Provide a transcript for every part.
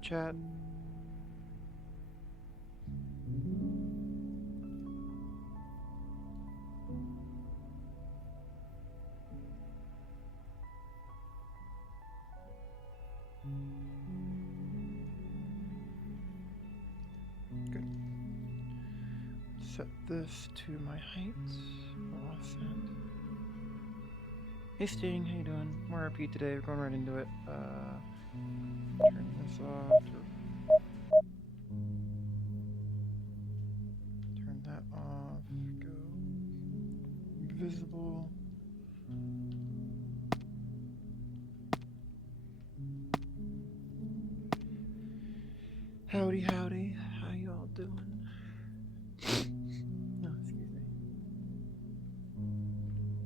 Hey, chat. Good. Set this to my height. Awesome. Hey Sting, how you doing? More RP today, we're going right into it. Turn this off. Turn that off. Go invisible. Howdy, howdy. How y'all doing? Oh, excuse me.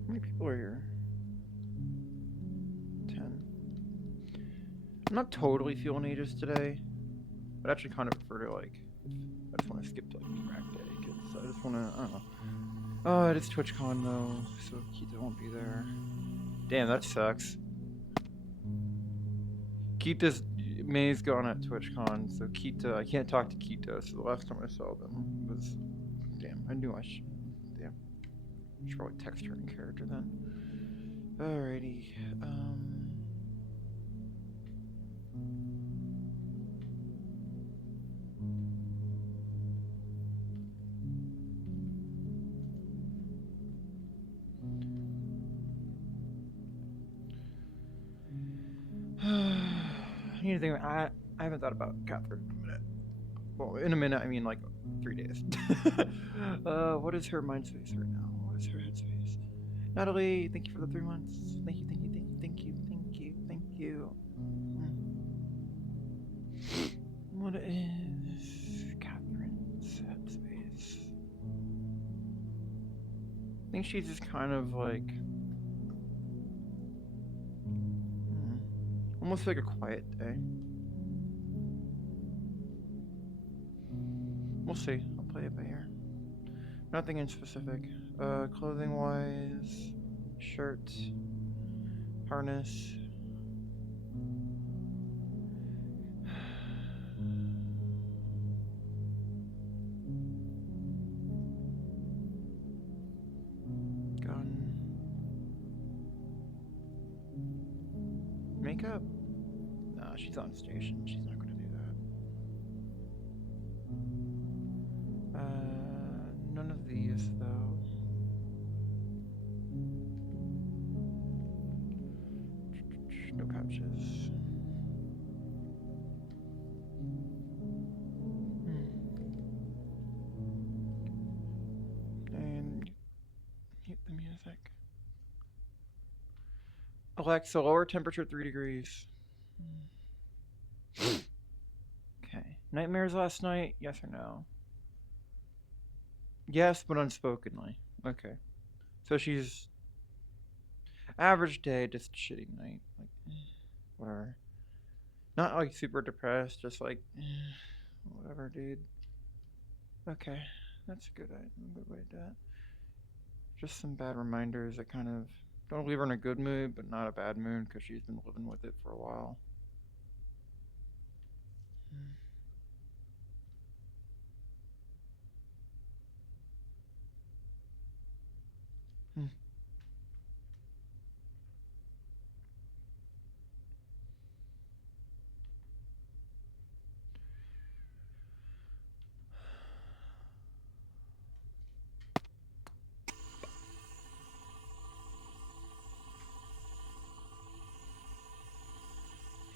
How many people are here? 10. I'm not totally feeling Aegis today, but I actually kind of prefer to, like, I just want to skip to, like, track day, because I just want to, I don't know. Oh, it is TwitchCon, though, so Kita won't be there. Damn, that sucks. Kita's May's gone at TwitchCon, so Kita, I can't talk to Kita, so the last time I saw them was, damn, I knew I should, damn. I should probably text her in character then. Alrighty, I need to think. I haven't thought about Katherine in a minute. Well, in a minute, I mean like 3 days. What is her mind space right now? What is her head space? Natalie, thank you for the 3 months. Thank you, thank you, thank you, thank you, thank you, thank you. What is Katherine's head space? I think she's just kind of like almost like a quiet day. We'll see. I'll play it by ear. Nothing in specific. Clothing wise, shirt, harness. Gun. Makeup? Nah, she's on station. She's not gonna do that. None of these though. No pouches. And mute the music. Alexa, lower temperature 3 degrees. Okay. Nightmares last night? Yes or no? Yes, but unspokenly. Okay. So she's average day, just shitty night. Like, whatever. Not like super depressed, just like, whatever, dude. Okay. That's a good way to do it. Just some bad reminders that kind of don't leave her in a good mood, but not a bad mood because she's been living with it for a while.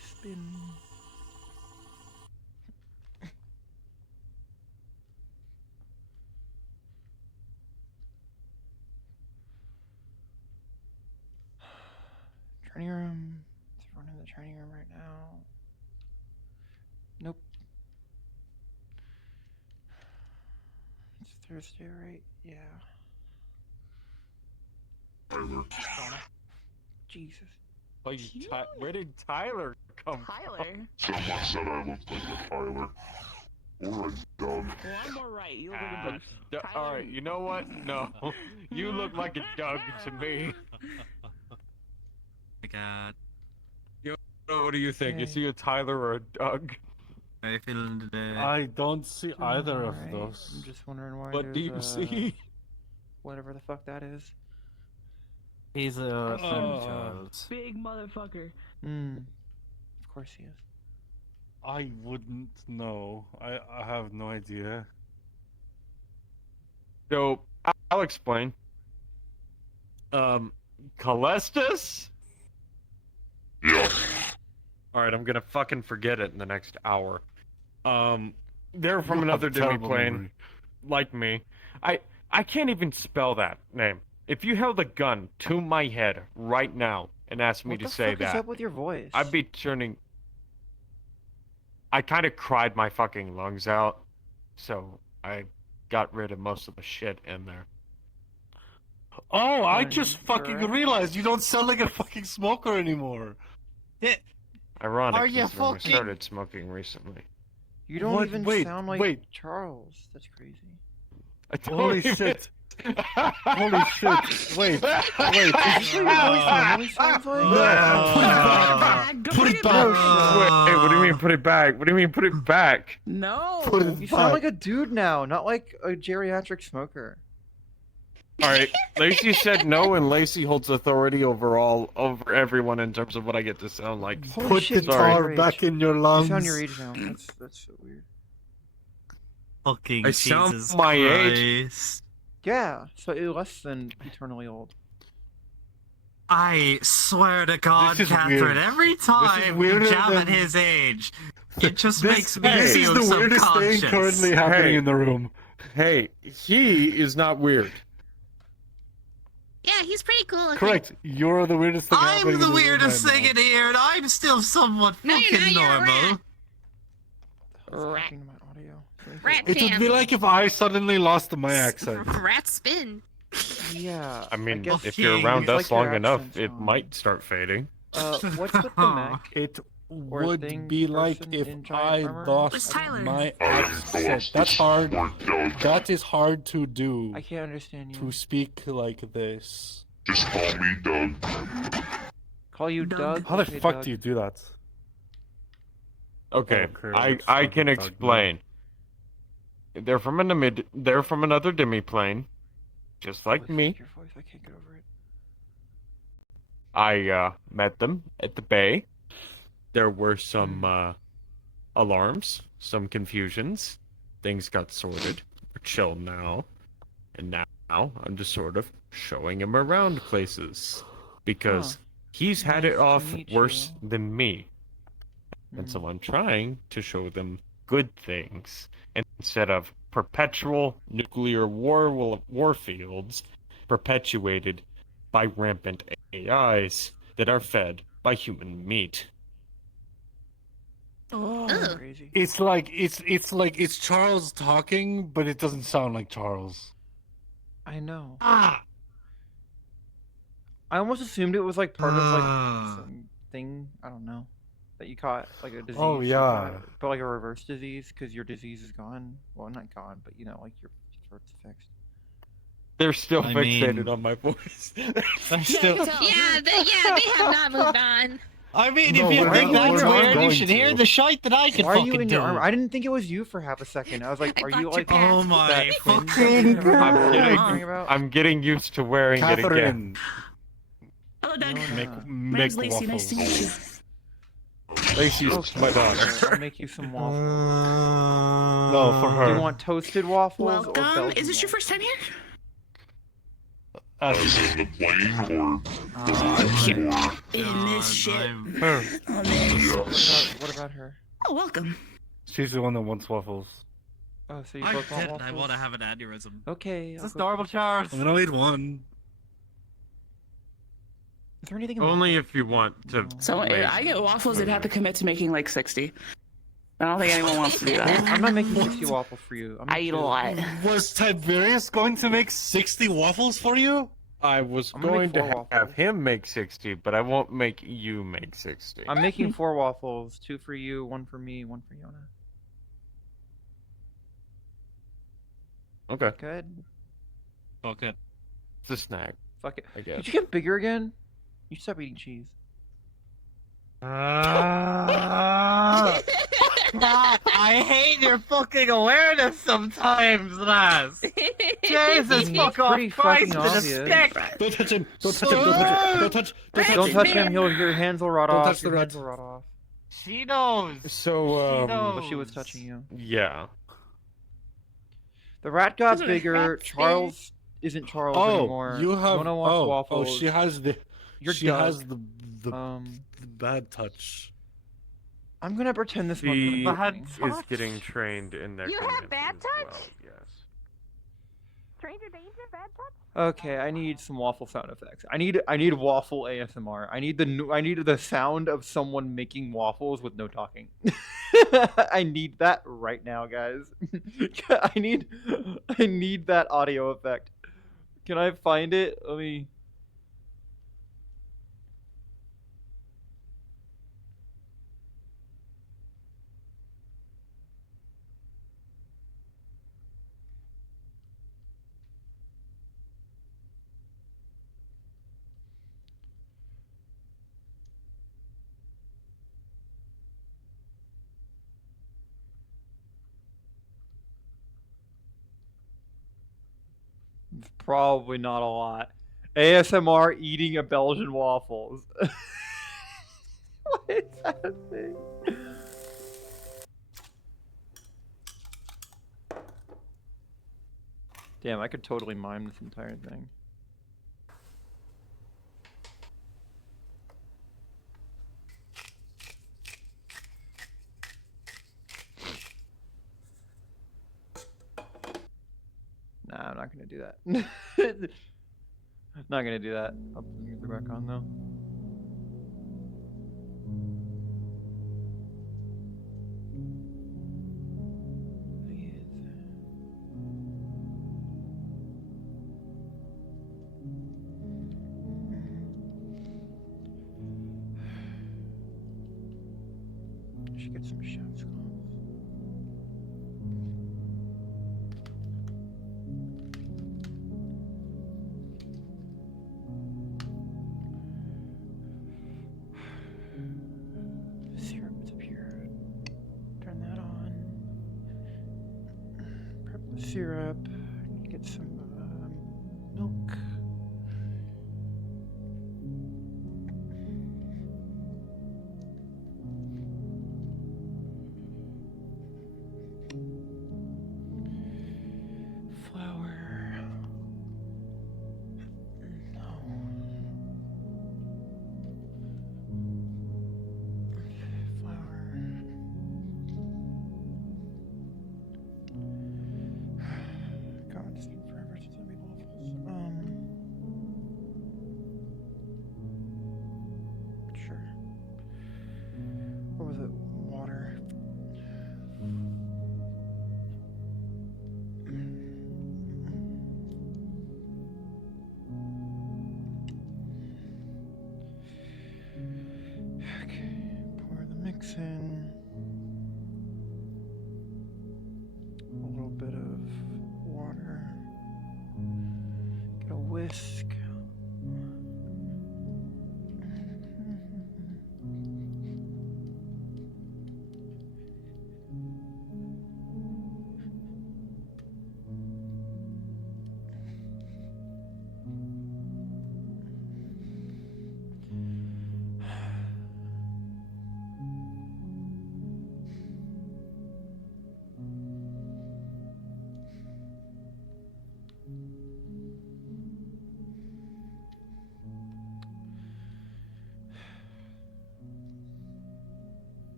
Spin. Training room. Let's run in the training room right now. Nope. It's Thursday, right? Yeah. Tyler. Jesus. Oh, where did Tyler come Tyler? Someone said I looked like a Tyler. Or a Doug. Well, I'm alright. You look like a Doug. Alright, you know what? No. You look like a Doug to me. My God. What do you think? Is he a Tyler or a Doug? How you feeling today? I don't see Doing either of alright. those. I'm just wondering why What do you there's, see? whatever the fuck that is. He's a friend of Charles. Big motherfucker. Of course he is. I wouldn't know. I have no idea. So I'll explain. Calestus? Yeah. Alright, I'm gonna fucking forget it in the next hour. They're from You another have terrible demi-plane, memory. like me. I can't even spell that name. If you held a gun to my head right now and asked me What to the say fuck is that, up with your voice? I'd be turning... I kind of cried my fucking lungs out, so I got rid of most of the shit in there. Oh, I Fine, just fucking correct. realized you don't sound like a fucking smoker anymore. Ironic, Are you considering I fucking- started smoking recently. You don't What? even Wait, sound like wait. Charles. That's crazy. I don't Holy even- shit. Holy shit. Wait, wait. Is this what your voice normally sounds like? Put it back. Wait, what do you mean put it back? What do you mean put it back? No. Put it You back. sound like a dude now, not like a geriatric smoker. Alright, Lacey said no, and Lacey holds authority over everyone in terms of what I get to sound like. Holy Put shit, the you sound tar your age. back in your You lungs. sound your age now. That's so weird. Fucking I sound Jesus my Christ. age. Yeah, slightly less than eternally old. I swear to God, This is Catherine, weird. every time weirder you jab at than- his age, it just makes me This feel is the weirdest thing subconscious. currently happening Hey. in the room. Hey, he is not weird. Yeah, he's pretty cool looking. Correct. You're the weirdest thing happening I'm in the room weirdest right thing now. in here, and I'm still somewhat No, you're fucking not, you're a normal. rat. What's Rat. happening to my audio? Rat It would fan. be like if I suddenly lost my accent. Rat spin. Yeah. I mean, guess if you're around it's us like your long enough, accent's it on. might start fading. What's with the mech? It Or a would thing, be like person if in I giant armor? lost It's Tyler. my I am accent. Colossus. That's hard. Or Doug. That is hard to do. I can't understand you. To speak like this. Just call me Doug. Call you Doug. Doug? How the Okay, fuck Doug. do you do that? Okay, Okay, I let's I start can with Doug now. explain. They're from another demi-plane, just like Holy me. fuck, Your voice, I can't get over it. I met them at the bay. There were some alarms, some confusions. Things got sorted. We're chill now. And now I'm just sort of showing him around places. Because he's had Nice it to off meet worse you. than me. And so I'm trying to show them good things instead of perpetual nuclear war fields perpetuated by rampant AIs that are fed by human meat. Oh. Ugh. Crazy. It's like it's Charles talking, but it doesn't sound like Charles. I know. Ah! I almost assumed it was like part of like Ah. some thing. I don't know. That you caught like a disease. Oh, you yeah. caught, but like a reverse disease because your disease is gone. Well, not gone, but you know, like your throat's fixed. They're still I fixated mean- on my voice. I'm still. Yeah, they have not moved on. I mean, No, if you we're think not- that's we're not weird, you going should to. hear the shite that I could Why are fucking you in do. your armor? I didn't think it was you for half a second. I was like, I are thought you you like were- Oh that my twin fucking that I'm you're getting- talking about? I'm getting used to wearing it again. Catherine, Hello, Doug. No, no, make no. My name's make Lacey. Nice to meet you. Lacey's Okay, my daughter. I'll make you some waffles. No, for her. Do you want toasted waffles or Welcome. Belgian Is this your waffles? first time here? As in the plane or In this shit. Her. Oh, man. What about her? Oh, welcome. She's the one that wants waffles. Oh, so you I both want didn't. waffles? I want to have an aneurysm. Okay. Is I'll this go- normal, Charles? I'm gonna eat one. Is there anything in Only waffles? if you want to. No. So if I get waffles, they'd have to commit to making like 60. I don't think anyone wants to do that. I'm not making 60 waffles for you. I'm I eat a lot. Was Tiberius going to make 60 waffles for you? I was I'm gonna going make to 4 have waffles. him make 60, but I won't make you make 60. I'm making 4 waffles. 2 for you, 1 for me, 1 for Yona. Okay. Good. Fuck it. It's a snack, Fuck it. I Did guess. you get bigger again? You stop eating cheese. I hate your fucking awareness sometimes, lass. Jesus, fuck off, Pretty Christ, fucking in a obvious. stick. Don't touch him! Don't touch him! Don't touch him! Don't touch! Don't touch! Don't touch him. Your hands will rot Don't off. touch the Your hands rat. will rot off. She knows. So She knows. But she was touching you. yeah. The rat got Doesn't bigger. have to. Charles isn't Charles Oh, anymore. you have. Nona wants Oh, waffles. she has the. You're she Doug. has the Um, bad touch. I'm gonna pretend this one's She gonna Bad be is touch. getting trained in You have necromancy bad as touch? well, yes. Stranger danger, bad touch? Okay, I need some waffle sound effects. I need waffle ASMR. I need the sound of someone making waffles with no talking. I need that right now, guys. I need that audio effect. Can I find it? Let me. Probably not a lot. ASMR eating a Belgian waffles. What is happening? Damn, I could totally mime this entire thing. Nah, I'm not gonna do that. Not gonna do that. I'll put the music back on though. Should get some shouts calls. Syrup's up here. Turn that on. Prep the syrup. Get some milk. Flour. No. Flour. God, it's been forever since I made waffles. Sure. What was it? Water. Okay, pour the mix in. A little bit of water. Get a whisk.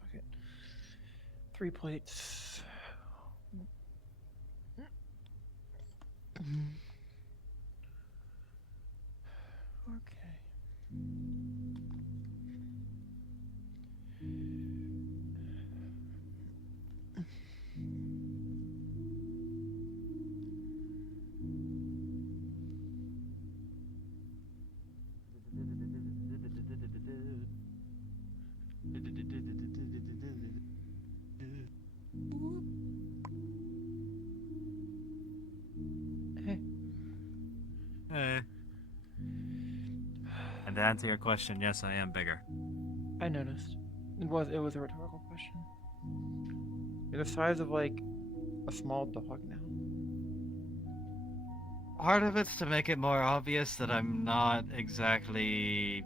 Fuck it. 3 plates. Okay. Hey. Eh. And to answer your question, yes, I am bigger. I noticed. It was a rhetorical question. You're the size of like a small dog now. Part of it's to make it more obvious that I'm not exactly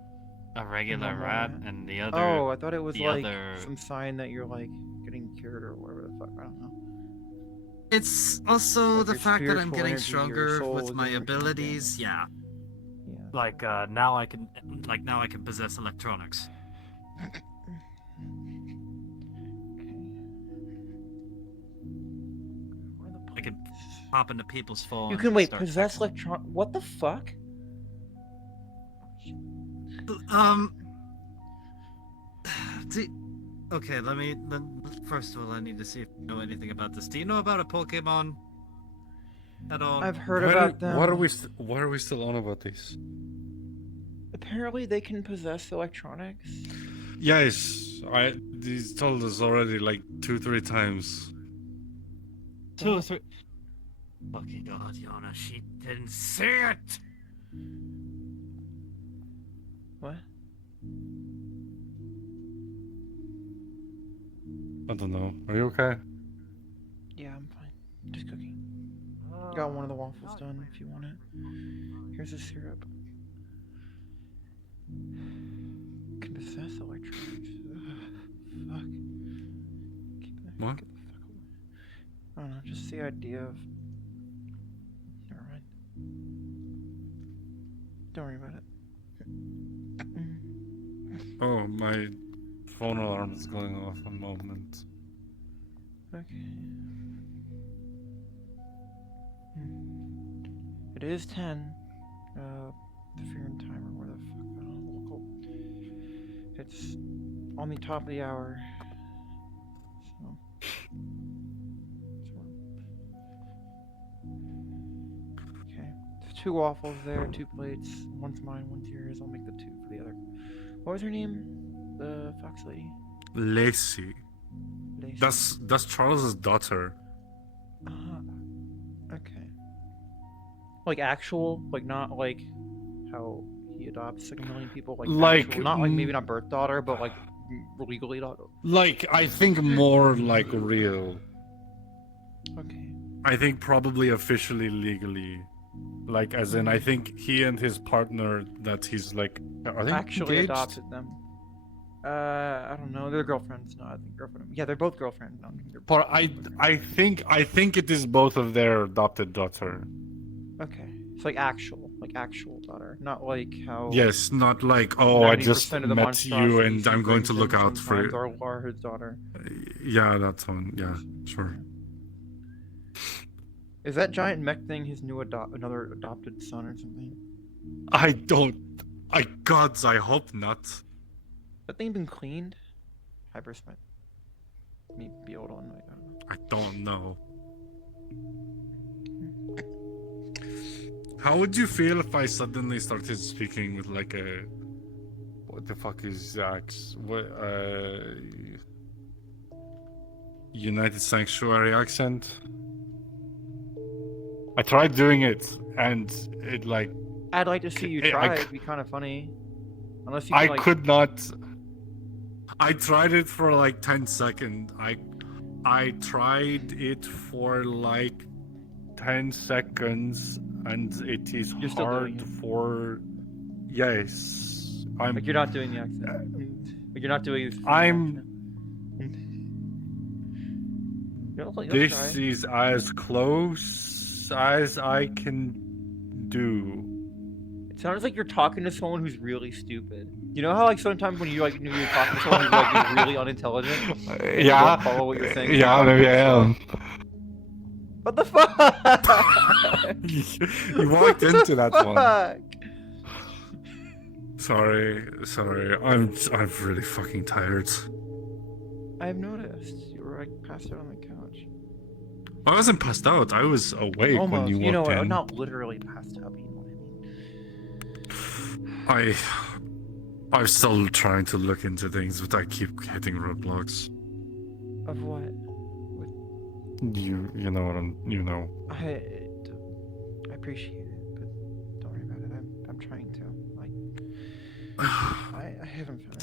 a regular normal rat, rat. and the other. Oh, I thought it was the like other- some sign that you're like getting cured or whatever the fuck. I don't know. It's also Like the your fact that I'm spiritual getting energy, your stronger soul with is my getting more abilities. Yeah. Yeah. Like now I can possess electronics. Okay. Where are the I can plates? Hop into people's phones. You can and wait. start Possess texting. electron. What the fuck? Okay, first of all, I need to see if you know anything about this. Do you know about a Pokemon at all? I've heard Why about do- them. What are we still on about this? Apparently, they can possess electronics. Yes, he's told us already like 2-3 times. 2 or 3. Fucking God, Yana, she didn't see it! What? I don't know. Are you okay? Yeah, I'm fine. Just cooking. Got one of the waffles done if you want it. Here's the syrup. Can possess electronics. Ugh, fuck. What? Get the fuck away. I don't know, just the idea of. Never mind. Don't worry about it. Oh, my phone alarm is going off a moment. Okay. It is 10. The fear and timer, where the fuck? I don't know. Local. It's on the top of the hour. So. Okay. There's 2 waffles there, 2 plates. One's mine, one's yours. I'll make the 2 for the other. What was her name? The fox lady? Lacey. Lacey. That's Charles's daughter. Okay. Like actual, like not like how he adopts like a million people, Like, actual, not like maybe not birth daughter, but like legally daughter. Like, I think more like real. Okay. I think probably officially legally. Like, as in, I think he and his partner that he's like, are they Actually engaged? adopted them. I don't know. They're girlfriends. No, I think girlfriend. Yeah, they're both girlfriends. No, they're But both I think it is both of their adopted daughter. Okay. It's like actual daughter, not like how. Yes, not like, oh, I just 90% of the met you monstrosities and he I'm going to brings look in out for sometimes are his daughter. Yeah, that's one. Yeah, sure. Is that giant mech thing his new another adopted son or something? Gods, I hope not. That thing been cleaned? Hypersmite. Me be able to unmake, I don't know. I don't know. How would you feel if I suddenly started speaking with like a... What the fuck is Zach's? What, United Sanctuary accent? I tried doing it, and it like... I'd like to see you I try. c- It'd be kind of funny. Unless you can, I like, could not... I tried it for like 10 seconds. I tried it for like 10 seconds, and it is You're still doing hard it. for... Yes. I'm... Like you're not doing the accent. Like you're not doing the I'm- accent. You'll This try. is as close as I can do. It sounds like you're talking to someone who's really stupid. You know how like sometimes when you like you're talking to someone who's like really unintelligent? And you don't follow what you're saying. Yeah, maybe I am. What the fuck? You walked into that one. Fuck? Sorry. I'm really fucking tired. I've noticed you were like passed out on the couch. I wasn't passed out. I was awake Almost. when you You know walked what? in. Not literally passed out, but you know what I mean. I'm still trying to look into things, but I keep hitting roadblocks. Of what? You know what you know. I appreciate it, but don't worry about it. I'm trying to like. I haven't found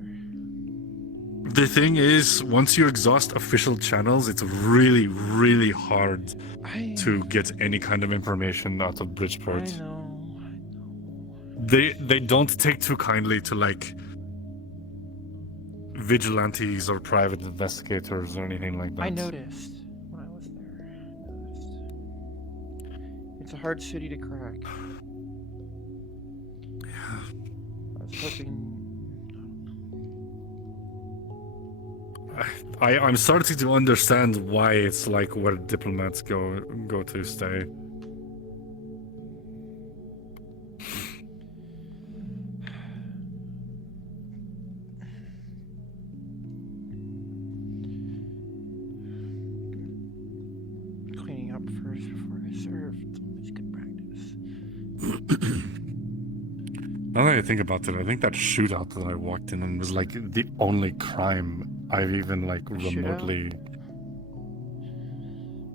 anything The thing is, once you exhaust official channels, it's really, really hard either. to get any kind of information out of Bridgeport. I know. They don't take too kindly to like vigilantes or private investigators or anything like that. I noticed when I was there. It's a hard city to crack. Yeah. I was hoping. I'm starting to understand why it's like where diplomats go to stay. Cleaning up first before I serve. It's always good practice. Now that I think about it, I think that shootout that I walked in and was like the only crime I've even like remotely.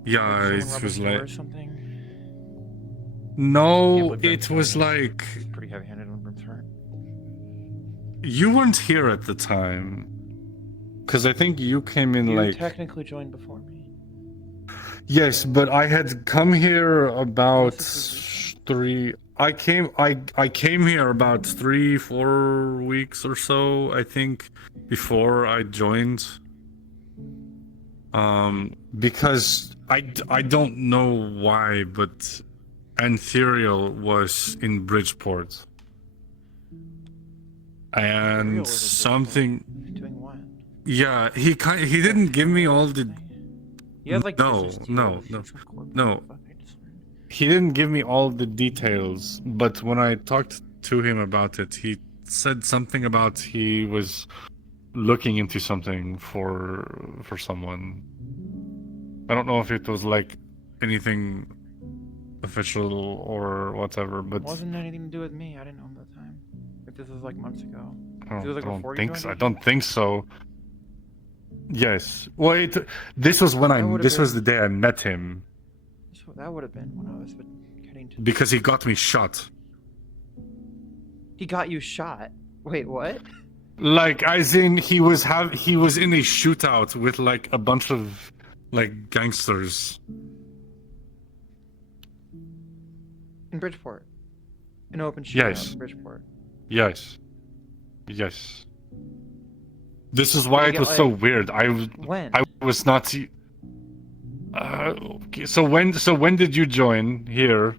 Yeah, Someone it robbed was a store like or something. no, Can't believe it that's was so- like It's pretty heavy-handed on Brim's heart. you weren't here at the time, because I think you came in You like technically joined before me. yes, but I had come here about This is 3. I came here about 3-4 weeks or so, I think, before I joined. Because I don't know why, but Antherial was in Bridgeport, Ariel and was a something. Doing what? Yeah, he didn't give me all the. You had like No, business no, deals, no, some corporate no. stuff, I just learned. He didn't give me all the details, but when I talked to him about it, he said something about he was looking into something for someone. I don't know if it was like anything official or whatever, but It wasn't anything to do with me. I didn't know him at the time. If this was like months ago. I It was like don't before you think joined so. I Aegis? don't think so. Yes. Well, this was when That would've this was the been- day I met him, So that would have been when I was getting to. because he got me shot. He got you shot. Wait, what? Like, as in, he was in a shootout with like a bunch of like gangsters. In Bridgeport. An open shootout Yes. in Bridgeport. Yes. Yes. This is why you it get, was so like- weird. I When? was not. Okay, so when did you join here,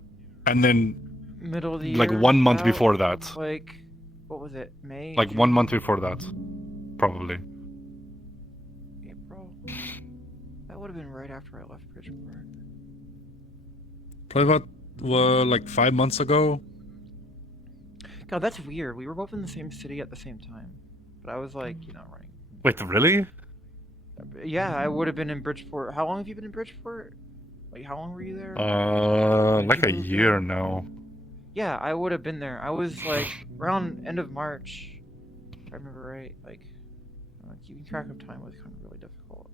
and then Middle of the year. like 1 month about? before that, Like, what was it? May? like June, 1 month before that, probably. April? That would have been right after I left Bridgeport. Probably about like 5 months ago. God, that's weird. We were both in the same city at the same time. But I was like, running. Wait, really? Yeah, I would have been in Bridgeport. How long have you been in Bridgeport? Like, how long were you there? Like a you moved year there? now. Yeah, I would have been there. I was like around end of March, if I remember right. Like, keeping track of time was kind of really difficult.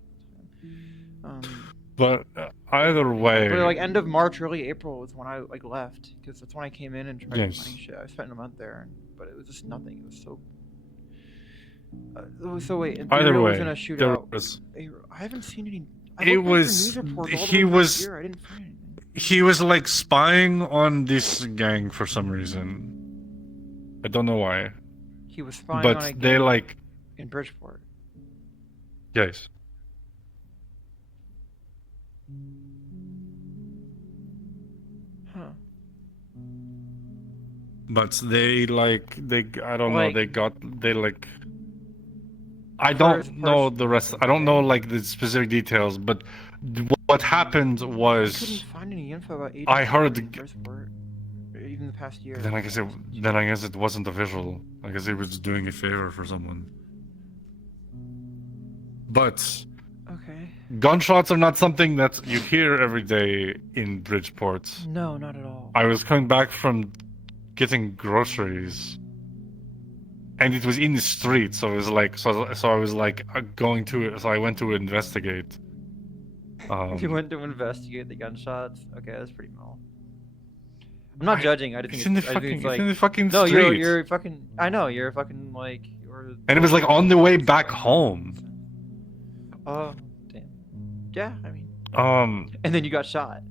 But either way, But like end of March, early April was when I like left, because that's when I came in and tried Yes. finding shit. I spent a month there, but it was just nothing. It was so. So wait, either Imperial way, was in a there shootout. was I haven't seen any. I It looked back for was- news reports all the he way was- last year, I didn't find anything. he was like spying on this gang for some reason. I don't know why, He was spying on a but they gang like in Bridgeport. yes. Huh. But they I don't know, Like- they like I First don't know person, the rest. I don't know like the specific details, but what happened I couldn't was find any info about Aegis I heard in Bridgeport, even the past year. then I guess it wasn't official. I guess he was doing a favor for someone. But Okay. gunshots are not something that you hear every day in Bridgeport. No, not at all. I was coming back from getting groceries, and it was in the street, so it was like, so I was like going to, so I went to investigate. You went to investigate the gunshots. Okay, that's pretty mal. I'm not judging. I just think It's in the I think fucking, it's like in the fucking no, street. you're fucking. I know you're fucking like you're. And it was like on the way back home. Oh, damn. Yeah, I mean. And then you got shot.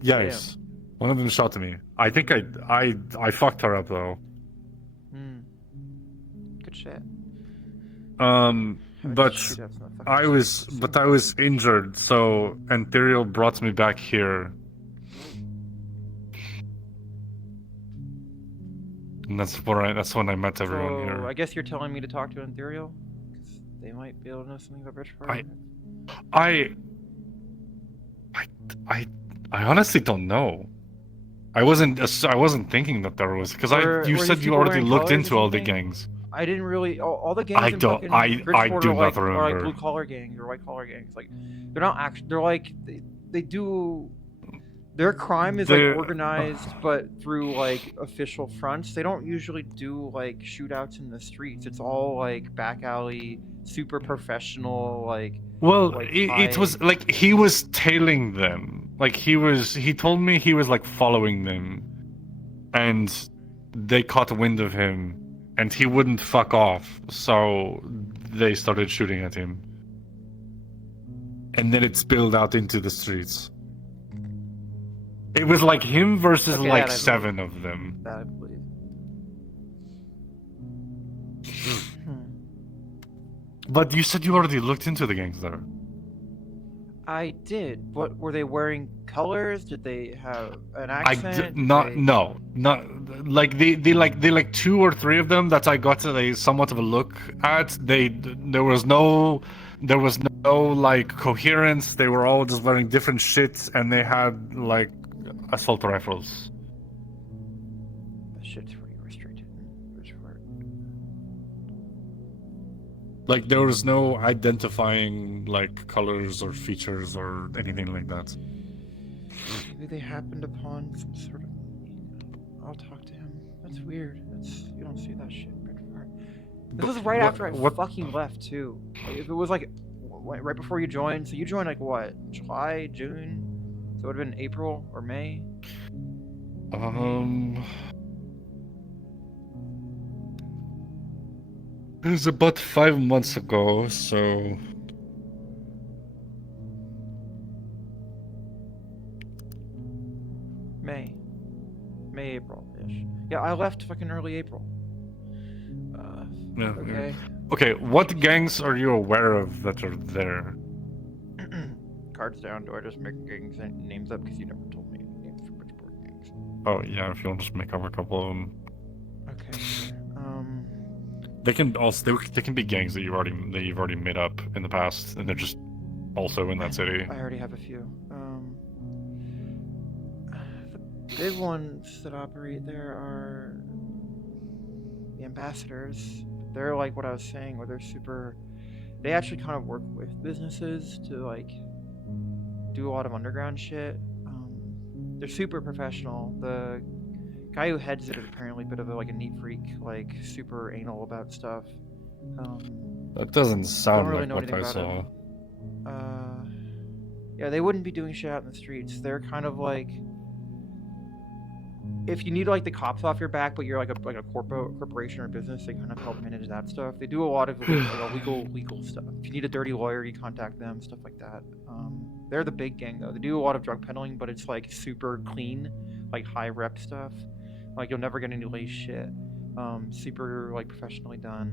yes, one of them shot me. I think I fucked her up though. Good shit. But I was injured, so Anterior brought me back here. And that's when I met everyone here. I guess you're telling me to talk to Ethereal? Because they might be able to know something about Bridgeport. I honestly don't know. I wasn't thinking that there was, because you said you already looked into all the gangs. I didn't really. All the gangs. I in don't. fucking I Bridgeport do are like, not remember. Are like blue collar gangs or white collar gangs. Like they're not actually. They're like they do. Their crime is like organized, but through like official fronts. They don't usually do like shootouts in the streets. It's all like back alley, super professional. Like well, it was like he was tailing them. Like he told me he was like following them, and they caught wind of him. And he wouldn't fuck off, so they started shooting at him. And then it spilled out into the streets. It was like him versus like 7 of them. That I believe. But you said you already looked into the gangs there. I did. What were they wearing? Colors? Did they have an accent? No, not like they like 2 or 3 of them that I got a somewhat of a look at. There was no like coherence. They were all just wearing different shit, and they had like assault rifles. That shit's pretty restricted. Like there was no identifying like colors or features or anything like that. Maybe they happened upon some sort of. I'll talk to him. That's weird. You don't see that shit. This was right after I fucking left too. Like, if it was like right before you joined, so you joined like what? July, June? So it would have been April or May. It was about 5 months ago, so. May, April-ish. Yeah, I left fucking early April. Yeah. Okay. Okay, what gangs are you aware of that are there? Cards down. Do I just make gangs names up? Because you never told me any names for Bridgeport gangs. Oh yeah, if you want to just make up a couple of them. Okay. They can be gangs that you've already made up in the past, and they're just also in that city. I already have a few. The big ones that operate there are the ambassadors. They're like what I was saying, where they actually kind of work with businesses to like do a lot of underground shit. They're super professional. The guy who heads it is apparently a bit of a neat freak, like super anal about stuff. That doesn't sound really like know what anything I about saw. Yeah, they wouldn't be doing shit out in the streets. They're kind of like, if you need like the cops off your back, but you're like a corporation or business, they kind of help manage that stuff. They do a lot of like, legal stuff. If you need a dirty lawyer, you contact them, stuff like that. They're the big gang though. They do a lot of drug peddling, but it's like super clean, like high rep stuff. Like you'll never get any lace shit. Super like professionally done.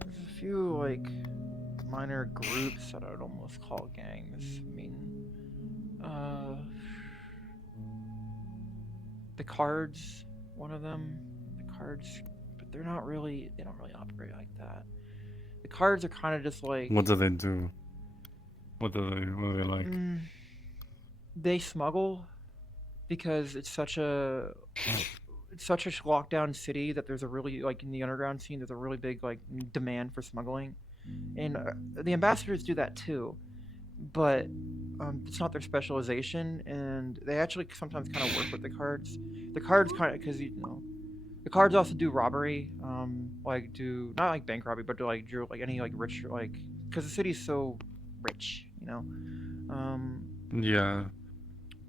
There's a few like minor groups that I would almost call gangs. I mean, the Cards, one of them. The Cards, but they don't really operate like that. The Cards are kind of just like. What do they do? What do they like? They smuggle because it's such a lockdown city that there's a really like in the underground scene there's a really big like demand for smuggling, and the ambassadors do that too, but it's not their specialization, and they actually sometimes kind of work with the Cards. The Cards kind of because the Cards also do robbery, like do not like bank robbery, but do like any like rich like because the city's so rich, know. Yeah.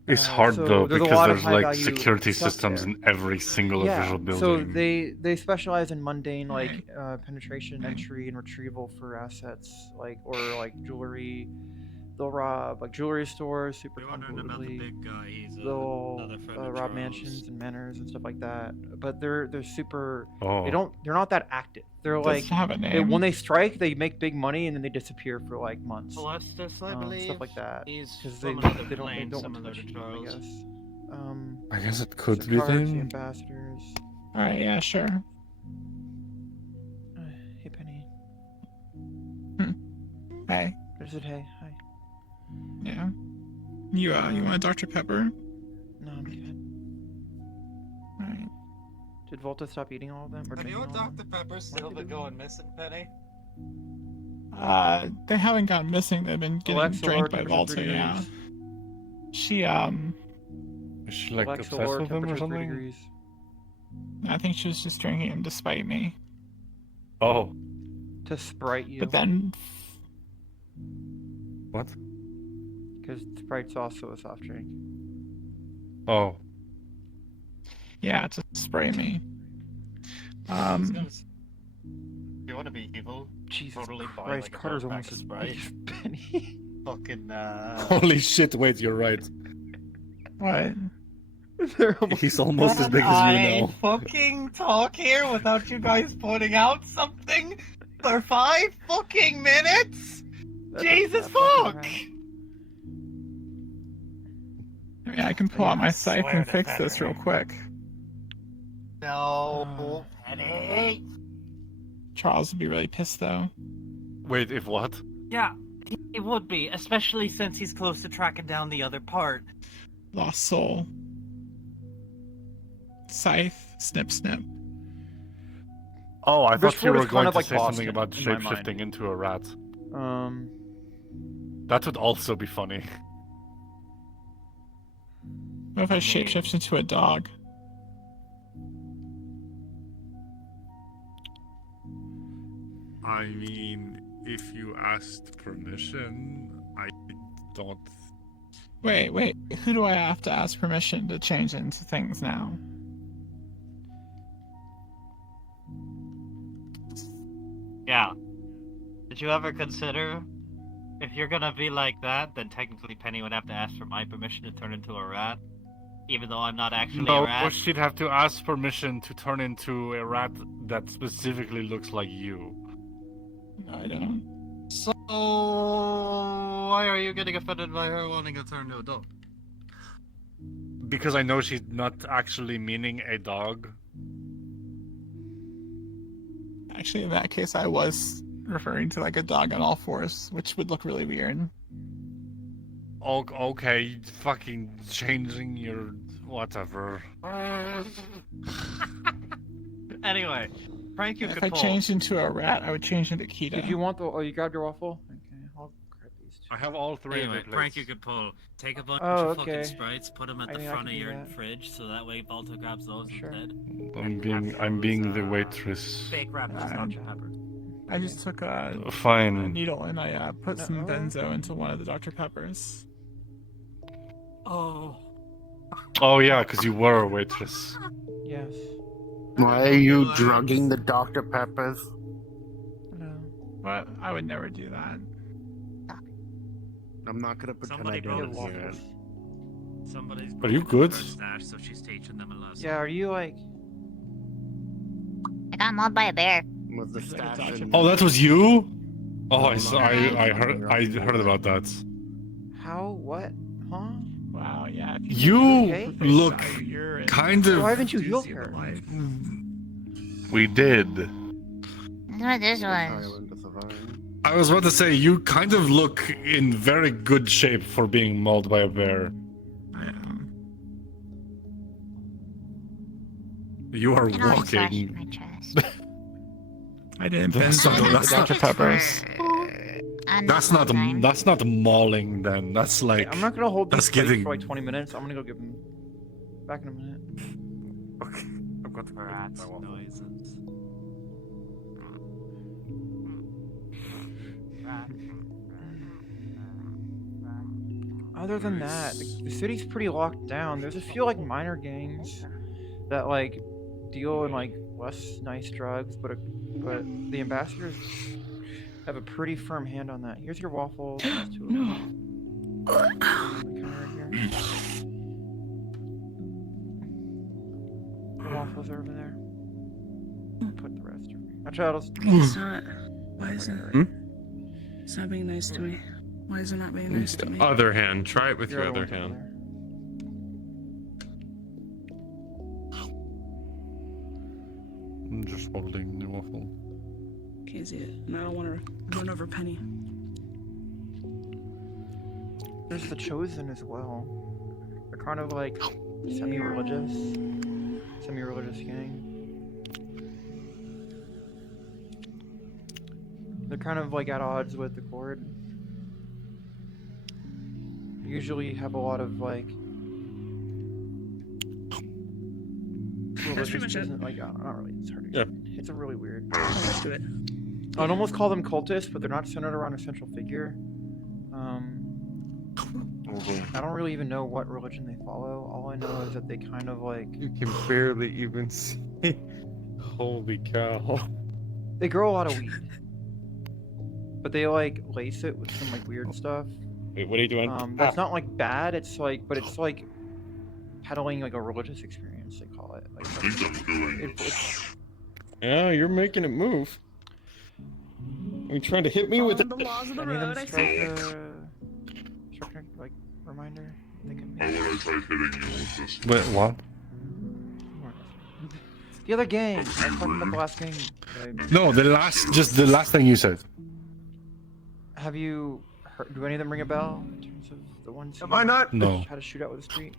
It's hard so though there's a because lot of there's high like value security stuff systems there. in every single Yeah, official so building. they specialize in mundane like penetration, entry, and retrieval for assets or like jewelry. They'll rob like jewelry stores super You're wondering about the convoluted. big guy. He's They'll another friend of rob Charles. mansions and manors and stuff like that. But they're super. Oh. They're not that active. They're Does like it have a name? when they strike, they make big money and then they disappear for like months. Celestis, I believe. Stuff like that. He's Because from they another don't plane want similar to to touch you, Charles. I guess. I guess it could be Cards, the them. ambassadors. Alright, yeah, sure. Hey Penny. Hey. There's it. Hey. Hi. Yeah. You want a Dr. Pepper? No, I'm good. Alright. Did Volta stop eating all of them? Or Have drinking your all of them? Dr. Pepper still been going missing, Penny? They haven't gone missing. They've been getting Alexa, lower drank by temperature Volta, 3 yeah. degrees. She, Is she like Alexa, obsessed lower with him or temperature 3 something? degrees. I think she was just drinking him despite me. Oh. To sprite you. But then, What? Because Sprite's also a soft drink. Oh. yeah, to spray me. If you want to be evil, Jesus totally buy Christ, like a Carter's 12-pack almost of as Sprite. big as Penny. Fucking, Holy shit, wait, you're right. What? They're almost He's almost as Can big as I you now. fucking talk here without you guys pointing out something for 5 fucking minutes? That's Jesus that's fucking fuck! right. I mean, I can pull out my scythe swear and to fix this real Katherine. quick. No, Penny. Charles would be really pissed, though. Wait, if what? Yeah, it would be, especially since he's close to tracking down the other part. Lost soul. Scythe, snip, snip. Oh, I thought you Bridgeport were is kind going of to like say Boston, something about in my mind. shapeshifting into a rat. That would also be funny. What if I shapeshift into a dog? I mean, if you asked permission, I don't. Wait. Who do I have to ask permission to change into things now? Yeah. Did you ever consider, if you're gonna be like that, then technically Penny would have to ask for my permission to turn into a rat? Even though I'm not actually a No, rat? she'd have to ask permission to turn into a rat that specifically looks like you. No, I don't. So, why are you getting offended by her wanting to turn into a dog? Because I know she's not actually meaning a dog. Actually, in that case, I was referring to like a dog on all fours, which would look really weird. Okay, fucking changing your whatever. Anyway, Frank, you If could I pull. changed into a rat, I would change into Kita. Did you want the? Oh, you grabbed your waffle? Okay, I'll grab these two. I have all three Anyway, of it. Frank, you could pull. Take a bunch Oh, of okay. fucking sprites, put them at I the mean, I front can of do your that. fridge, so that way Balto grabs those Sure. instead. I'm being the waitress. Fake wrap just Alright. Dr. Pepper. I just took a Fine. needle and I put some No. benzo into one of the Dr. Peppers. Oh. Oh yeah, because you were a waitress. Yes. Why are you drugging the Dr. Peppers? No. But I would never do that. I'm not gonna pretend Somebody I brought don't it hear waffles. it. Somebody's Are you broken good? her stash, so she's teaching them a lesson. Yeah. Are you like? I got mauled by a bear. Was the It's like a stash Dr. in... Oh, that was you? Oh, I No, saw. no, I heard about that. How? What? Huh? Wow, yeah. If You okay? look you're in kind Why of. haven't you healed juicy of her? life. We did. That's what this was. Island to survive. I was about to say you kind of look in very good shape for being mauled by a bear. I am. You are I know I slashed walking. my chest. I didn't That's benzo not- the that's Dr. not- Peppers. That's not mauling then. That's like. I'm not gonna hold that's these plates getting- for like 20 minutes. I'm gonna go give them back in a minute. Okay, I've got to go. Rats noises. Rat. other than that, the city's pretty locked down. There's a few like minor gangs that like deal in like less nice drugs, but the ambassadors have a pretty firm hand on that. Here's your waffles. There's 2 of No. them. Right here. The waffles are over there. Put the rest over here. Now, child, It's not. Why is it? It's not being nice to me. Why is it not being nice to me? Other hand. Try it with your other one's over hand. there. I'm just holding the waffle. Can't see it. And I don't want to run over Penny. There's the Chosen as well. They're kind of like semi-religious gang. They're kind of like at odds with the Court. Usually have a lot of like That's pretty much it. isn't like not really. It's hard to Yeah. explain. It's a really weird. Let's do it. I'd almost call them cultists, but they're not centered around a central figure. I don't really even know what religion they follow. All I know is that they kind of like You can barely even see. Holy cow. they grow a lot of weed, but they like lace it with some like weird stuff. Wait, what are you doing? That's not like bad. It's like, but it's like peddling like a religious experience. They call it. Like, I think I'm doing it's Yeah, you're making it move. Are you trying to hit me with it? Following the laws of the any of road, them I strike see. a like reminder. They can Why would I try hitting you with this? Wait, what? The other gang. I was talking about the last gang. No, the last thing you said. Have you heard? Do any of them ring a bell in terms of the ones? Am I not? No. How to shoot out with a street?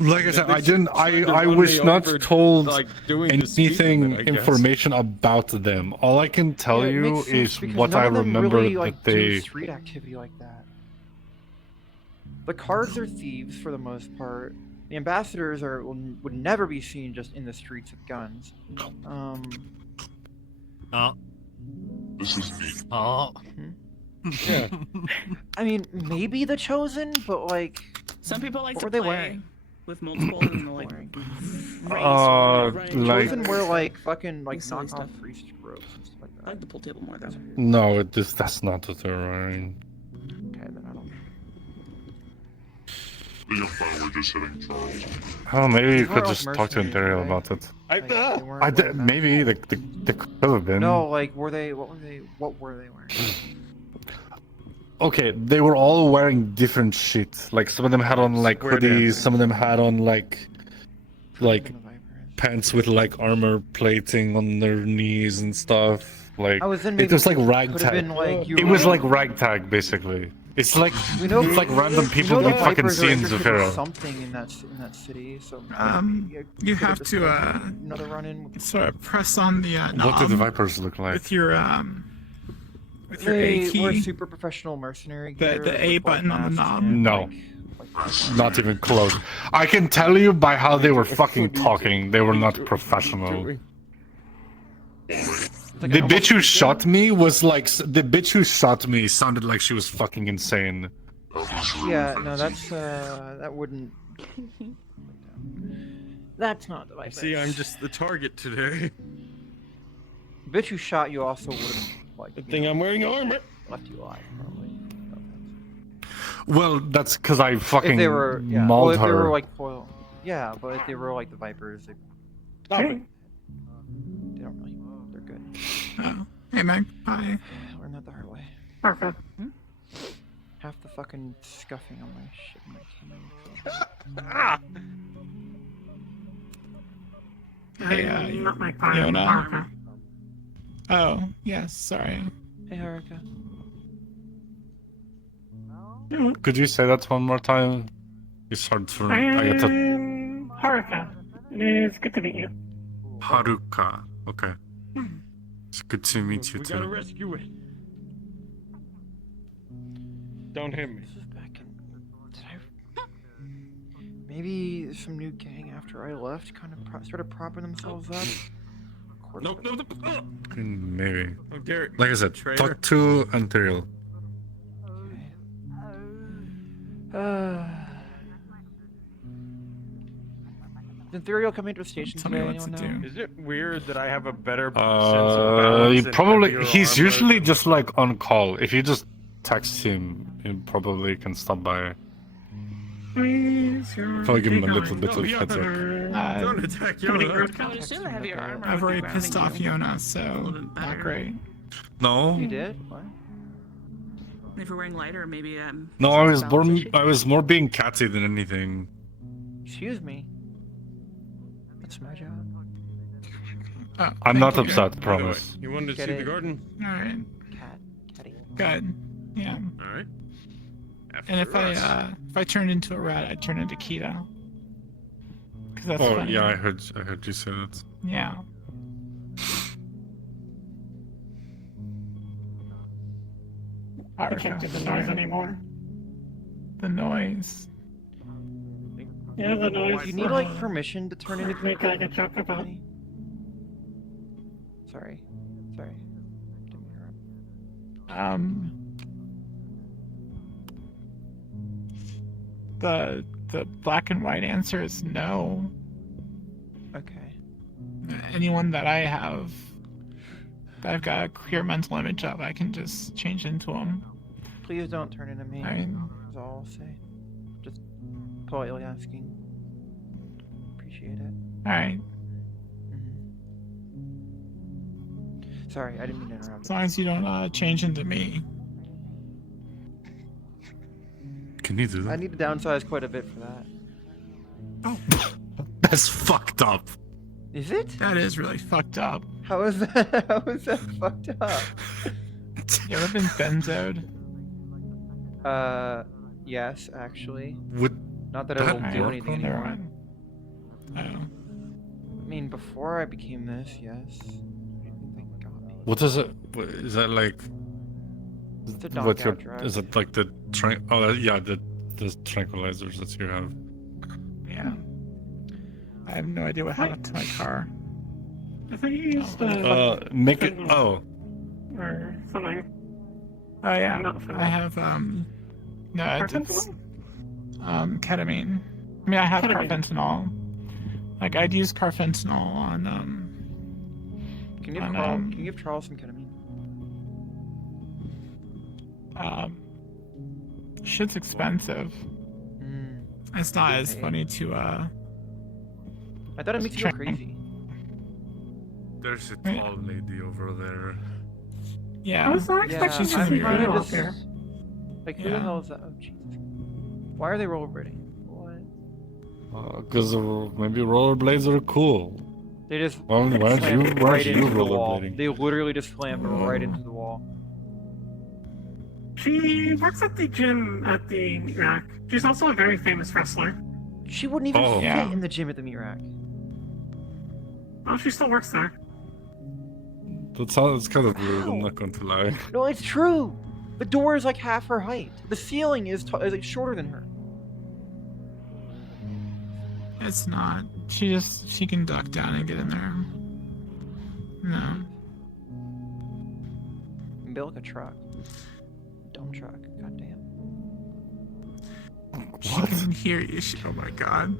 Like I said, They I didn't. tried to I run was me not over, told like, doing the speed anything limit, I guess. information about them. All I can tell Yeah, it you makes sense is because what none I of them remember really, that like, they. do street activity like that. The cards are thieves for the most part. The ambassadors would never be seen just in the streets with guns. Oh. This is me. Oh. Yeah. I mean, maybe the Chosen, but like, Some people like What to were they play wearing? with multiple and they'll like race like- Chosen wear like fucking like Silly knockoff stuff. priest robes and stuff like I that. like the pool table more though. No, that's not what they're wearing. Okay, then I don't. I think I'm fine with just hitting Charles. Oh, maybe you These could were, like, just talk to mercenaries, Imperial right? about it. Like, they weren't I did, wearing maybe masks. they could have been. No, like, were they? What were they wearing? Okay, they were all wearing different shit. Like some of them had on like Square hoodies, dancing. some of them had on like Even the Vipers. pants with like armor plating on their knees and stuff. Like I was in. it was like Could have been ragtag. like you It were was like wearing- ragtag basically. It's like We know, it's like random we people know you the fucking Vipers are see in interested in Zafiro. something in that city. So You have to another run in. With sort of press on the What do the knob Vipers look like? with your A they were key. super professional mercenary The- gear. the A with, button on the masks knob. and, No. like, Not even close. I can tell you by how they were fucking talking, they were not professional. like The an bitch almost who like shot me was like the bitch who shot me sounded like she was fucking insane. Yeah, no, that's that wouldn't. That's not the Vipers. See, I'm just the target today. The bitch who shot you also wouldn't like. Good thing I'm wearing armor. Left you alive, probably. No offense. Well, that's because I fucking If they were, yeah, well, mauled if they were her. like foil, yeah, but if they were like the Vipers, they Stop it. don't really. They're good. Oh. Hey, Magpie. I learned that the hard way. Perfect. Half the fucking scuffing on my shit when I came in. Ah! Hey, Yona. Oh, yes, sorry. Hey, Haruka. Could you say that one more time? It's hard for I get to... Haruka. It is good to meet you. Haruka. Okay. It's good to meet you We gotta too. rescue it. Don't hit me. This is back in. Did I? Maybe some new gang after I left kind of started propping themselves up. Of course Nope, they- nope, nope. Maybe. Oh, Derek. Like I said, Traitor. talk to Imperial. Okay. Is Ethereal coming to a station Tell me today? what to Anyone know? do. Is it weird that I have a better sense of balance and probably heavier he's armor usually than- just like on call. If you just text him, he probably can stop by. Probably give him a little bit No, of Yona, heads up. Don't attack Somebody Yona. wrote- I would assume the heavier armor. I've would be already pissed off grounding you. Yona, so not great. No, You did? What? If you're wearing lighter, maybe no, I was balance born. issue. I was more being catty than anything. Excuse me. That's my job. Oh, I'm thank not you. upset, By the way, promise. you wanted to Get see it. the garden? All right, Catty. good. Yeah. All right. And if After us. I turned into a rat, I'd turn into Kita. Cause that's Oh funny. yeah, I heard you say that. Yeah. I can't do the noise anymore. The noise. Yeah, the noise. Do you need like permission to turn into Make like a joke about. Catty? Sorry. Sorry. Didn't mean to interrupt. The black and white answer is no. Okay. Anyone that I have that I've got a clear mental image of, I can just change into them. Please don't turn into me. I mean, That's all I'll say. Just politely asking. Appreciate it. all right. Sorry, I didn't mean to interrupt. As long as you don't change into me. Can you do I that? need to downsize quite a bit for that. Oh, That's fucked up. Is it? that is really fucked up. How is that? How is that fucked up? You ever been benzoed? Yes, actually. Would Not that That it'll do work anything on Never anymore. mind. I mean, before I became this, yes. They got me. what is it? Is that like? It's a What's your? knockout drug. Is it like the yeah, the tranquilizers that you have? Yeah. I have no idea what happened to my car. I think you used Make it. Oh, or something. Oh yeah. Not for I have no, it's ketamine. I mean, I have Ketamine. carfentanil. Like I'd use carfentanil on Can you on, can you give Charles some ketamine? shit's expensive. Mm. It's not as Okay. funny to I thought it makes you go Check. crazy. there's a Right. tall lady over there. yeah. I was not Yeah, expecting she's to from see Europe. you out just there. like who the Yeah. hell is that? Oh Jesus! Why are they rollerblading? What? Because maybe rollerblades are cool. They just Why aren't slammed you right into the wall. rollerblading? They literally just slammed right into the wall. She works at the gym at the meat rack. She's also a very famous wrestler. She wouldn't even Oh. fit Yeah. in the gym at the meat rack. Oh, she still works there. That sounds kind of weird. I'm How? not going to lie. No, it's true. The door is like half her height. The ceiling is like shorter than her. It's not. She can duck down and get in there. No. Build like a truck. Dumb truck. Goddamn. She can hear you. Oh my god.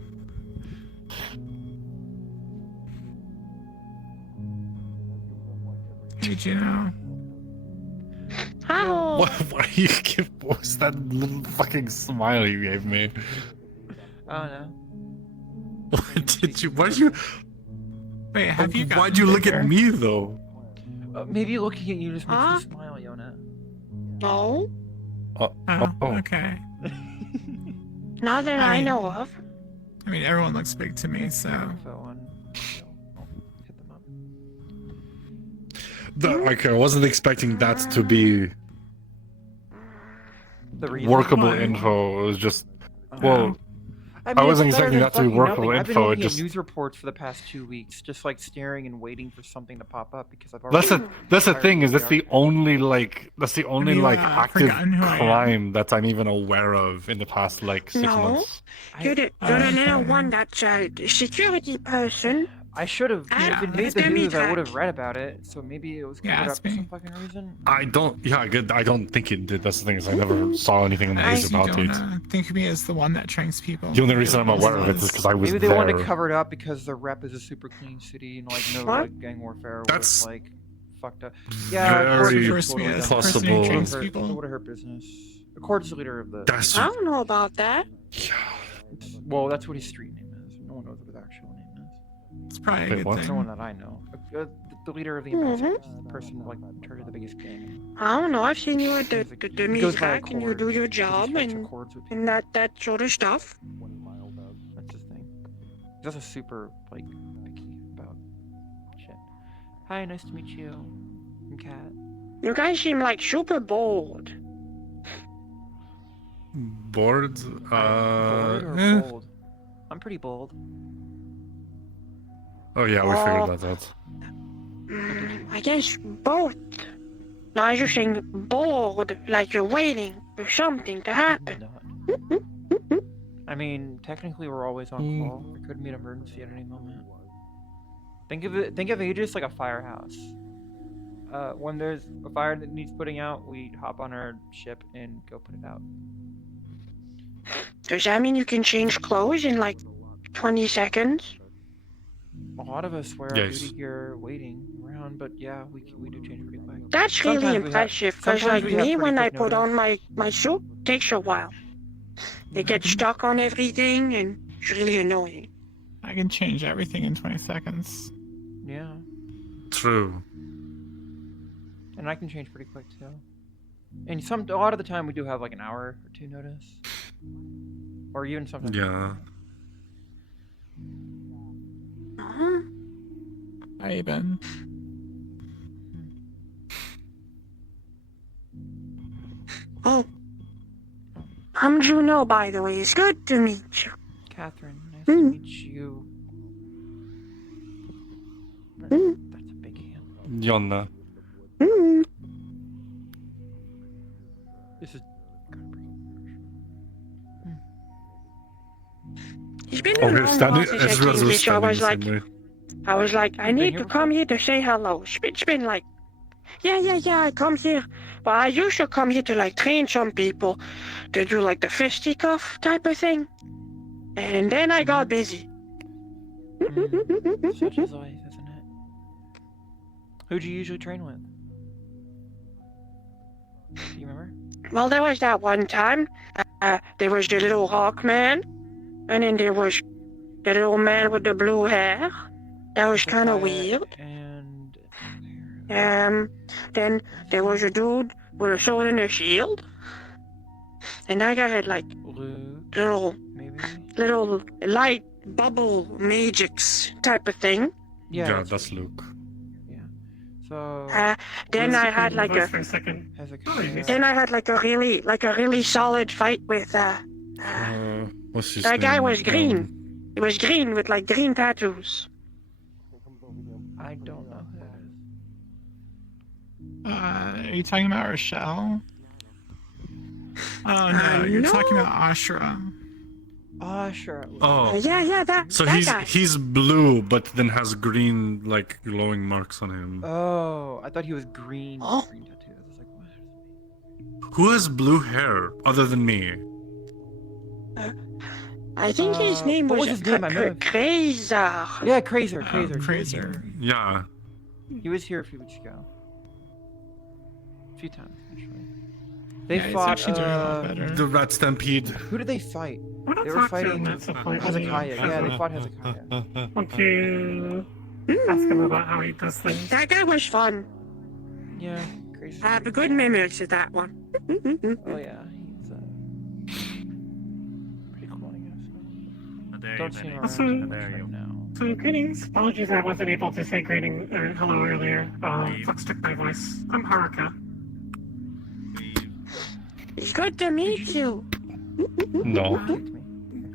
Did you know? How? Why do you give? What was that little fucking smile you gave me? I don't know. What did you? Why did you? Wait, have you gotten Why'd you look bigger? at me though? Maybe looking at you just makes Huh? me smile, Yona. No, Oh, okay. not that I I- know of. I mean, everyone looks big to me, so. Info on. Hit them up. Okay, I wasn't expecting that to be The reason workable why? info. It was just Uh, well, I I wasn't it's better expecting than that to be fucking workable nothing. I've been info, it looking just- at news reports for the past 2 weeks, just like staring and waiting for something to pop up because I've that's already. the tired thing of is that's the VR. only you, active forgotten who I am? crime that I'm even aware of in the past like 6 No. months. You're the okay. little one that's a security person. I should have. Yeah, If it made it's the me, news, I Jack. would have read about it. So maybe it was Yeah, covered it's up for me. some fucking reason. I don't. Yeah, I don't think it did. That's the thing is, I never saw anything in the I news guess you about don't it. think of me as the one that trains people. The only reason I'm aware of it is Was- because I was Maybe they there. wanted to cover it up because the rep is a super clean city and like no What? like gang warfare That's was like fucked up. Yeah, very Refers to me as the person possible. who trains It people. would have hurt business. Accord's the leader of the. That's I don't know about that. Well, that's what his street name is. No one knows what his actual name is. It's probably a Wait, good what? No one thing. that I know. The leader of the ambassadors, the person like in charge of the biggest gang. I don't know. I've seen you at the He goes by meat and you do your Accord, 'cause he job strikes and accords with people. that sort of stuff. That's his thing. He's also super like picky about shit. Hi, nice to meet you. I'm Kat. You guys seem like super bold. bored. Bold or eh. bold? I'm pretty bold. Oh yeah, we figured that out. I guess both. Now you're saying bold, like you're waiting for something to happen. Not. I mean, technically we're always on call. There could be an emergency at any moment. Think of Aegis like a firehouse. When there's a fire that needs putting out, we hop on our ship and go put it out. Does that mean you can change clothes in like 20 seconds? A lot of us wear our Yes. duty gear waiting around, but yeah, we do change pretty quick. That's really Sometimes we have- impressive, because sometimes like we have me, pretty when I quick put on notice. my suit, takes a while. They get stuck on everything and it's really annoying. I can change everything in 20 seconds. Yeah, True. and I can change pretty quick too. And a lot of the time we do have like an hour or two notice, or even sometimes. Yeah. Uh-huh. Hi, Eben. Oh. I'm Juno, by the way. It's good to meet you. Katherine, nice to Mm. meet you. Mm. That's a big hand. Jonna. Mm. This is. It's been Oh, a we're long standing. while since I Ezra's came was here, so I was standing the like, same way. I You've been need here to come here to say hello. It's been like, yeah, I come here. But I used to come here to like train some people to do like the fisticuff type of thing. And then I got busy. Such is life, isn't it? Who do you usually train with? Do you remember? Well, there was that one time. There was the little hawk man. And then there was the little man with the blue hair. That was kind of weird. And Then there was a dude with a sword and a shield. And that guy had like Luke, maybe. little light bubble magics type of thing. Yeah, that's Luke. So Then I had like Voice a for a second. Hezekiah. then I had like a really solid fight with What's his that guy name? was green. He was green with like green tattoos. I don't know who that is. Are you talking about Rochelle? Oh no, you're no. talking about Ashra. Oh, sure. Oh, Yeah, that so that guy. he's blue, but then has green like glowing marks on him. Oh, I thought he was green. Oh. Green tattoos. I was like, what? Who has blue hair other than me? I think his name what was, was his name? I remember. Krazer. Yeah, Krazer. Krazer. Fraser. Yeah. He was here a few weeks ago. A few times, actually. They Yeah, he's fought. actually doing a lot better. The rat stampede. Who did they fight? We're not They were talking fighting about that point. Hezekiah. Yeah, they fought Hezekiah. Want to ask him about how he does things? That guy was fun. Yeah, Krazer. I have a good memories of that one. Oh yeah, he's pretty cool, I guess. Don't see him Also- around right now. So, greetings. Apologies I wasn't able to say greeting or hello earlier. Fox took my voice. I'm Haruka. It's good to meet you. No. Kicked me.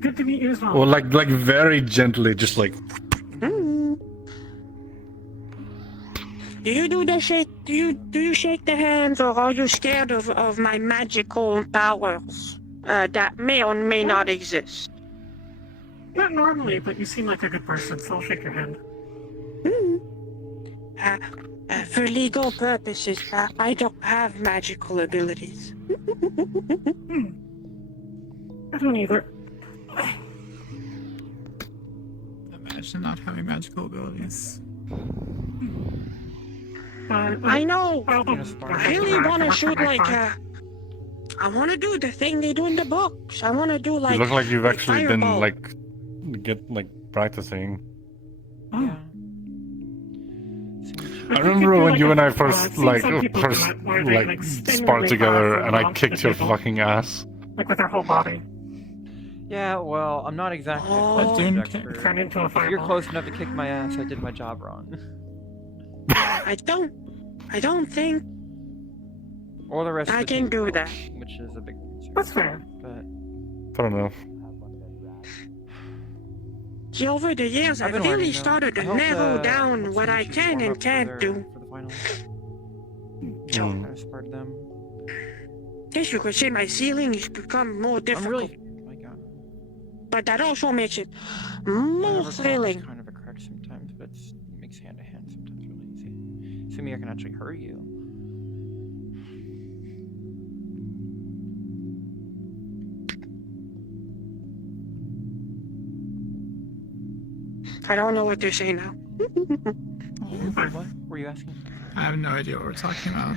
Good to meet you as well. Or like very gently, just like Mm. Do you do the shake? Do you shake the hands, or are you scared of my magical powers that may or may not exist? Not normally, but you seem like a good person, so I'll shake your hand. For legal purposes, I don't have magical abilities. I don't either. Imagine not having magical abilities. I know. Well, I really want to shoot like I want to do the thing they do in the books. I want to do like. You look like you've actually been fireball. like practicing. Yeah. I remember when you and I first sparred together, and I kicked your fucking ass. Like with their whole body. Yeah, well, I'm not exactly a Oh. close Dune range kick. expert. Turn into a If you're fireball. close enough to kick my ass, I did my job wrong. I don't think Or the rest I of the can team, do that. which is a big concern. That's fair. But Fair enough. See, over the years, I've I've been really learning, though. started I to hope, narrow let's down see what I you can warm and up for can't their- do. For the finals. So, I sparred them. guess you could say my ceiling has become more I'm difficult, really. Oh my god. but that also makes it My more overclock is thrilling. kind of a crutch sometimes, but it makes hand to hand sometimes really easy. Assuming I can actually hurt you. I don't know what they're saying now. What were you asking? I have no idea what we're talking about.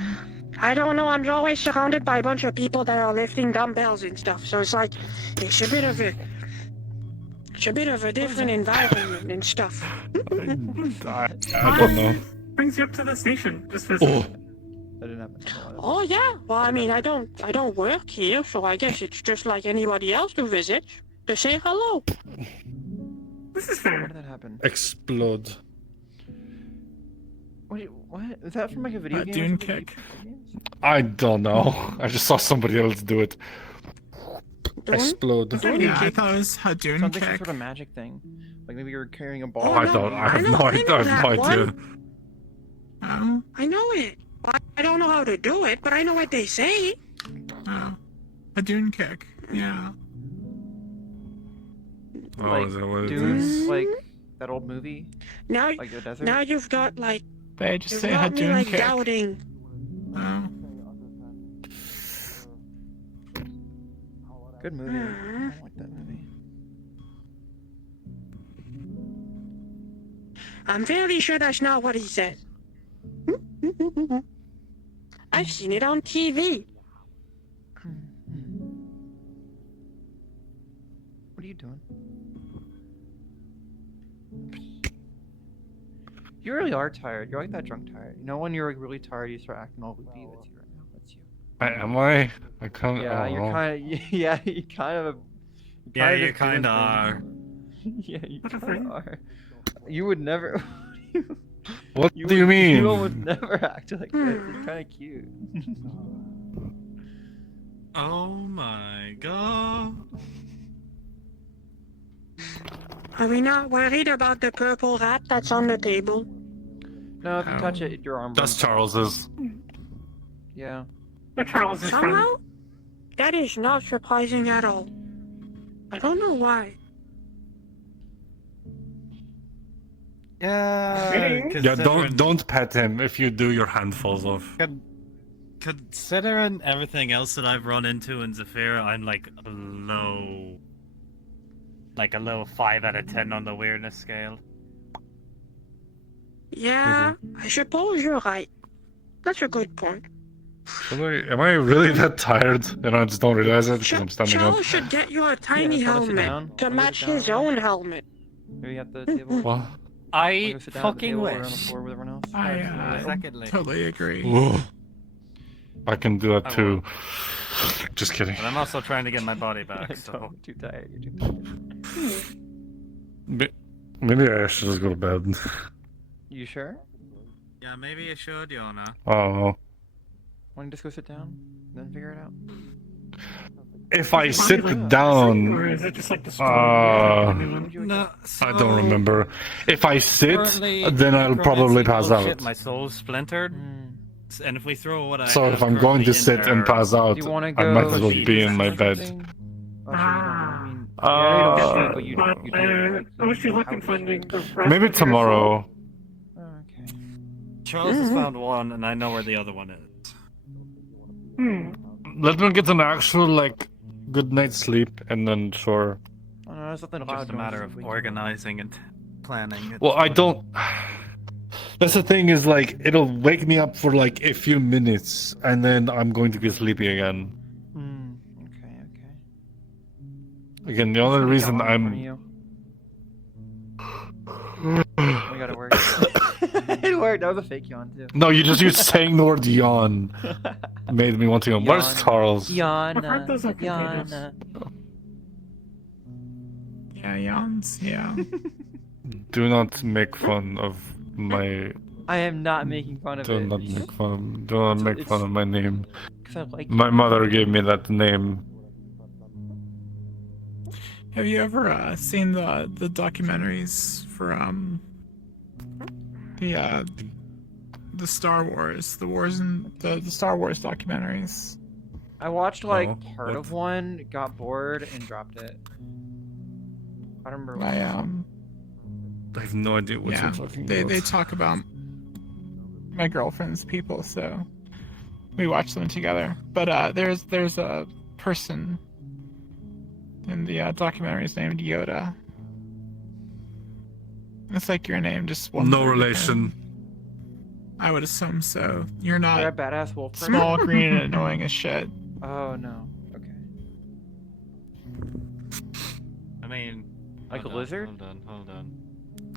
I don't know. I'm always surrounded by a bunch of people that are lifting dumbbells and stuff. So it's like it's a bit of a different environment and stuff. I don't know. Brings you up to the station. Just visit. Oh, I didn't have my Oh yeah. Well, I mean, I don't work here, so I guess it's just like anybody else who visits to say hello. This is Where fair. did that happen? explode. What? Is that from like a video game? or Dune something? kick. I don't know. I just saw somebody else do it. Dune? Explode. Dune Yeah, I kick. thought it was Hadun Sounds like some kick. sort of magic thing. Like maybe you're carrying a ball. Oh, I no, don't. I have I no know idea. I have that no idea. one. Oh, I know it. I don't know how to do it, but I know what they say. oh. Hadun kick. Yeah. Oh, Like is that what it Dune, is? like that old movie, Now, like the desert. now you've got like They just you've say got me Hadun like kick. doubting. Oh. Good movie. I like that movie. I'm fairly sure that's not what he said. I've seen it on TV. What are you doing? You really are tired. You're like that drunk tired. You know when you're like really tired, you start acting all loopy. That's you right now. That's you. Am I? I can't. Yeah, I you're don't know. kind of. Yeah, you kind of. Yeah, you just doing kinda are. things. Yeah, you What a kind thing. of are. You would never. What do you would- mean? You almost never act like that. You're kind of cute. Oh my god. Are we not worried about the purple rat that's on the table? No, if you touch it, your arm. That's burns off. Charles's. Yeah. But Charles is friend. Somehow, that is not surprising at all. I don't know why. Yeah. Yeah, don't pet him. If you do, your hand falls off. Considering everything else that I've run into in Zephyr, I'm like a low 5 out of 10 on the weirdness scale. Yeah, I suppose you're right. That's a good point. Am I really that tired? And I just don't realize it because I'm standing up. Charles should get you a tiny Yeah, wanna sit down? helmet to Wanna match sit down? his own helmet. Maybe at the table. What? I Wanna go sit down at the fucking table or on the wish. floor with everyone else? I Secondly. totally agree. Whoa. I can do that I too. Just kidding. But I'm also trying to get my body back, so... Don't, too tired. You're too tired. Maybe I should just go to bed. You sure? Yeah, maybe you should, Yona. I don't know. Why don't you just go sit down, then figure it out? If I Is it sit Or down, is it just like the story? No, I don't remember. If I sit, currently, then I'll probably pass oh shit, out. my soul's splintered. And if we throw what I So have if I'm going to currently in sit and there- pass out, Do you want to I go? might as well Feed be us in my or bed. something? Oh, Ah. I mean, you don't I wish you luck in finding the rest Maybe of your tomorrow. Okay. Charles has found one, and I know where the other one is. Let me get an actual, like, good night's sleep, and then sure. Oh, no, there's nothing It's allowed just a during matter the of week. organizing and planning. It's Well, I fine. don't. That's the thing is, like, it'll wake me up for, like, a few minutes, and then I'm going to be sleepy again. Okay, okay. Again, the It's only gonna reason yawn in front of I'm. you. We gotta work. It worked. That was a fake yawn too. No, you just used saying the word yawn. Made me want to yawn. Where's Yawn. Charles? Yawn. Aren't those like contagious? Yeah, yawns. Yeah. Do not make fun of my. I am not making fun of Do it. not make fun. Do not make fun of my name. 'Cause I like My it. mother gave me that name. Have you ever seen the documentaries for the Star Wars, the wars and the Star Wars documentaries? I watched like No, part what? of one, got bored, and dropped it. I don't remember. I I have no idea what yeah, you're talking they about. talk about my girlfriend's people, so we watch them together. But there's a person in the documentaries named Yoda. It's like your name, just one. No letter relation. different. I would assume so. You're You're not a badass wolf. person? small, green, and annoying as shit. Oh no. Okay. I mean, Like hold a on, lizard?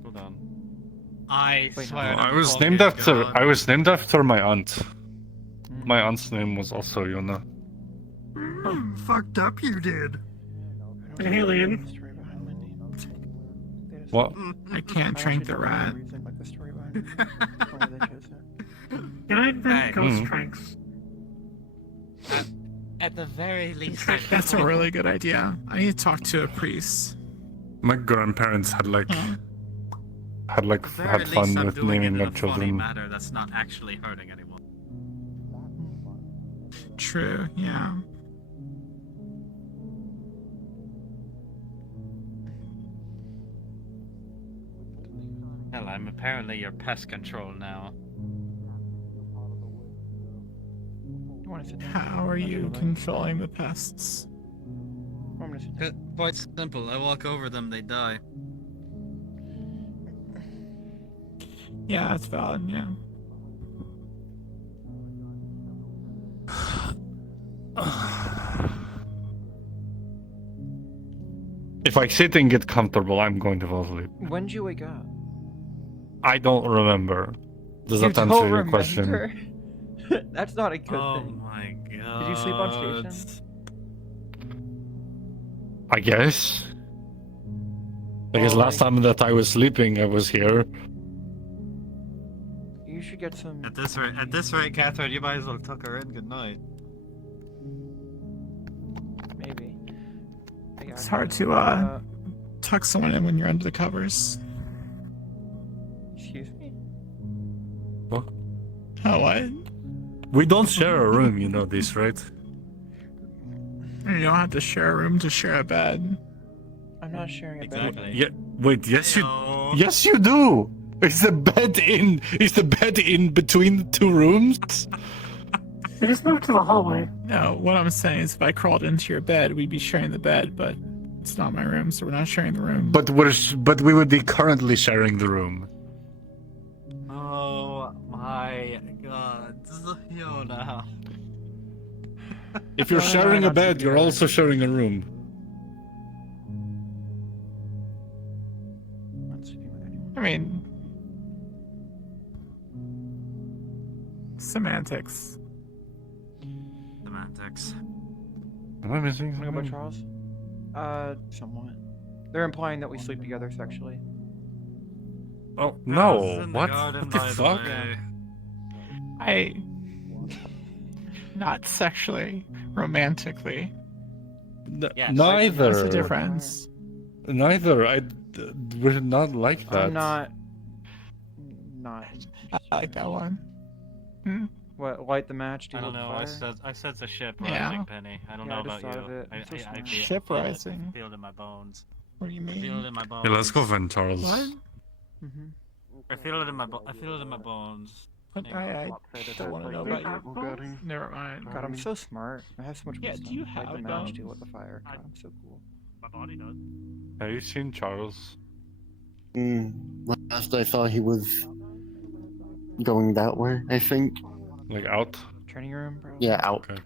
Hold on. I Wait, swear. no. I to was fucking named after. God. I was named after my aunt. Mm. My aunt's name was also Yona. Fucked up you did. An alien. Story behind my name. They just- What? I can't I trank actually the don't know rat. reason, like the story behind it. Why they chose that. Can I invent Hey. ghost Hmm. tranks? At the very least, That's a really good idea. I need to talk to a priest. My grandparents had like Huh. At the very had least, fun I'm with doing it naming in their a funny children. manner that's not actually hurting anyone. True, yeah. Hell, I'm apparently your pest control now. You wanna sit down? How are you controlling the pests? I'm gonna sit down. Quite simple. I walk over them, they die. Yeah, that's valid, yeah. If I sit and get comfortable, I'm going to fall asleep. When did you wake up? I don't remember. Does You that answer don't your remember? question? That's not a good Oh thing. my god. Did you sleep on station? I guess. Because Well, last like- time that I was sleeping, I was here. You should get some. At this rate, Catherine, you might as well tuck her in. Good night. Maybe. I got It's it. hard to tuck someone in when you're under the covers. Excuse me. What? Oh, what? We don't share a room, you know this, right? You don't have to share a room to share a bed. I'm not sharing a bed. Exactly. Yeah. Wait. Yes, you. Heyo. Yes, you do. Is the bed in? Is the bed in between the two rooms? They just moved to the hallway. No, what I'm saying is if I crawled into your bed, we'd be sharing the bed, but it's not my room, so we're not sharing the room. But we would be currently sharing the room. Oh my god. Yona. If you're No, no, sharing no, a not bed, you're together. also sharing a room. I'm not sleeping with anyone. I mean, semantics. Semantics. Am I missing Wanna go by something? Charles? Somewhat. They're implying that we sleep together sexually. Oh How's no! in the What? garden, What the by fuck? way? I. Not sexually, romantically. Yes. Neither. That's the difference. Neither. We're not like that. I'm not. Not. I like that one. Hmm? What? Light the match? I don't deal know. fire? I said the ship Yeah. rising, Penny. I don't Yeah, know I just about thought of you. it. I'm so smart. Ship feel it. rising. Feel it in my bones. What do you I feel it mean? in my bones. Yeah, let's go then, Charles. What? Mm-hmm. I feel it in my I feel it in my bones. I don't want to know about you. Never mind. God, I'm so smart. I have so much Yeah, wisdom. do you Like the have match them? deal with the fire. God, I'm so cool. My body does. Have you seen Charles? Last I saw, he was going that way, I think. Like out? Training room, bro. Yeah, out. Okay.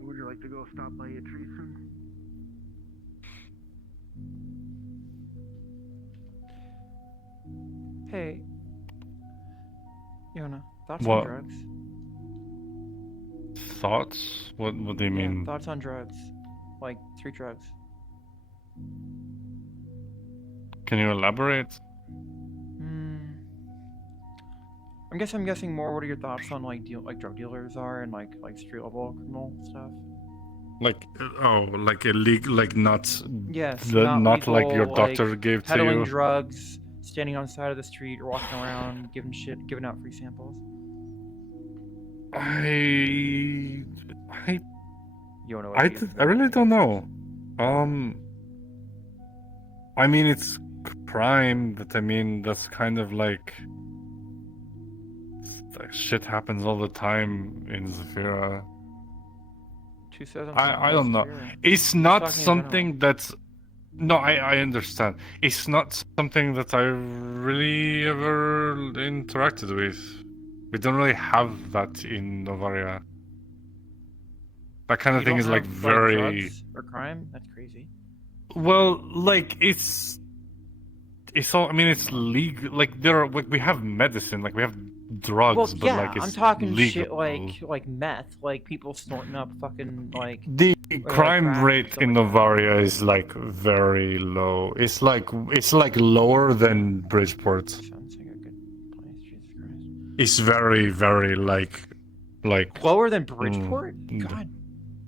Would you like to go stop by a tree soon? Hey, Yona, thoughts What? on drugs? Thoughts? What do you Yeah, mean? thoughts on drugs. Like street drugs. Can you elaborate? I'm guessing more. What are your thoughts on like drug dealers are and like street level criminal stuff? Like like illegal, like not Yes, not like your legal, doctor gave to peddling you. drugs, standing on the side of the street or walking around, giving out free samples. I You don't know. What I really don't know. I mean it's crime, but I mean that's kind of like shit happens all the time in Zafira. I don't know. It's not something that's no, I understand. It's not something that I really ever interacted with. We don't really have that in Novaria. That kind of thing is like very drugs or crime. That's crazy. well, like it's all. I mean, it's legal. Like there are like we have medicine, like we have drugs, Well, but yeah, like it's I'm talking legal. shit like meth, like people snorting up fucking like. The crime crack, rate stuff in like that. Novaria is like very low. It's like lower than Bridgeport. Sounds like a good place. Jesus Christ. It's very very like Lower than Bridgeport? Mm. God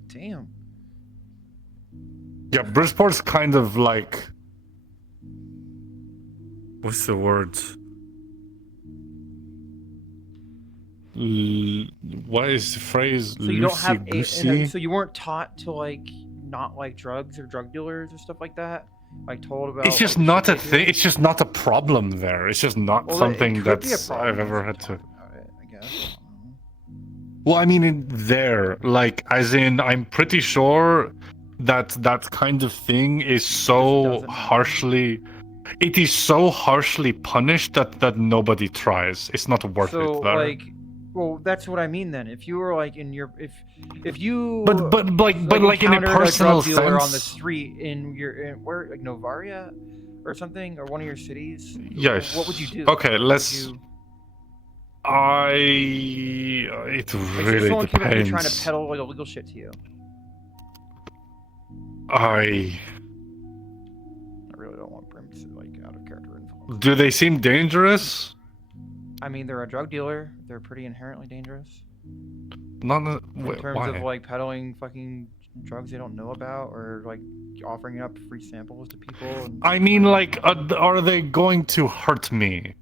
damn. yeah, Bridgeport's kind of like what's the word? What is the phrase? So you don't have Loosey-goosey? so you weren't taught to like not like drugs or drug dealers or stuff like that? Like told about It's just like, not a shit they do? thing. It's just not a problem there. It's just not Well, something it could be a that's problem I've ever if had you to. talk about it, I guess. I don't know. Well, I mean, in there, like, as in, I'm pretty sure that that kind of thing is so doesn't happen. harshly. It is so harshly punished that nobody tries. It's not worth So it there. like, well, that's what I mean then. If you were like in your if you but like in a encountered personal a drug dealer sense. on the street in where like Novaria or something or one of your cities, Yes. what would you do? Okay, Would let's. you- It like, say really someone came up to you depends. trying to peddle like illegal shit to you. I really don't want Brim's like out of character influence. do they seem dangerous? I mean, they're a drug dealer. They're pretty inherently dangerous Not in terms why? of like peddling fucking drugs they don't know about or like offering up free samples to people. And I mean, like, are they going to hurt me?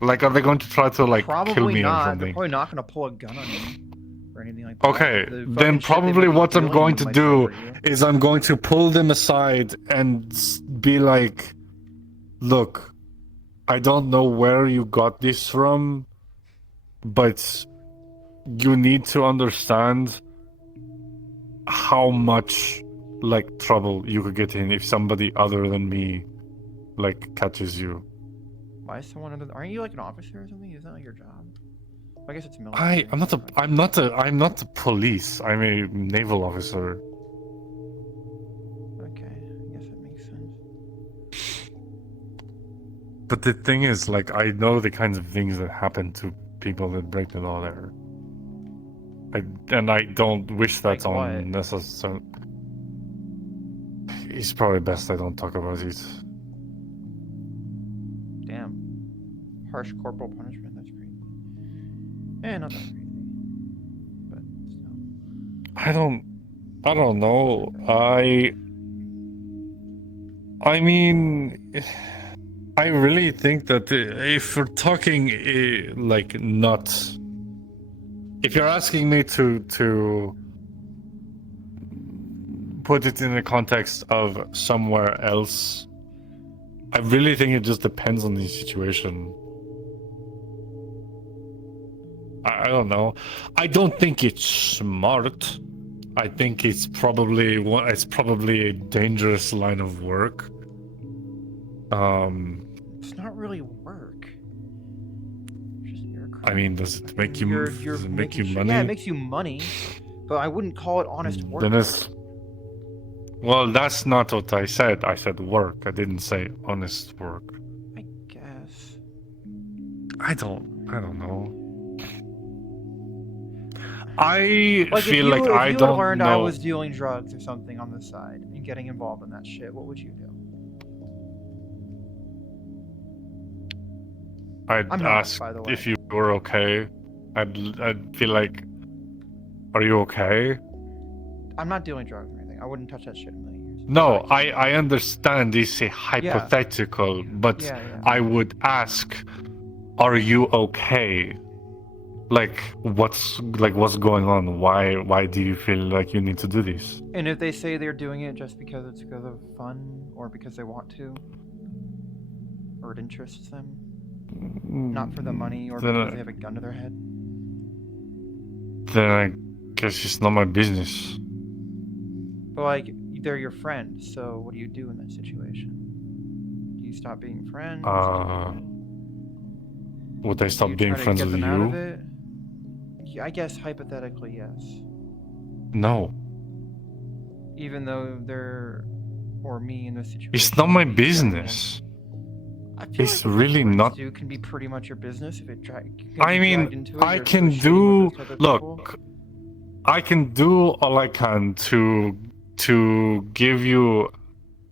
Like, are they going to try to like probably kill me not. or They're something? probably not going to pull a gun on you or anything like that. Okay, The fucking then shit they probably might be what I'm dealing going in to might do hurt you. is I'm going to pull them aside and be like, look, I don't know where you got this from, but you need to understand how much like trouble you could get in if somebody other than me like catches you. Why is someone other? Aren't you like an officer or something? Is that like your job? I guess it's military. I'm not the police. I'm a naval officer. Okay, I guess that makes sense. But the thing is, like, I know the kinds of things that happen to people that break the law there. I don't wish that Like what? on necessarily. It's probably best I don't talk about it. Damn. Harsh corporal punishment. That's crazy. Eh, not that crazy. But still. I don't know. I mean, I really think that if we're talking like not, if you're asking me to put it in the context of somewhere else, I really think it just depends on the situation. I don't know. I don't think it's smart. I think it's probably a dangerous line of work. It's not really work. I mean, does it make you money? Yeah, it makes you money, but I wouldn't call it honest work. Then it's well, that's not what I said. I said work. I didn't say honest work. I guess. I don't know. I Like feel like if I you don't learned know. I was dealing drugs or something on the side and getting involved in that shit, what would you do? I'd I'm not, ask by the way. if you were okay. I'd feel like, are you okay? I'm not dealing drugs or anything. I wouldn't touch that shit in a million years. No, I understand this is hypothetical, but Yeah. I would ask, are you okay? Like what's going on? Why do you feel like you need to do this? And if they say they're doing it just because it's because of fun or because they want to, or it interests them, not for the money or because they have a gun to their head. Then I guess it's not my business. But like, they're your friend, so what do you do in that situation? Do you stop being friends? Would I stop being friends with you? Yeah, I guess hypothetically, yes. No. Even though they're, or me in this situation. It's not my business. It's really not. You can be pretty much your business if it I mean, I can do. Look, I can do all I can to give you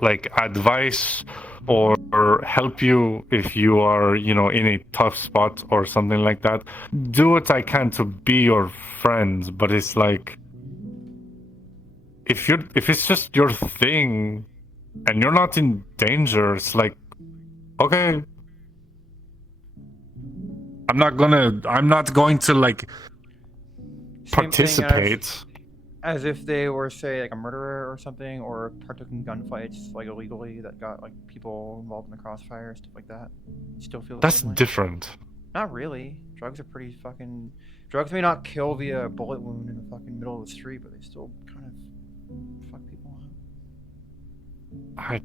like advice or help you if you are, in a tough spot or something like that. Do what I can to be your friend, but it's like if it's just your thing and you're not in danger, it's like okay. I'm not going to like participate. As if they were, say, like a murderer or something, or partook in gunfights, like illegally, that got like people involved in the crossfire, stuff like that. You still feel that's different. Not really. Drugs are pretty fucking. Drugs may not kill via a bullet wound in the fucking middle of the street, but they still kind of fuck people up.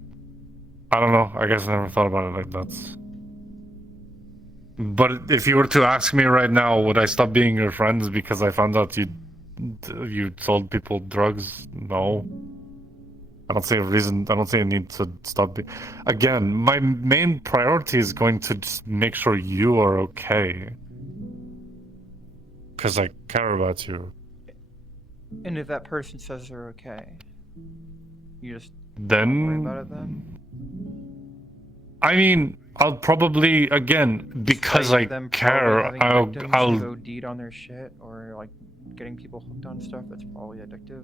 I don't know. I guess I never thought about it like that. But if you were to ask me right now, would I stop being your friends because I found out you sold people drugs? No. I don't see a reason. I don't see a need to stop. Again, my main priority is going to just make sure you are okay. Because I care about you. And if that person says they're okay, you just then don't worry about it then? I mean, I'll probably, again, because I care, I'll go deed on their shit, or like getting people hooked on stuff that's probably addictive.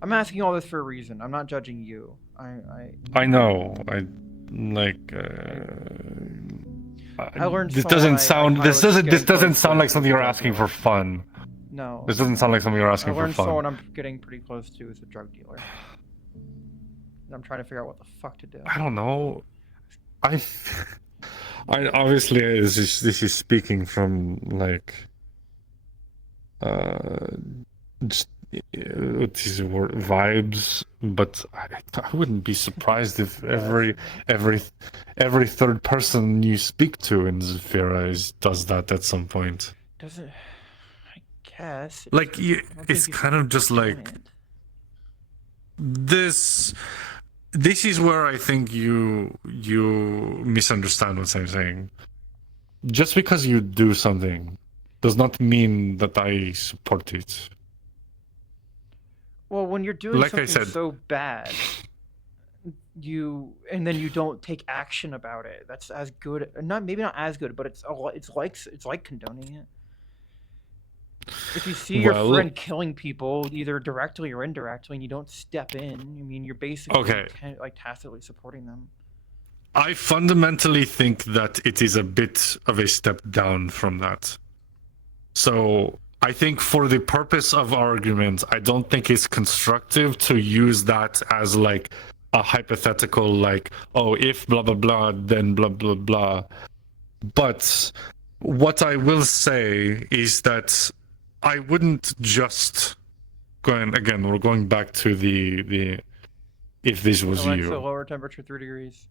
I'm asking all this for a reason. I'm not judging you. I know. I learned. This doesn't sound. This doesn't sound like something you're asking for fun. No. This doesn't sound like something you're asking I for learned fun. someone I'm getting pretty close to is a drug dealer. And I'm trying to figure out what the fuck to do. I don't know. I obviously this is speaking from like just these vibes, but I wouldn't be surprised if every third person you speak to in Zephyra does that at some point. Doesn't. I guess. Like it's kind of just like this. This is where I think you misunderstand what I'm saying. Just because you do something does not mean that I support it. Well, when you're doing like something I said, so bad, and then you don't take action about it, that's as good. Maybe not as good, but it's like condoning it. If you see your friend killing people, either directly or indirectly, and you don't step in, I mean, you're basically like tacitly supporting them. I fundamentally think that it is a bit of a step down from that. So I think for the purpose of argument, I don't think it's constructive to use that as like a hypothetical, like, oh, if blah blah blah, then blah blah blah. But what I will say is that I wouldn't just going again. We're going back to the if this was Alexa, you. lower temperature 3 degrees.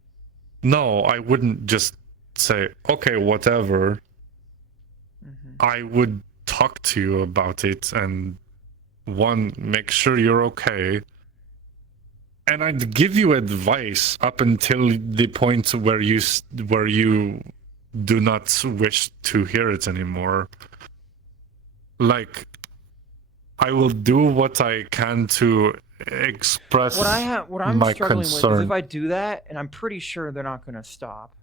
No, I wouldn't just say okay, whatever. I would talk to you about it and one, make sure you're okay. And I'd give you advice up until the point where you do not wish to hear it anymore. Like, I will do what I can to express What I'm my struggling with concern. is if I do that, and I'm pretty sure they're not going to stop.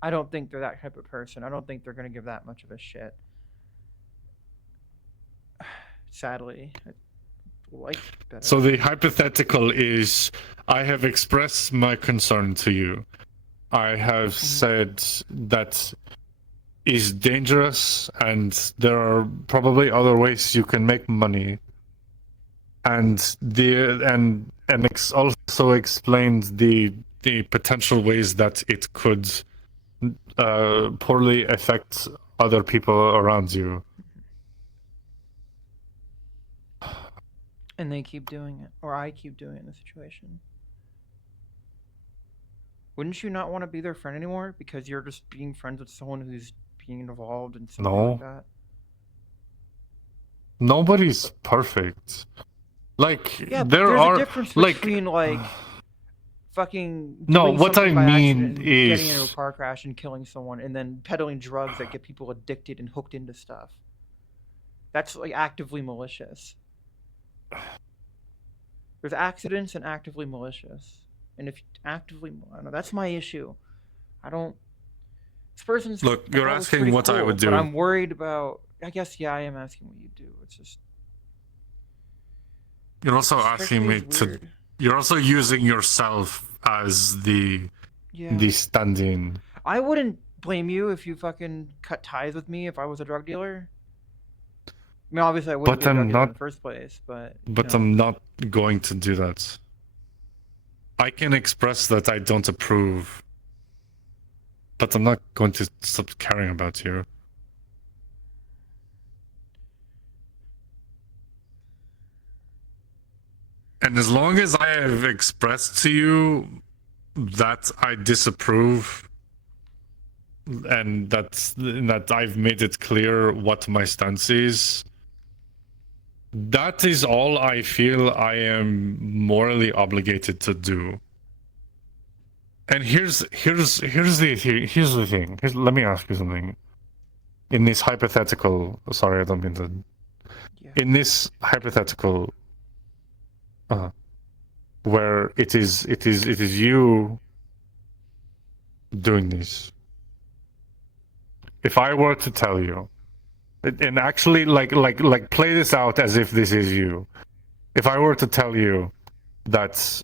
I don't think they're that type of person. I don't think they're going to give that much of a shit. Sadly, I like better. So the hypothetical is, I have expressed my concern to you. I have said that is dangerous, and there are probably other ways you can make money. And also explained the potential ways that it could poorly affect other people around you. And they keep doing it, or I keep doing it in the situation. Wouldn't you not want to be their friend anymore because you're just being friends with someone who's being involved in something like that? Nobody's perfect. Like, Yeah, but there there's are a difference like between like fucking No, doing what something I by mean accident and getting into a is car crash and killing someone, and then peddling drugs that get people addicted and hooked into stuff. That's like actively malicious. There's accidents and actively malicious, and if actively, I don't know, that's my issue. I don't. This person's Look, you're was asking pretty what I cool, would do. but I'm worried about. I guess yeah, I am asking what you do. It's just. You're also Strictly asking me is to. weird. You're also using yourself as the Yeah. stand-in. I wouldn't blame you if you fucking cut ties with me if I was a drug dealer. I mean, obviously, I wouldn't But be a drug I'm dealer in not- the first place, but. you But know. I'm not going to do that. I can express that I don't approve, but I'm not going to stop caring about you. And as long as I have expressed to you that I disapprove, and that I've made it clear what my stance is, that is all I feel I am morally obligated to do. And here's the thing. Let me ask you something. In this hypothetical, sorry, I don't mean to. Yeah. In this hypothetical, where it is you doing this. If I were to tell you, and actually like play this out as if this is you. If I were to tell you that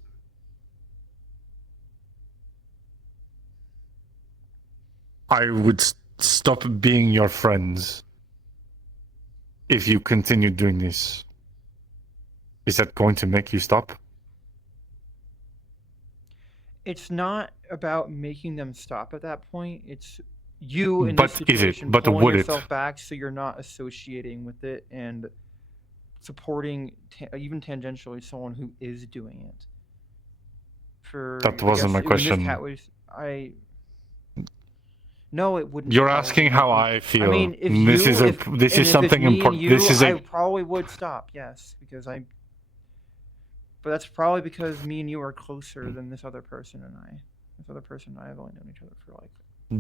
I would stop being your friends if you continue doing this, is that going to make you stop? It's not about making them stop at that point. It's you in But this is it? situation But pulling would it? yourself back so you're not associating with it and supporting even tangentially someone who is doing it. That wasn't my I guess, in question. this No, it wouldn't. You're probably asking make how me- I feel. I mean, if This you, is if, this and is if something it's me and important. you, This is I a probably would stop. Yes, because I. But that's probably because me and you are closer than this other person and I. This other person and I have only known each other for like.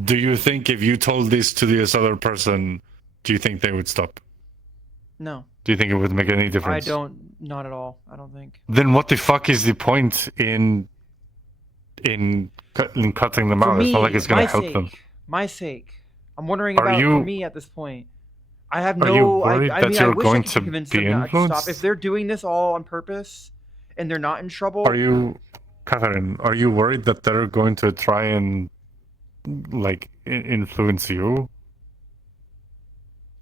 Do you think if you told this to this other person, do you think they would stop? No. Do you think it would make any difference? I don't. Not at all. I don't think. Then what the fuck is the point in cutting them out? It's not like it's gonna help them. My sake. I'm wondering Are about you- for me at this point. I have Are no. you worried I that mean, I you're wish going I could to convince be them not to stop. influenced? If they're doing this all on purpose, and they're not in trouble. Are you, Katherine? Are you worried that they're going to try and like influence you?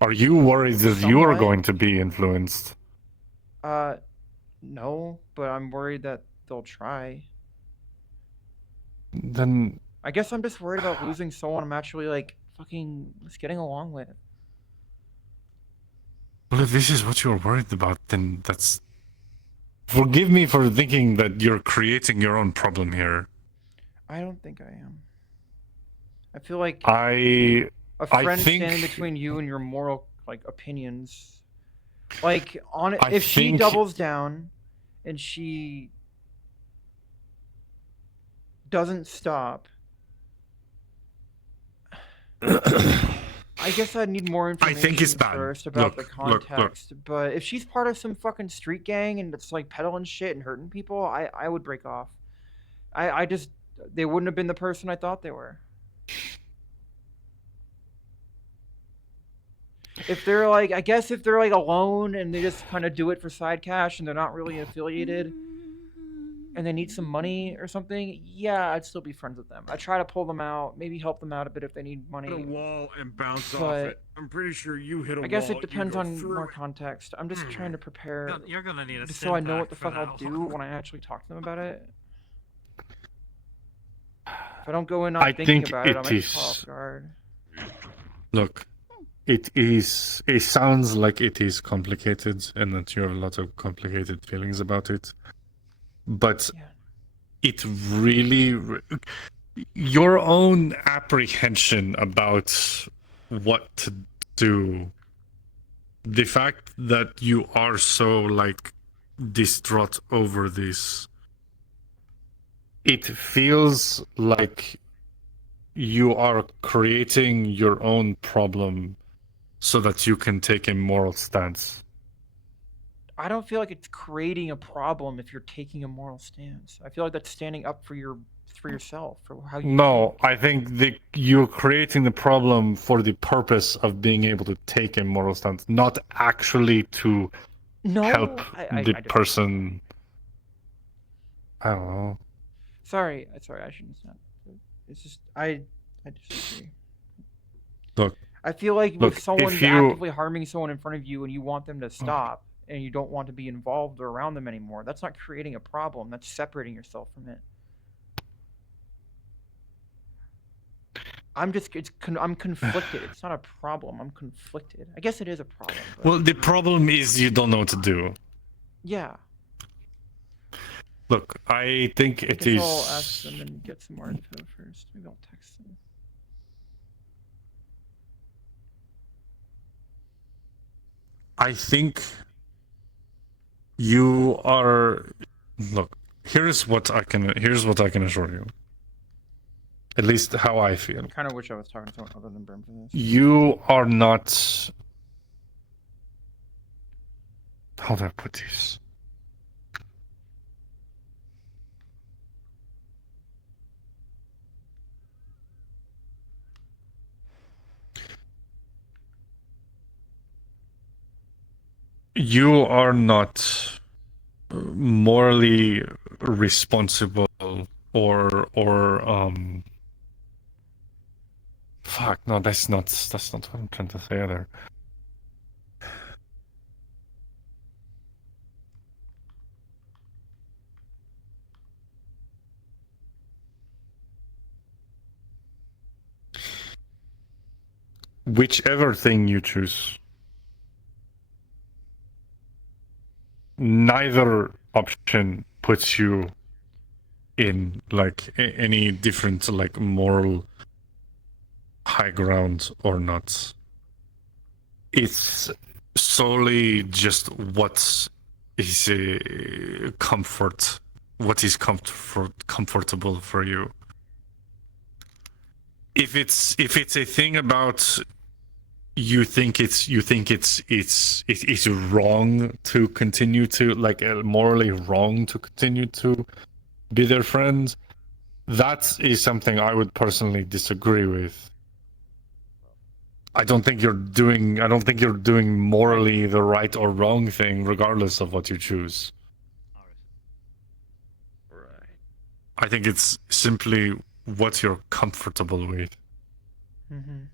Are you worried that you are Somewhat. going to be influenced? No, but I'm worried that they'll try. Then I guess I'm just worried about losing someone I'm actually like fucking just getting along with. well, if this is what you're worried about, then that's. Forgive me for thinking that you're creating your own problem here. I don't think I am. I feel like I friend think standing between you and your moral like opinions. Like on I if she think- doubles down and she doesn't stop, I guess I'd need more information think it's bad. first about the Look, look. context. But if she's part of some fucking street gang and it's like peddling shit and hurting people, I would break off. I just they wouldn't have been the person I thought they were. If they're like, I guess if they're like alone and they just kind of do it for side cash and they're not really affiliated and they need some money or something, yeah, I'd still be friends with them. I'd try to pull them out, maybe help them out a bit if they need money. Hit a wall and bounce off But it. I'm pretty sure you hit a wall. I guess it you depends go on through more it. context. I'm just trying to prepare You're gonna need a just so I know stim what the pack fuck for I'll that do one. when I actually talk to them about it. If I don't go in not I thinking think about it, I it might be is- caught off guard. Look, it sounds like it is complicated and that you have a lot of complicated feelings about it. But Yeah. it really. Your own apprehension about what to do. The fact that you are so, like, distraught over this. It feels like you are creating your own problem so that you can take a moral stance. I don't feel like it's creating a problem if you're taking a moral stance. I feel like that's standing up for yourself, for how you No, think. I think you're creating the problem for the purpose of being able to take a moral stance, not actually to No, help I the just- person. I don't know. Sorry, I shouldn't have said. It's just I disagree. Look, I feel like Look, if someone's if you- actively harming someone in front of you and you want them to stop and you don't want to be involved or around them anymore, that's not creating a problem. That's separating yourself from it. I'm conflicted. It's not a problem. I'm conflicted. I guess it is a problem. But Well, the problem is you don't know what to do. yeah, Look, I think I it guess is. I'll ask them and get some more info first. Maybe I'll text them. I think you are. Look, here's what I can assure you. At least how I feel. I kind of wish I was talking to someone other than Brim for this. You are not. How do I put this? You are not morally responsible or fuck, no, that's not what I'm trying to say either. Whichever thing you choose, neither option puts you in like any different like moral high ground or not. It's solely just what is what is comfortable for you. If it's a thing about you think it's wrong to continue to like morally wrong to continue to be their friend, that is something I would personally disagree with. I don't think you're doing morally the right or wrong thing regardless of what you choose. Right. I think it's simply what you're comfortable with. Mm-hmm.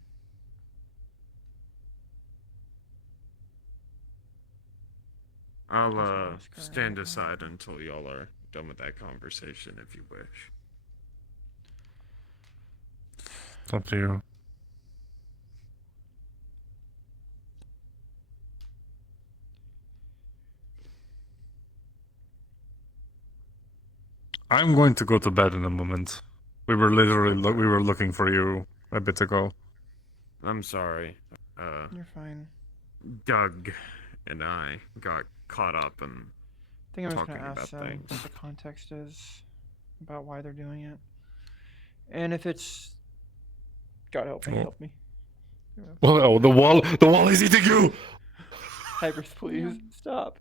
I'll ask her stand right now. aside until y'all are done with that conversation if you wish. It's up to you. I'm going to go to bed in a moment. We were literally we were looking for you a bit ago. I'm sorry. You're fine. Doug and I got caught up in I think I'm just talking gonna about ask them things. what the context is about why they're doing it, and if it's God help me, Well- help me. Well, oh, the wall is eating you. Tigers, please stop.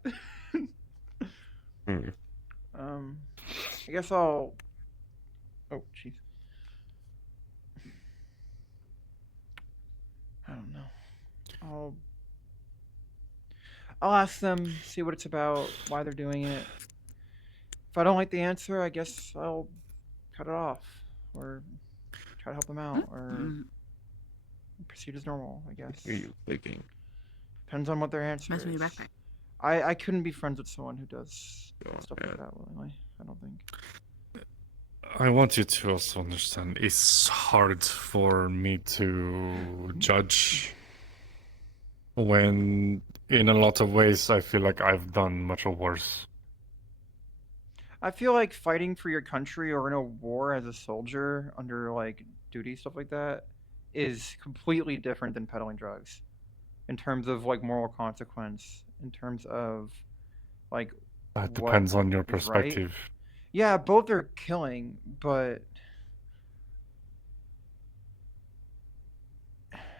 Hmm. I guess I'll. Oh, jeez. I don't know. I'll ask them, see what it's about, why they're doing it. If I don't like the answer, I guess I'll cut it off, or try to help them out, or proceed as normal. I guess. What are you thinking? Depends on what their answer Mess with is. your backpack. I couldn't be friends with someone who does Go stuff ahead. like that willingly. I don't think. I want you to also understand it's hard for me to judge when, in a lot of ways, I feel like I've done much worse. I feel like fighting for your country or in a war as a soldier under like duty stuff like that is completely different than peddling drugs in terms of like moral consequence, in terms of like That what depends on your is right. perspective. Yeah, both are killing, but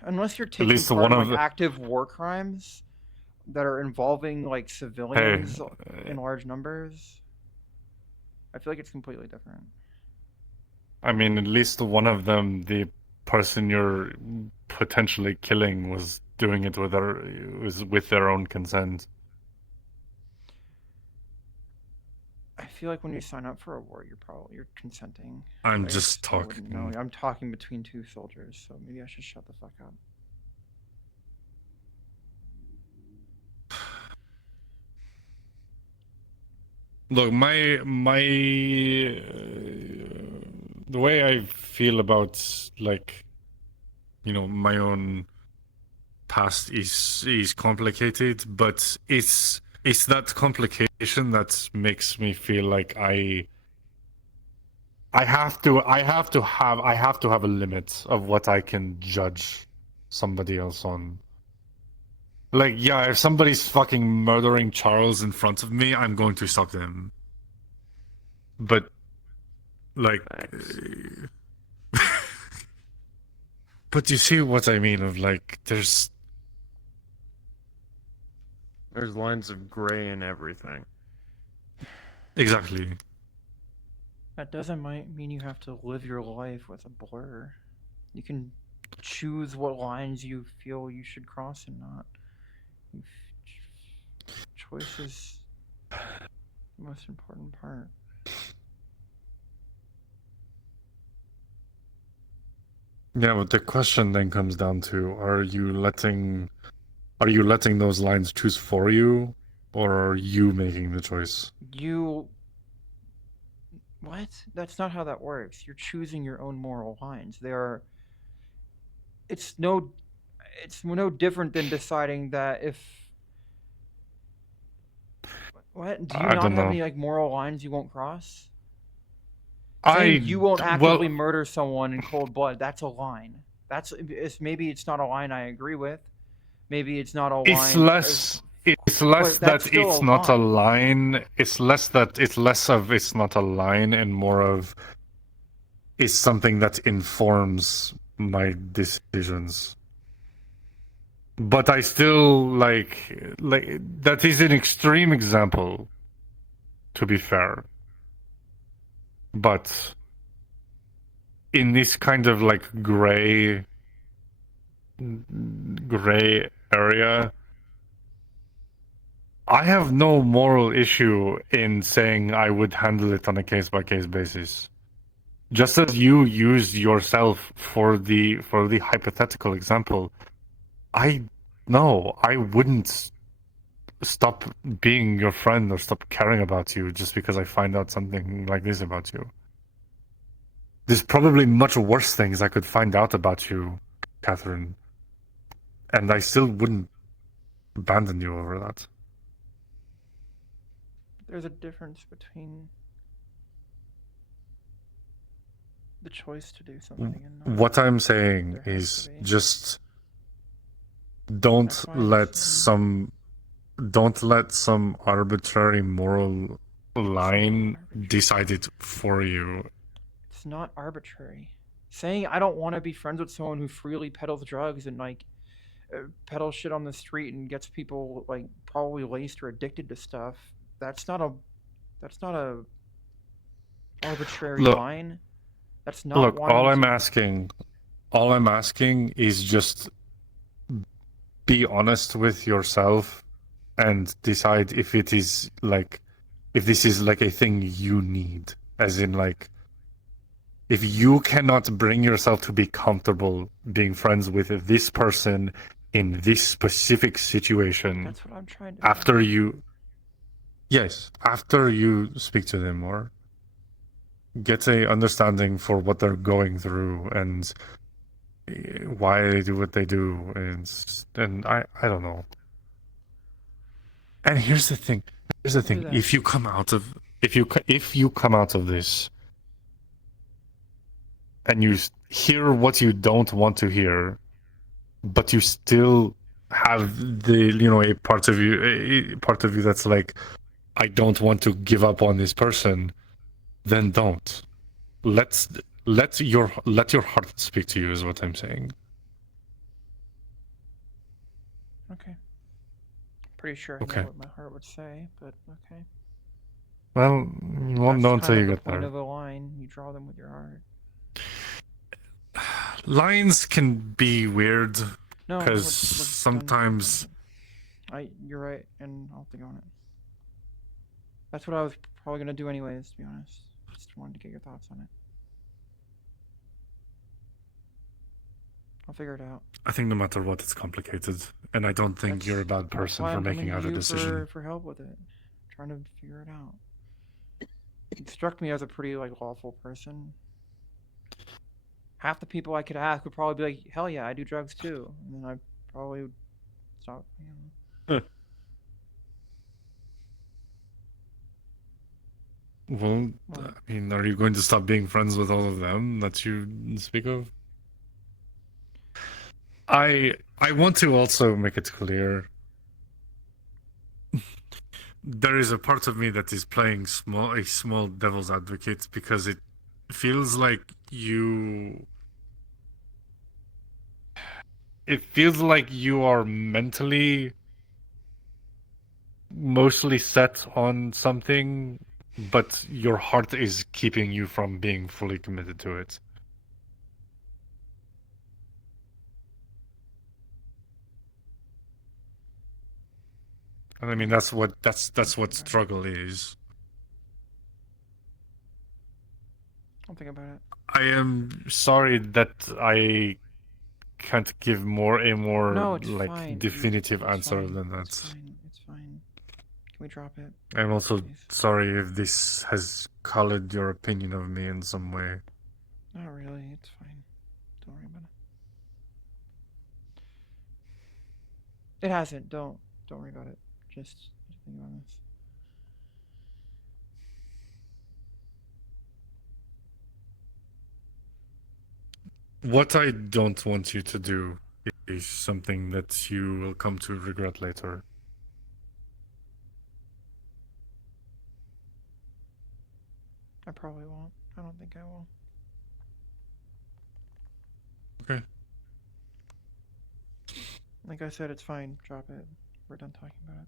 unless you're taking least part one in of like the- active war crimes that are involving like civilians in large numbers, I feel like it's completely different. I mean, at least one of them, the person you're potentially killing, was doing it with their own consent. I feel like when you sign up for a war, you're consenting. I'm I just guess I wouldn't know. talking. I'm talking between two soldiers, so maybe I should shut the fuck up. Look, the way I feel about like, my own past is complicated, but it's that complication that makes me feel like I have to have a limit of what I can judge somebody else on. Like, yeah, if somebody's fucking murdering Charles in front of me, I'm going to stop them. But, like, but you see what I mean? Of like, there's lines of gray in everything. exactly. That doesn't mean you have to live your life with a blur. You can choose what lines you feel you should cross and not. Choice is the most important part. Yeah, but the question then comes down to: Are you letting those lines choose for you, or are you making the choice? What? That's not how that works. You're choosing your own moral lines. It's no different than deciding that if. What? Do you I not don't have know. any like moral lines you won't cross? Saying you won't actively murder someone in cold blood, that's a line. Maybe it's not a line I agree with. Maybe it's not a line. It's less that it's not a line. It's less of it's not a line and more of it's something that informs my decisions. But I still like that is an extreme example, to be fair. But in this kind of like gray area, I have no moral issue in saying I would handle it on a case-by-case basis. Just as you used yourself for the hypothetical example, I wouldn't stop being your friend or stop caring about you just because I find out something like this about you. There's probably much worse things I could find out about you, Catherine, and I still wouldn't abandon you over that. There's a difference between the choice to do something and not. What I'm saying There has is to be. just don't That's why let I'm some arbitrary moral line decide it for you. It's not arbitrary. Saying I don't want to be friends with someone who freely peddles drugs and like peddles shit on the street and gets people like probably laced or addicted to stuff. That's not a arbitrary Look, line. That's not Look, wanting all I'm to- asking is just be honest with yourself and decide if this is like a thing you need. As in, like, if you cannot bring yourself to be comfortable being friends with this person in this specific situation, That's what I'm trying to after you speak to them more, get a understanding for what they're going through and why they do what they do, and I don't know. And here's the thing. If you come out of this and you hear what you don't want to hear, but you still have a part of you that's like, I don't want to give up on this person, then don't. Let your heart speak to you is what I'm saying. Okay. Pretty sure I know what my heart would say, but okay. Well, you won't know until you get Point there. of a line, you draw them with your heart. Lines can be weird No, because let's sometimes you're right, and I'll think on it. That's what I was probably gonna do anyways, to be honest. Just wanted to get your thoughts on it. I'll figure it out. I think no matter what, it's complicated, and I don't think you're a bad person for making out a decision. For help with it, trying to figure it out. It struck me as a pretty like lawful person. Half the people I could ask would probably be like, "Hell yeah, I do drugs too," and then I probably would stop. Well, I mean, are you going to stop being friends with all of them that you speak of? I want to also make it clear. There is a part of me that is playing a small devil's advocate because it feels like you are mentally mostly set on something, but your heart is keeping you from being fully committed to it. And I mean, that's what struggle is. I'll think about it. I am sorry that I can't give a more fine. definitive It's answer fine. than that. It's fine. Can we drop it? I'm also Please? sorry if this has colored your opinion of me in some way. Not really. It's fine. Don't worry about it. It hasn't. Don't worry about it. Just think about this. What I don't want you to do is something that you will come to regret later. I probably won't. I don't think I will. Okay. Like I said, it's fine. Drop it. We're done talking about it.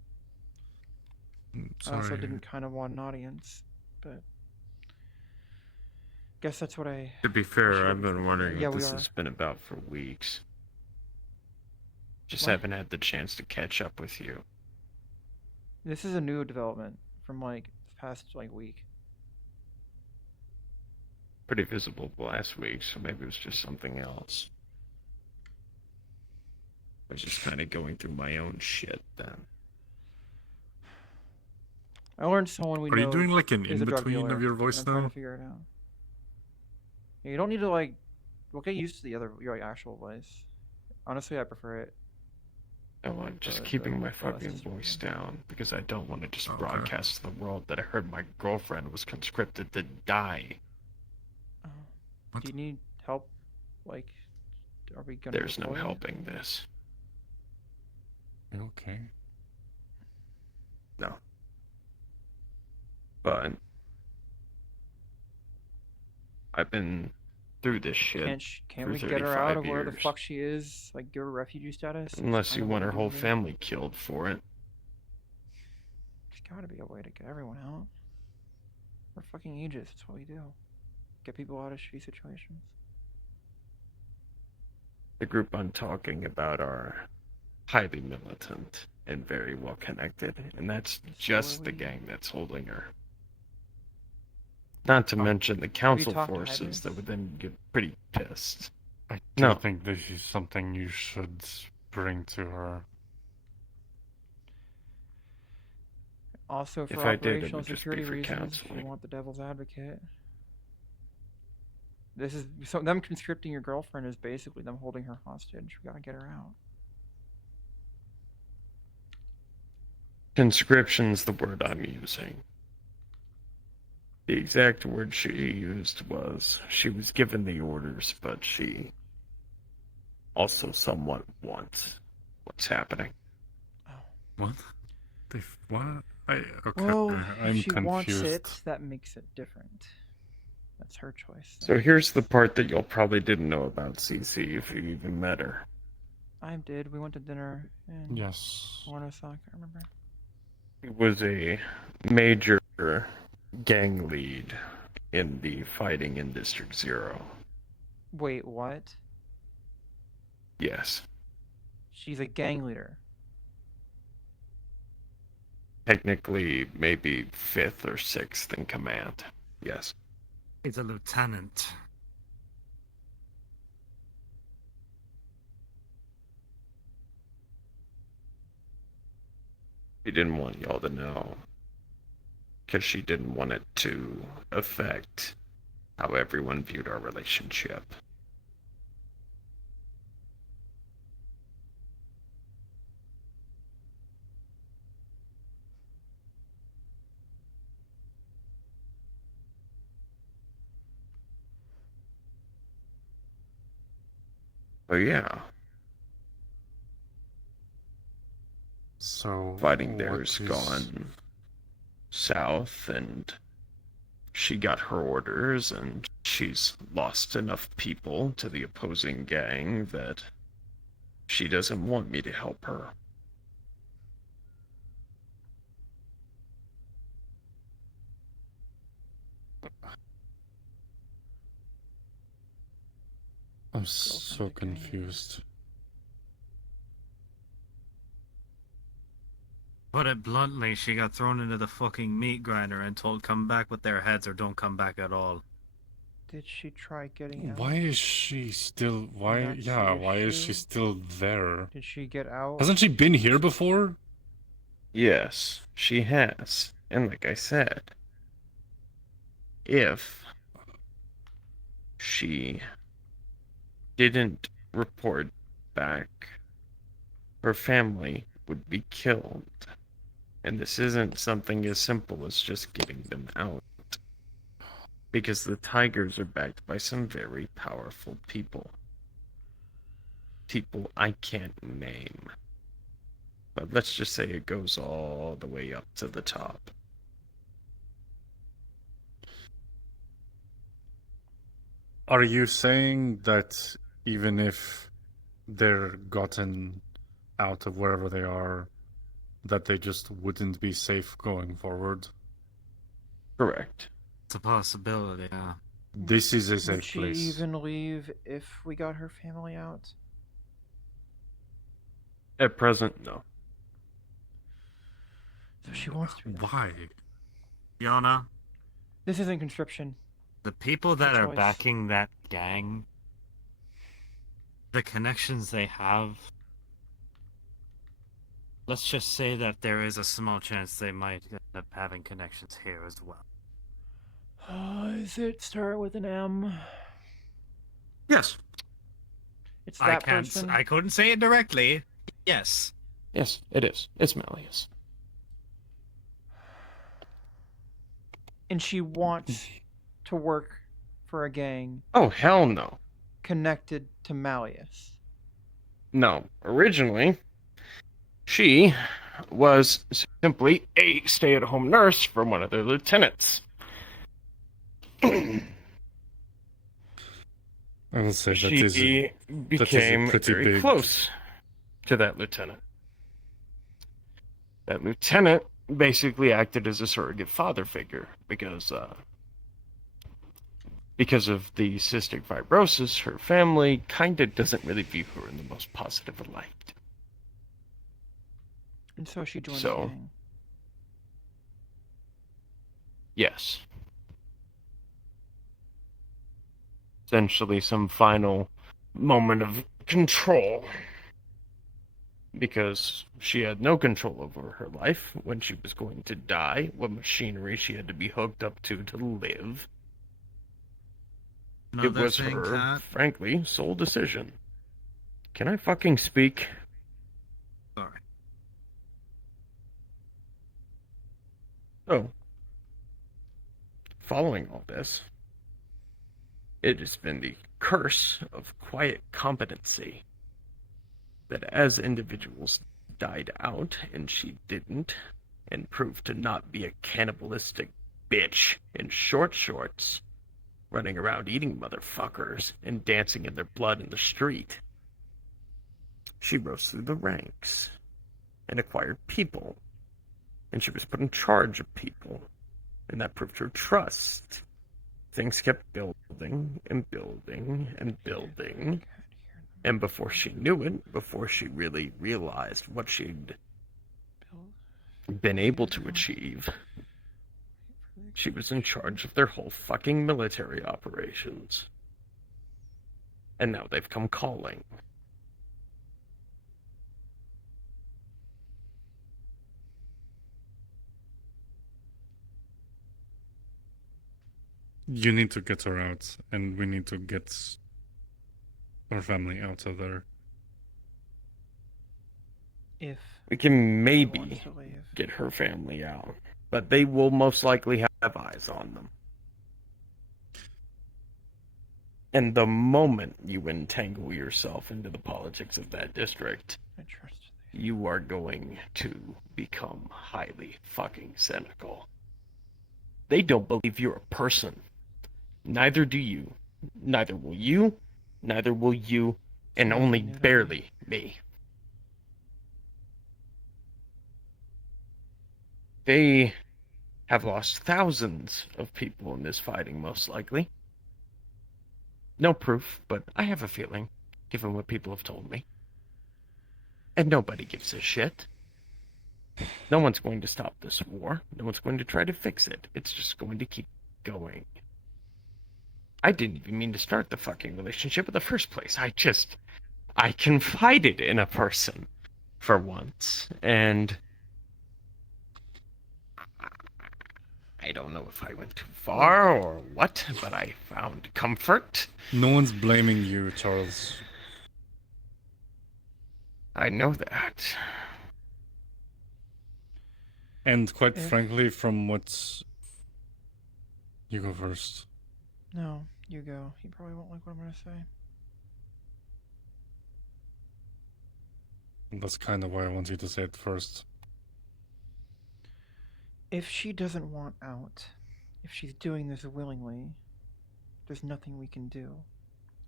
I also Sorry. didn't kind of want an audience, but guess that's what I. To be fair, I've been wondering Yeah, what we this are. has been about for weeks. Just What? haven't had the chance to catch up with you. This is a new development from like the past like week. Pretty visible last week, so maybe it was just something else. I was just kind of going through my own shit then. I learned someone we Are know you doing like an is a drug in-between dealer, of your and voice I'm trying now? to figure it out. Yeah, you don't need to like. We'll get used to your like, actual voice. Honestly, I prefer it. No, I'm just The- keeping the- my the fucking assistant voice version. down because I don't want to just Okay. broadcast to the world that I heard my girlfriend was conscripted to die. Oh. What? Do you need help? Like, are we gonna? There's no deploy? helping this. Okay. No. But I've been through this shit. Can't for we get her out 35 of where the years. fuck she is? Like, give her refugee status? That's Unless kind you of what want her we whole need to do. family killed for it. There's gotta be a way to get everyone out. We're fucking Aegis. That's what we do. Get people out of shitty situations. The group I'm talking about are highly militant and very well connected, and that's just the gang that's holding her. Not to mention the council talked to forces Aegis? that would then get pretty pissed. I do No. think this is something you should bring to her. Also, for If I did, it operational would just be security for reasons, if you counseling. want the devil's advocate. This is so them conscripting your girlfriend is basically them holding her hostage. We gotta get her out. Conscription's the word I'm using. The exact word she used was she was given the orders, but she also somewhat wants what's happening. What? What? Okay, Well, I'm if she wants confused. it, that makes it different. That's her choice. So here's the part that y'all probably didn't know about CC if you even met her. I did. We went to dinner in Yes. Warnosak, I remember. He was a major gang lead in the fighting in District Zero. Wait, what? Yes. She's a gang leader. Technically, maybe 5th or 6th in command. Yes. He's a lieutenant. She didn't want y'all to know. Because she didn't want it to affect how everyone viewed our relationship. But yeah. So Fighting there what is is- gone south, and she got her orders, and she's lost enough people to the opposing gang that she doesn't want me to help her. I'm so confused. Put it bluntly, she got thrown into the fucking meat grinder and told come back with their heads or don't come back at all. Did she try getting out? Why is she still? Why? That's the Yeah. Why is she issue. still there? Did she get out? Hasn't she been here before? Yes, she has. And like I said, if she didn't report back, her family would be killed. And this isn't something as simple as just getting them out. Because the Tigers are backed by some very powerful people. People I can't name. But let's just say it goes all the way up to the top. Are you saying that even if they're gotten out of wherever they are, that they just wouldn't be safe going forward? Correct. It's a possibility, yeah. This is a Would safe she place. even leave if we got her family out? At present, no. So she wants to be there. Why? Yona, This isn't conscription. the people that Good are choice. backing that gang, the connections they have, Let's just say that there is a small chance they might end up having connections here as well. Is it start with an M? Yes. It's I that can't. person. I couldn't say it directly. Yes. Yes, it is. It's Malleus. And she wants to work for a gang Oh, hell no. connected to Malleus. No. Originally, she was simply a stay-at-home nurse for one of their lieutenants. I will say that She became pretty very big. close to that lieutenant. That lieutenant basically acted as a surrogate father figure because of the cystic fibrosis. Her family kind of doesn't really view her in the most positive of light. And so she joined the So, gang. yes. Essentially some final moment of control. Because she had no control over her life when she was going to die, what machinery she had to be hooked up to live. It Another was thing, her, Kat. frankly, sole decision. Can I fucking speak? Sorry. So, following all this, it has been the curse of quiet competency that as individuals died out and she didn't, and proved to not be a cannibalistic bitch in short shorts, running around eating motherfuckers and dancing in their blood in the street, she rose through the ranks and acquired people, and she was put in charge of people, and that proved her trust. Things kept building and building and building. And before she knew it, before she really realized what she'd been able to achieve, she was in charge of their whole fucking military operations. And now they've come calling. You need to get her out, and we need to get her family out of there. If We can she maybe wants to leave. get her family out, but they will most likely have eyes on them. And the moment you entangle yourself into the politics of that district, I trust you are going to become highly fucking cynical. They don't believe you're a person. Neither do you. Neither will you. Neither will you. And Nothing only new to barely me. They have lost thousands of people in this fighting, most likely. No proof, but I have a feeling, given what people have told me. And nobody gives a shit. No one's going to stop this war. No one's going to try to fix it. It's just going to keep going. I didn't even mean to start the fucking relationship in the first place. I confided in a person for once, and I don't know if I went too far or what, but I found comfort. No one's blaming you, Charles. I know that. And quite If- frankly, from what... You go first. No, you go. He probably won't like what I'm going to say. That's kind of why I want you to say it first. If she doesn't want out, if she's doing this willingly, there's nothing we can do.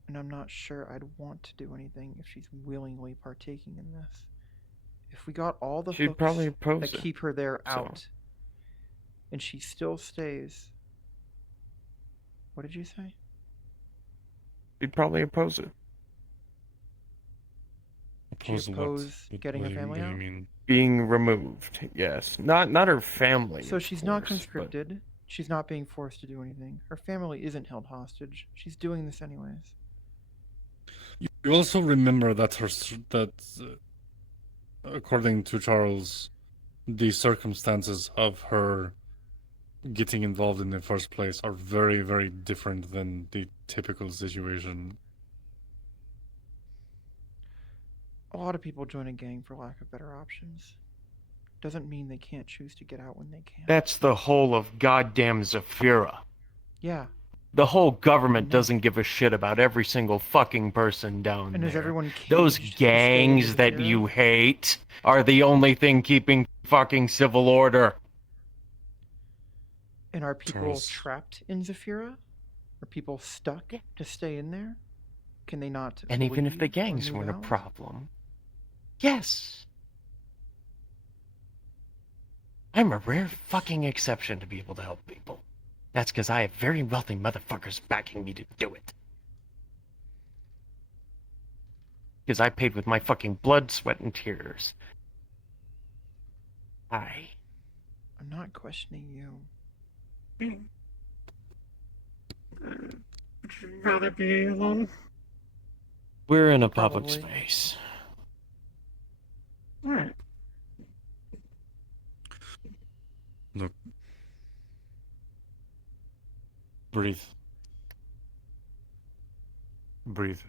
And I'm not sure I'd want to do anything if she's willingly partaking in this. If we got all the She'd hooks probably oppose that it, keep her there so. out, and she still stays... What did you say? You'd probably oppose it. Oppose what? oppose getting her What family do you out? mean? Being removed, yes. Not her family. So of she's not course, but conscripted. She's not being forced to do anything. Her family isn't held hostage. She's doing this anyways. You also remember that according to Charles, the circumstances of her getting involved in the first place are very, very different than the typical situation. A lot of people join a gang for lack of better options. Doesn't mean they can't choose to get out when they can. That's the whole of goddamn Zafira. Yeah. The whole government doesn't give a shit about every single fucking person down And there. is everyone Those caged to stay in gangs that Zafira? you hate are the only thing keeping fucking civil order. And are people Charles. trapped in Zafira? Are people stuck to stay in there? Can they not? And even if the leave or gangs move weren't a out? problem, yes. I'm a rare fucking exception to be able to help people. That's because I have very wealthy motherfuckers backing me to do it. Because I paid with my fucking blood, sweat, and tears. I'm not questioning you. Would you rather be alone? We're in a public Probably. space. Alright. Look. Breathe. Breathe.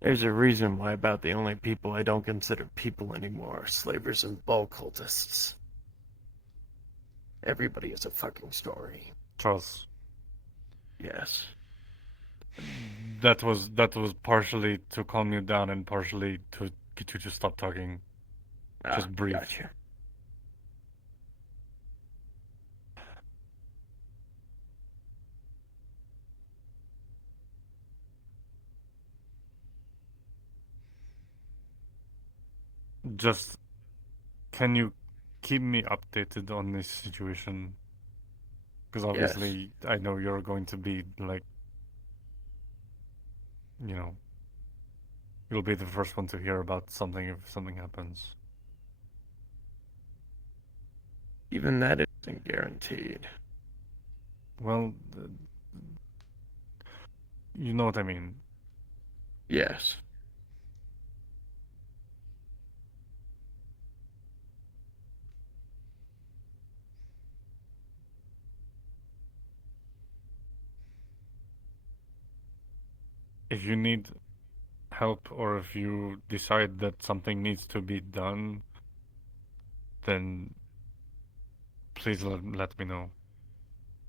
There's a reason why about the only people I don't consider people anymore are slavers and ball cultists. Everybody has a fucking story. Charles. Yes. That was partially to calm you down and partially to get you to stop talking. Just breathe. Gotcha. Just, can you keep me updated on this situation? Because obviously, I know you're going to be like, you know, you'll be the first one to hear about something if something happens. Even that isn't guaranteed. Well, you know what I mean. Yes. If you need help or if you decide that something needs to be done, then please let me know.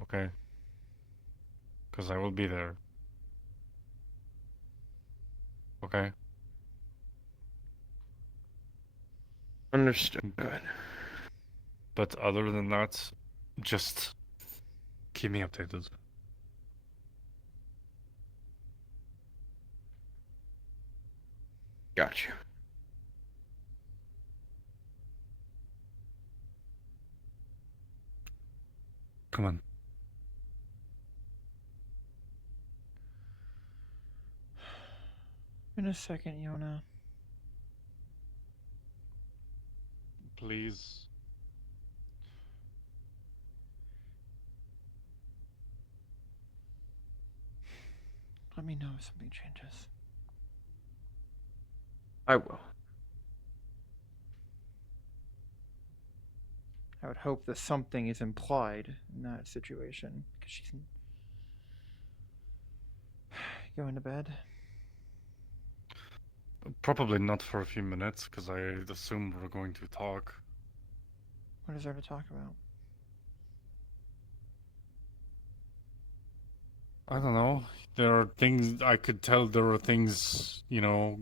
Okay? Because I will be there. Okay? Understood. But other than that, just keep me updated. Gotcha. Come on. In a second, Yona. Please. Let me know if something changes. I will. I would hope that something is implied in that situation, because she's going to bed. Probably not for a few minutes, because I assume we're going to talk. What is there to talk about? I don't know. There are things I could tell. There are things, you know,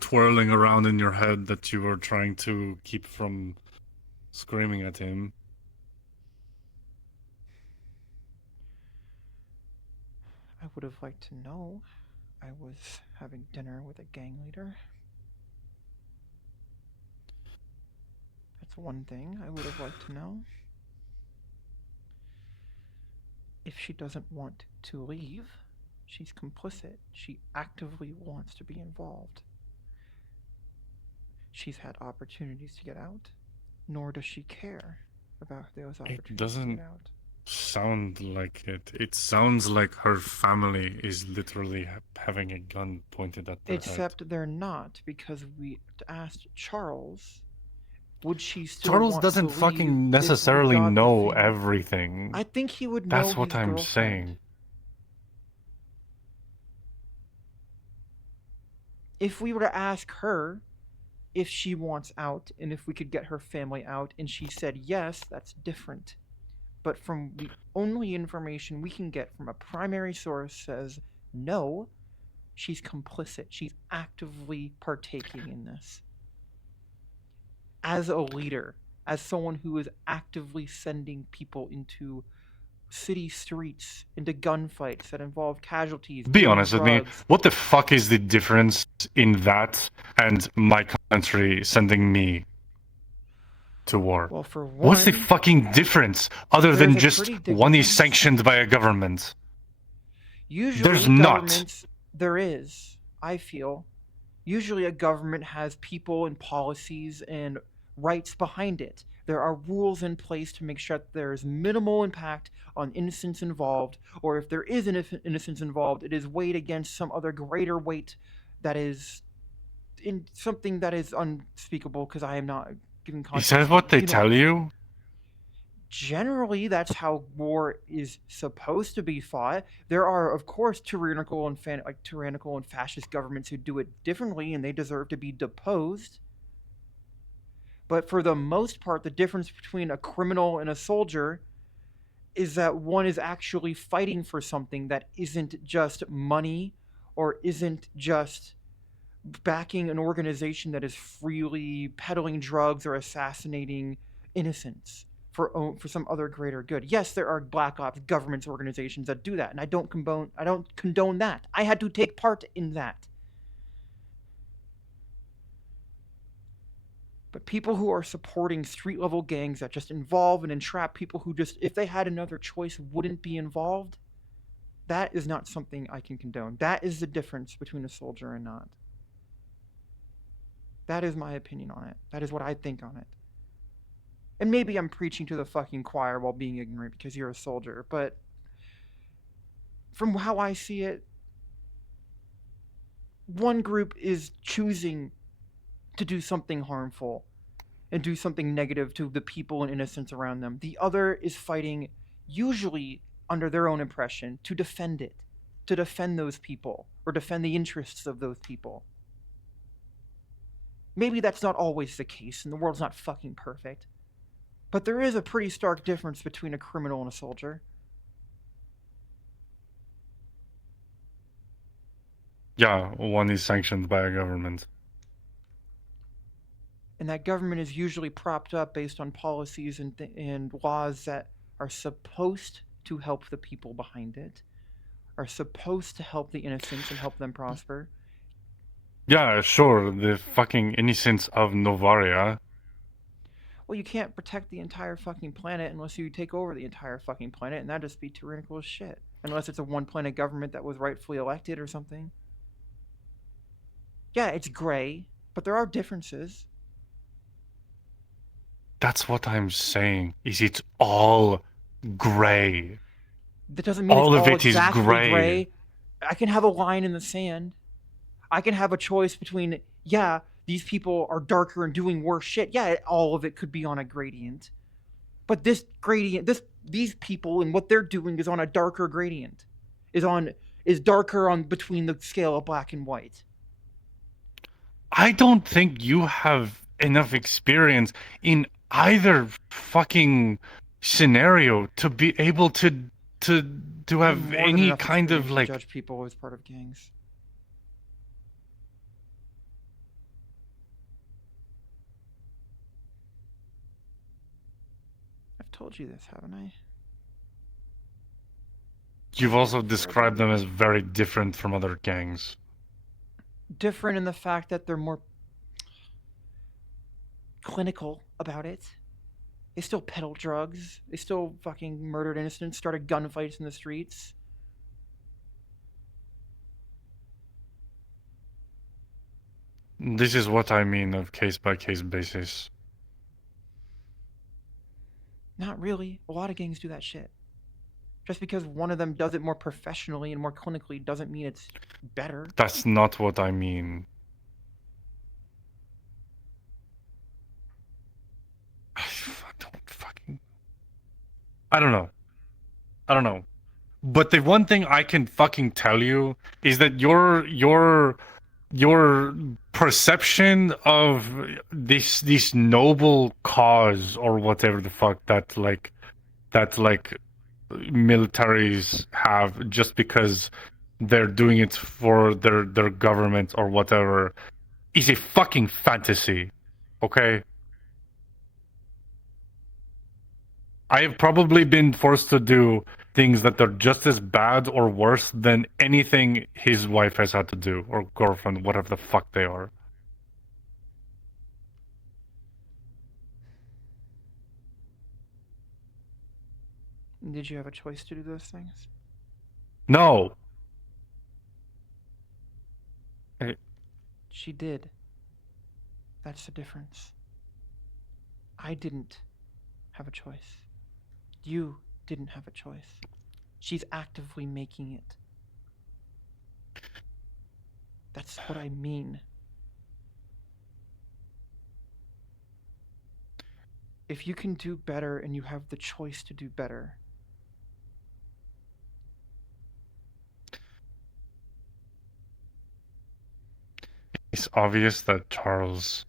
twirling around in your head that you were trying to keep from screaming at him. I would have liked to know. I was having dinner with a gang leader. That's one thing I would have liked to know. If she doesn't want to leave, she's complicit. She actively wants to be involved. She's had opportunities to get out, nor does she care about those opportunities to get out. sound like it. It sounds like her family is literally having a gun pointed at their head. Except they're not, because we asked Charles, would she still Charles want doesn't to leave fucking if we necessarily got the know family? everything. I think he would know That's what his I'm girlfriend. saying. If we were to ask her if she wants out and if we could get her family out and she said yes, that's different. But from the only information we can get from a primary source says no, she's complicit. She's actively partaking in this. As a leader, as someone who is actively sending people into city streets, into gunfights that involve casualties. Be dealing honest with me. drugs. What the fuck is the difference in that and my country sending me to war? Well, for one, what's the fucking difference other than there's a just pretty big one is difference. sanctioned by a government? Usually There's not. governments, there is, I feel. Usually a government has people and policies and rights behind it. There are rules in place to make sure that there is minimal impact on innocents involved, or if there is innocence involved, it is weighed against some other greater weight that is in something that is unspeakable because I am not giving Is context. that what they know, tell you? Generally, that's how war is supposed to be fought. There are, of course, tyrannical and fascist governments who do it differently, and they deserve to be deposed. But for the most part, the difference between a criminal and a soldier is that one is actually fighting for something that isn't just money or isn't just backing an organization that is freely peddling drugs or assassinating innocents for some other greater good. Yes, there are black ops governments organizations that do that, and I don't condone that. I had to take part in that. But people who are supporting street level gangs that just involve and entrap people who just, if they had another choice, wouldn't be involved, that is not something I can condone. That is the difference between a soldier and not. That is my opinion on it. That is what I think on it. And maybe I'm preaching to the fucking choir while being ignorant because you're a soldier, but from how I see it, one group is choosing to do something harmful and do something negative to the people and innocents around them. The other is fighting, usually under their own impression, to defend it, to defend those people, or defend the interests of those people. Maybe that's not always the case, and the world's not fucking perfect. But there is a pretty stark difference between a criminal and a soldier. Yeah, one is sanctioned by a government. And that government is usually propped up based on policies and laws that are supposed to help the people behind it, are supposed to help the innocents and help them prosper. Yeah, sure, the fucking innocents of Novaria. Well, you can't protect the entire fucking planet unless you take over the entire fucking planet, and that'd just be tyrannical as shit. Unless it's a one-planet government that was rightfully elected or something. Yeah, it's gray, but there are differences. That's what I'm saying, is it's all gray. That doesn't mean all it's of all it is exactly gray. I can have a line in the sand. I can have a choice between, yeah, these people are darker and doing worse shit. Yeah, all of it could be on a gradient. But this gradient, these people and what they're doing is on a darker gradient. Is darker on between the scale of black and white. I don't think you have enough experience in either fucking scenario to be able to have More than any enough kind of experience to like judge people as part of gangs. I've told you this, haven't I? You've also described them as very different from other gangs. Different in the fact that they're more clinical about it. They still peddle drugs. They still fucking murdered innocents, started gunfights in the streets. This is what I mean of case-by-case basis. Not really. A lot of gangs do that shit. Just because one of them does it more professionally and more clinically doesn't mean it's better. That's not what I mean. I don't know. But the one thing I can fucking tell you is that your perception of this noble cause or whatever the fuck that militaries have just because they're doing it for their government or whatever is a fucking fantasy. Okay? I have probably been forced to do things that are just as bad or worse than anything his wife has had to do, or girlfriend, whatever the fuck they are. Did you have a choice to do those things? No. She did. That's the difference. I didn't have a choice. You didn't have a choice. She's actively making it. That's what I mean. If you can do better and you have the choice to do better, it's obvious that Charles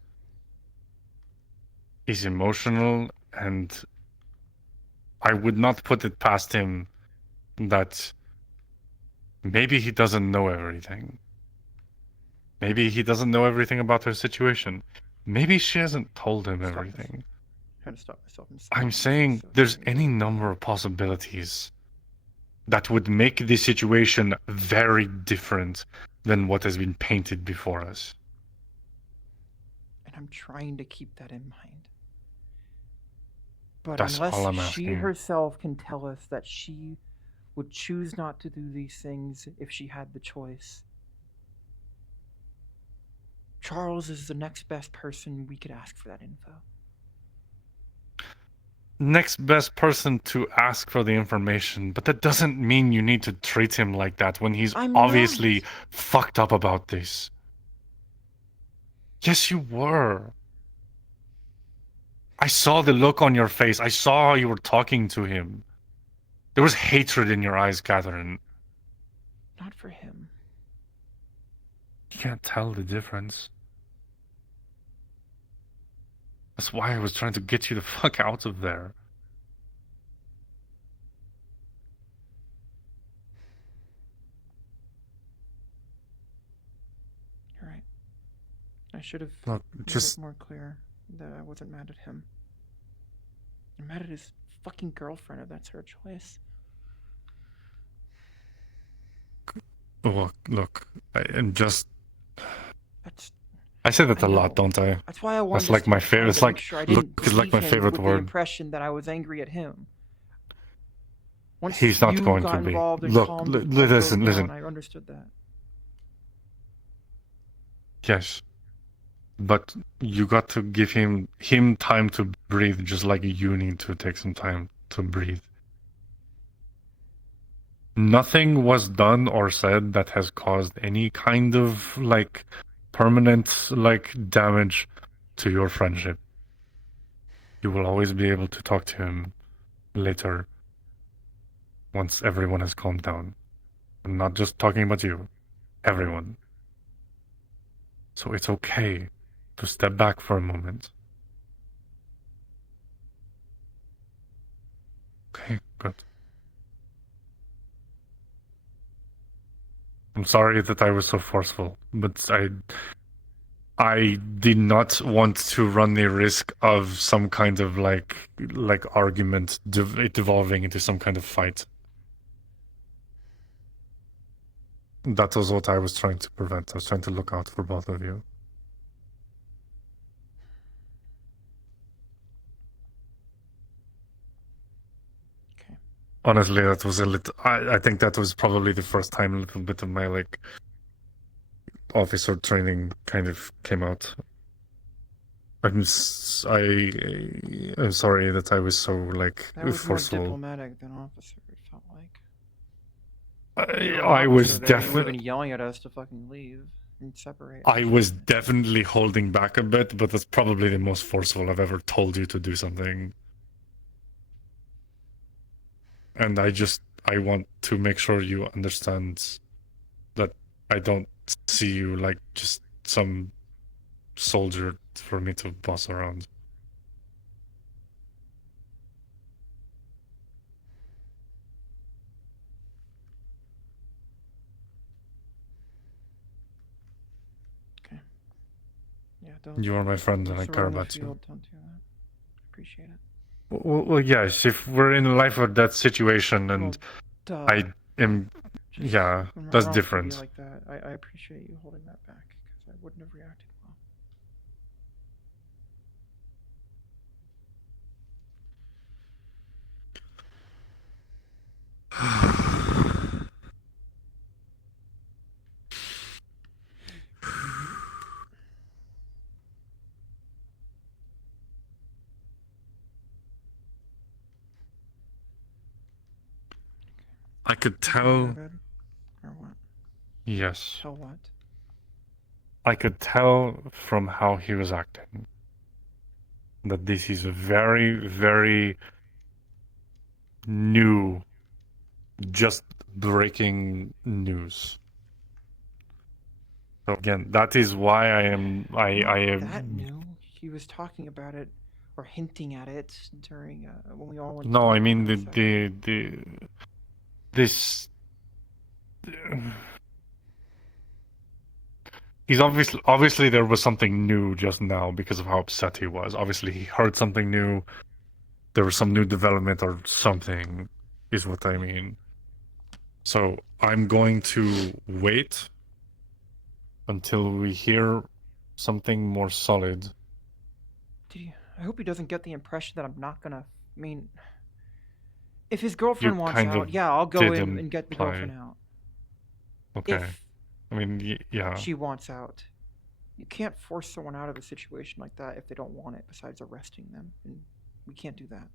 is emotional, and I would not put it past him that maybe he doesn't know everything. Maybe he doesn't know everything about her situation. Maybe she hasn't told him everything. I'm trying to stop myself. I'm saying there's any number of possibilities that would make this situation very different than what has been painted before us. And I'm trying to keep that in mind. But That's all I'm unless she asking. herself can tell us that she would choose not to do these things if she had the choice, Charles is the next best person we could ask for that info. Next best person to ask for the information, but that doesn't mean you need to treat him like that when he's I'm obviously fucked up about this. Yes, you were. I saw the look on your face. I saw how you were talking to him. There was hatred in your eyes, Katherine. Not for him. You can't tell the difference. That's why I was trying to get you the fuck out of there. You're right. I should have Look, made just it more clear that I wasn't mad at him. I'm mad at his fucking girlfriend if that's her choice. look. I'm just. That's. I say that I a lot, know. don't I? That's why I wanted That's to like my step favorite. forward It's to like make sure I look didn't is like my leave him favorite with the word. impression that I was angry at him. Once He's not you going got to be. involved and Look, calmed both those listen. down, I understood that. Yes, but you got to give him time to breathe, just like you need to take some time to breathe. Nothing was done or said that has caused any kind of like permanent like damage to your friendship. You will always be able to talk to him later once everyone has calmed down. I'm not just talking about you, everyone. So it's okay to step back for a moment. Okay, good. I'm sorry that I was so forceful, but I did not want to run the risk of some kind of like argument it devolving into some kind of fight. That was what I was trying to prevent. I was trying to look out for both of you. Okay. Honestly, that was a little. I think that was probably the first time a little bit of my like officer training kind of came out. I'm sorry that I was so like That was forceful. more diplomatic than officer, it felt like. I was He would have definitely. been yelling at us to fucking leave and separate. I was definitely holding back a bit, but that's probably the most forceful I've ever told you to do something. And I want to make sure you understand that I don't see you like just some soldier for me to boss around. Okay. Yeah, don't. You are my friend and I don't care run the about you. field, don't do that. Appreciate it. Well, yes, if we're in a life or death situation and Duh. I am, Just yeah, when that's we're on TV different. like that, I appreciate you holding that back because I wouldn't have reacted well. I could Did you go tell. to bed? Or what? Yes. Tell what? I could tell from how he was acting that this is a very, very new, just breaking news. So again, that is why I am. I am. That new. He was talking about it or hinting at it during when we all went. No, to I mean VRChat. this. He's obviously there was something new just now because of how upset he was. Obviously, he heard something new. There was some new development or something, is what I mean. So I'm going to wait until we hear something more solid. I hope he doesn't get the impression that I'm not gonna. I mean, if his girlfriend You wants kind out, of yeah, I'll go did in and get the imply. girlfriend out. Okay. If I mean, yeah. she wants out, you can't force someone out of a situation like that if they don't want it. Besides arresting them, and we can't do that.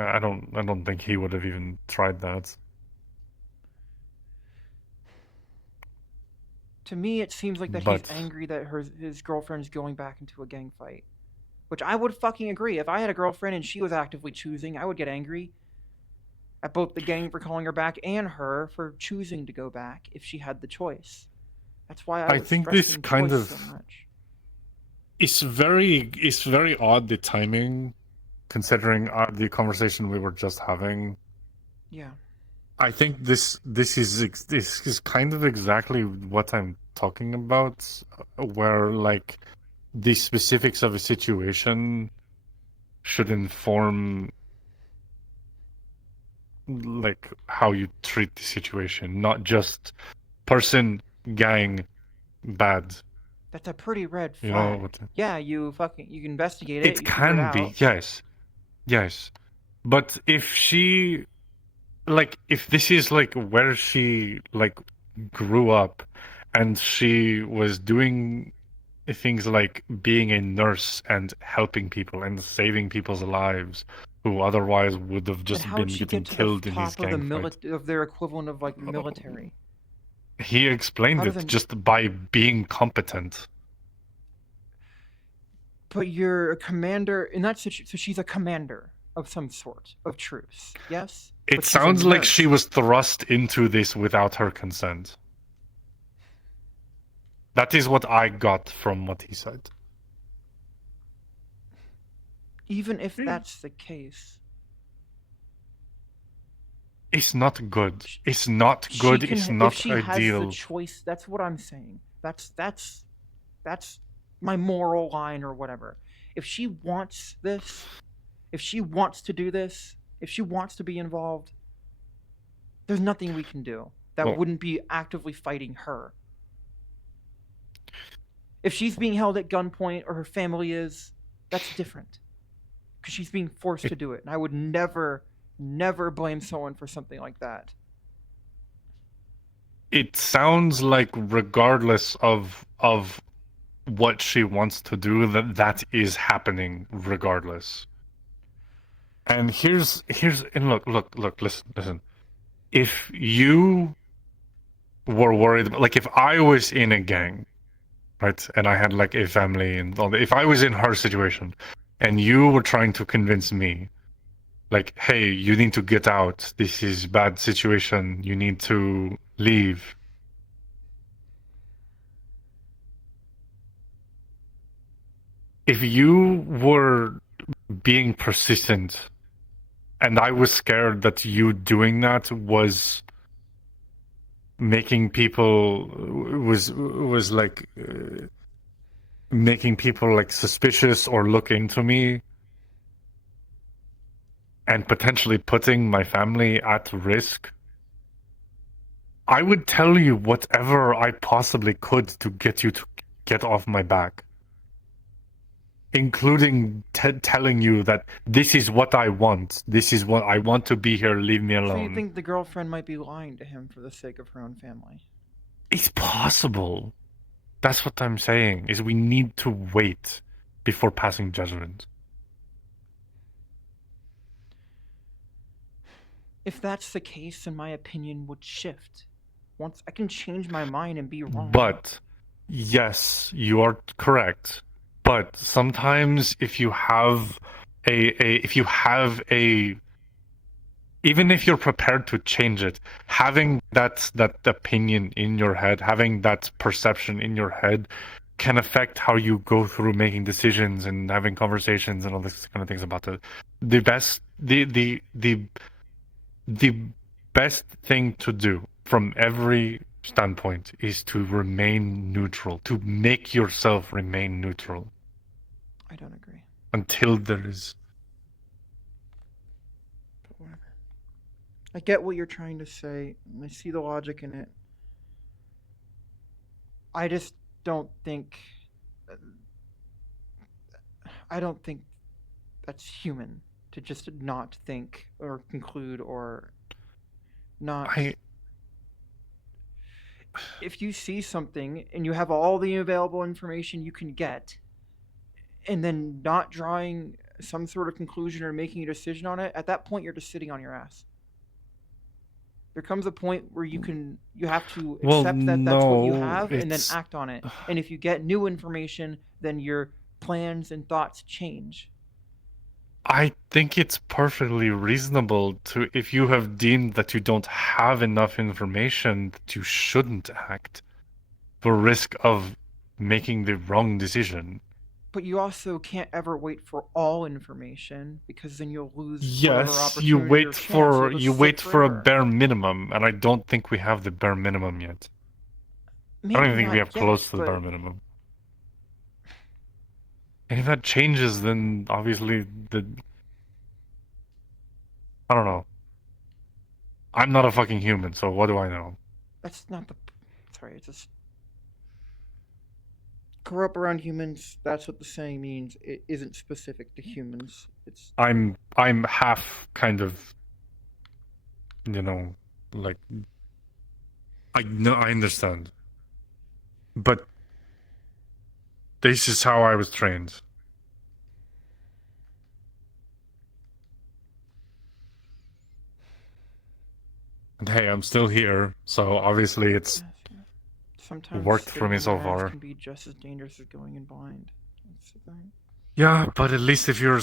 I don't think he would have even tried that. To me, it seems like that But- he's angry that his girlfriend's going back into a gang fight. Which I would fucking agree. If I had a girlfriend and she was actively choosing, I would get angry at both the gang for calling her back and her for choosing to go back if she had the choice. That's why I was think this stressing kind choice of so much. it's very odd, the timing, considering the conversation we were just having. Yeah. I think this is kind of exactly what I'm talking about, where like the specifics of a situation should inform like how you treat the situation, not just person, gang, bad. That's a pretty red flag. You know what? Yeah, you investigate it. It you figure can it be, out. yes. But if she, like, if this is like where she like grew up, and she was doing things like being a nurse and helping people and saving people's lives, who otherwise would have just Then how'd been she getting get to killed the in his top of the gang fight. of their equivalent of like military? He explained How it does it- just by being competent. But you're a commander in that situation. So she's a commander of some sort of troops. Yes. It But she's a sounds like nurse. she was thrust into this without her consent. That is what I got from what he said. Even if that's the case, It's not good. It's not good. It's not if she has ideal. the choice, that's what I'm saying. That's my moral line or whatever. If she wants this, if she wants to do this, if she wants to be involved, there's nothing we can do that Well- wouldn't be actively fighting her. If she's being held at gunpoint or her family is, that's different. Because she's being forced to do it. And I would never blame someone for something like that. It sounds like regardless of what she wants to do, that is happening regardless. And here's and look, listen. If you were worried, like if I was in a gang, right, and I had like a family and all that, if I was in her situation, and you were trying to convince me, like, hey, you need to get out. This is bad situation. You need to leave. If you were being persistent, and I was scared that you doing that was making people was like making people like suspicious or look into me and potentially putting my family at risk, I would tell you whatever I possibly could to get you to get off my back, including telling you that this is what I want. This is what I want to be here. Leave me So you alone. think the girlfriend might be lying to him for the sake of her own family? It's possible. That's what I'm saying, is we need to wait before passing judgment. If that's the case, then my opinion would shift. Once I can change my mind and be wrong. But yes, you are correct. But sometimes if you have even if you're prepared to change it, having that opinion in your head, having that perception in your head can affect how you go through making decisions and having conversations and all this kind of things about it. The best thing to do from every standpoint is to remain neutral, to make yourself remain neutral. I don't agree. Until there is. But whatever. I get what you're trying to say, and I see the logic in it. I just don't think. I don't think that's human to just not think or conclude or not. If you see something and you have all the available information you can get, and then not drawing some sort of conclusion or making a decision on it, at that point you're just sitting on your ass. There comes a point where you have to accept that that's what you have and then act on it. And if you get new information, then your plans and thoughts change. I think it's perfectly reasonable to, if you have deemed that you don't have enough information, that you shouldn't act for risk of making the wrong decision. But you also can't ever wait for all information, because then you'll lose Yes, you wait for a bare minimum, and I don't think we have the bare minimum yet. Maybe I don't even think we not have yet, close to the but bare minimum. And if that changes, then obviously I don't know. I'm not a fucking human, so what do I know? That's not the. Sorry, it's just. Grow up around humans. That's what the saying means. It isn't specific to humans. It's. I'm half kind of, like. I know, I understand. But this is how I was trained. And hey, I'm still here, so obviously it's Sometimes worked for me sitting so on your ass far. can be just as dangerous as going in blind. That's the thing. Yeah, but at least if you're,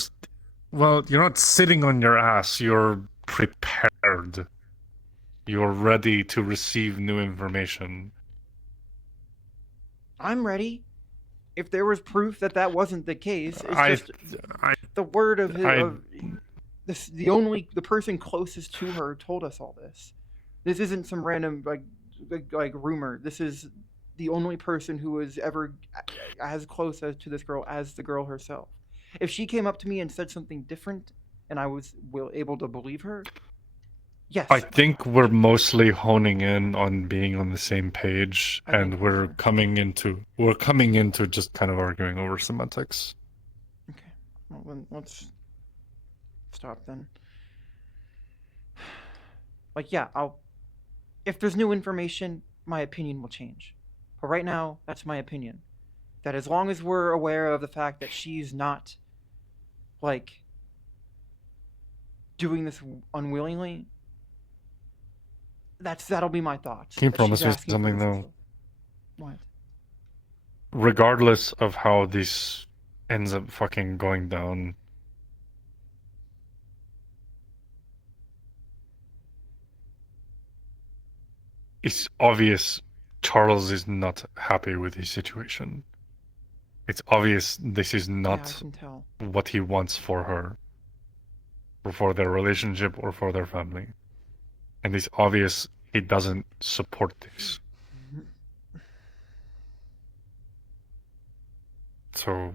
well, you're not sitting on your ass, you're prepared. You're ready to receive new information. I'm ready. If there was proof that that wasn't the case, it's just the word of this. The person closest to her told us all this. This isn't some random like rumor. This is the only person who was ever as close as to this girl as the girl herself. If she came up to me and said something different, and I was able to believe her, yes. I think we're mostly honing in on being on the same page, and we're coming into just kind of arguing over semantics. Okay, well then let's stop then. Like, yeah, if there's new information, my opinion will change. But right now, that's my opinion. That as long as we're aware of the fact that she's not, doing this unwillingly, that'll be my thoughts. Can you that promise she's me asking for something this though? info. What? Regardless of how this ends up fucking going down, it's obvious Charles is not happy with his situation. It's obvious this is Yeah, I not can tell. what he wants for her, or for their relationship, or for their family. And it's obvious he doesn't support this. So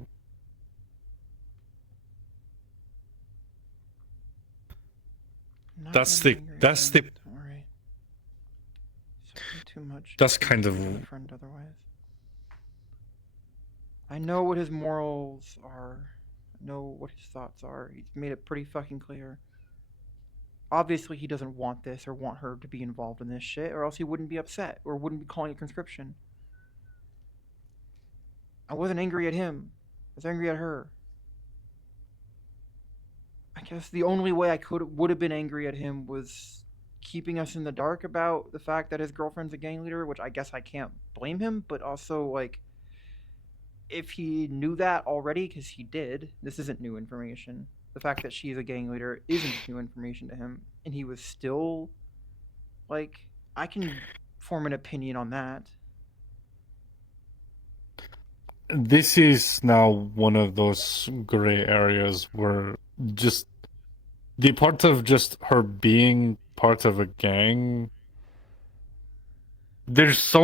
I'm not that's gonna the be angry at that's him, the Don't worry. Certainly too much. that's to kind be of my friend otherwise. I know what his morals are. I know what his thoughts are. He's made it pretty fucking clear. Obviously, he doesn't want this or want her to be involved in this shit, or else he wouldn't be upset or wouldn't be calling it conscription. I wasn't angry at him. I was angry at her. I guess the only way I would have been angry at him was keeping us in the dark about the fact that his girlfriend's a gang leader, which I guess I can't blame him, but also like if he knew that already, because he did, this isn't new information. The fact that she's a gang leader isn't new information to him, and he was still like, I can form an opinion on that. this is now one of those gray areas where just the part of just her being part of a gang, there's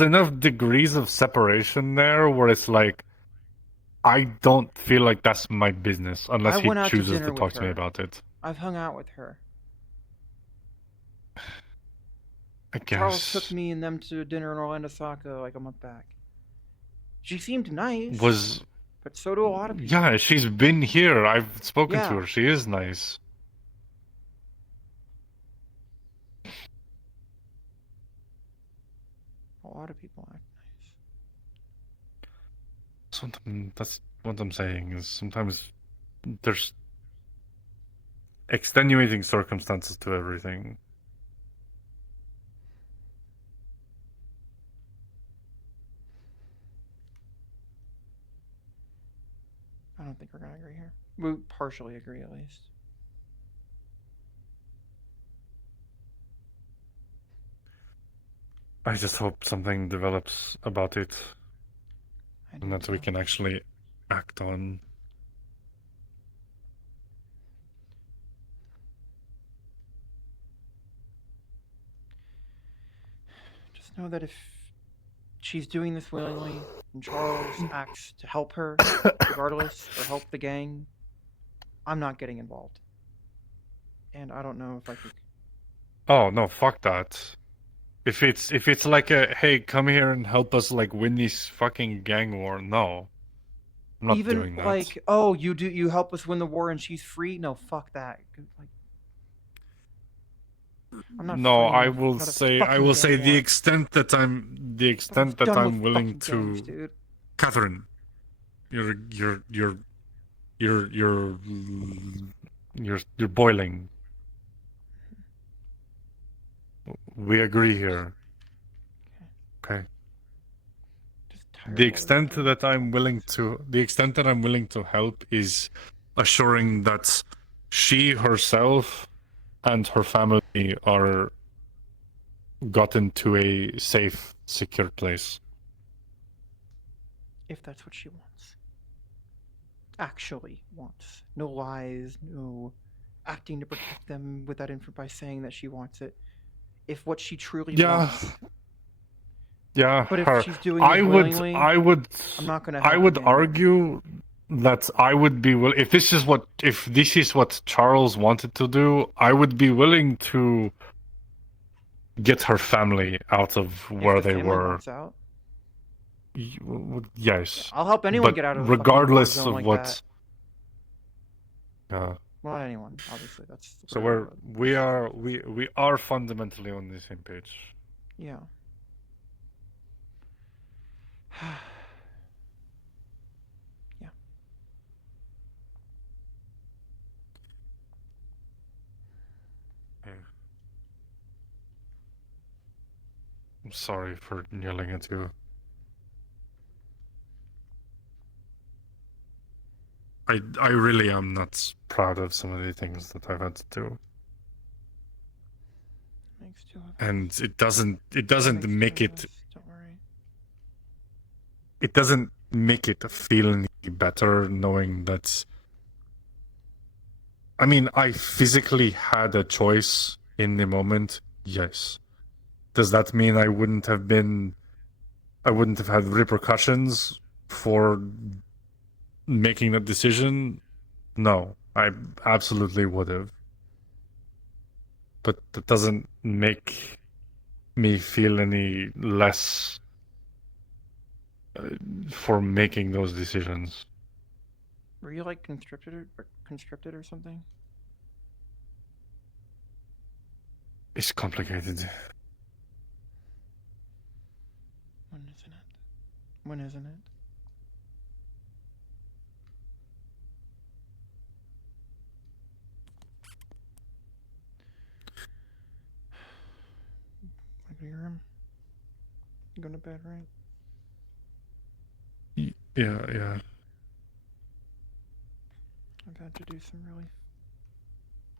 enough degrees of separation there where it's like I don't feel like that's my business unless I he went out to chooses dinner to with talk to me her. about it. I've hung out with her. I Charles took guess me and them to dinner in Orlando Saka like a month back. She seemed nice, was but so do a lot of people. yeah, she's been here. I've spoken Yeah. to her. She is nice. A lot of people act Sometimes that's what I'm saying is sometimes there's extenuating circumstances to everything. I don't think we're gonna agree here. We partially agree, at least. I just hope something develops about it and that we can actually act on. Just know that if she's doing this willingly and Charles acts to help her, regardless, or help the gang, I'm not getting involved. And I don't know if I could. Oh no, fuck that. If it's like a hey, come here and help us like win this fucking gang war, no. I'm not Even doing that. like, oh, you help us win the war and she's free? No, fuck that. Like, I'm not No, freeing I will another say fucking gang the war. extent that Done I'm with willing fucking to gangs, dude. Katherine, you're boiling. We agree here. Okay. The extent that I'm willing to help is assuring that she herself and her family are gotten to a safe, secure place. If that's what she wants. Actually wants. No lies, no acting to protect them with that info by saying that she wants it. If what she truly wants. Yeah, But if her. she's doing this willingly, I'm not gonna help I would the gang. argue that I would be willing. If this is what Charles wanted to do, I would be willing to get her family out of where If the they family were. wants out. Yes. I'll help anyone but get out of the fucking war regardless zone of like what. that. Well, not anyone, obviously. That's So where- we are fundamentally on the same page. Yeah. Yeah. sorry for yelling at you. I really am not proud of some of the things that I've had to do. Makes two of us. And it doesn't Makes two make of it us, don't worry. it doesn't make it feel any better knowing that. I mean, I physically had a choice in the moment, yes. Does that mean I wouldn't have had repercussions for making that decision? No, I absolutely would have. But that doesn't make me feel any less for making those decisions. Were you like conscripted or something? It's complicated. When isn't it? When isn't it? Wanna go to your room? You going to bed, right? Yeah. I've had to do some really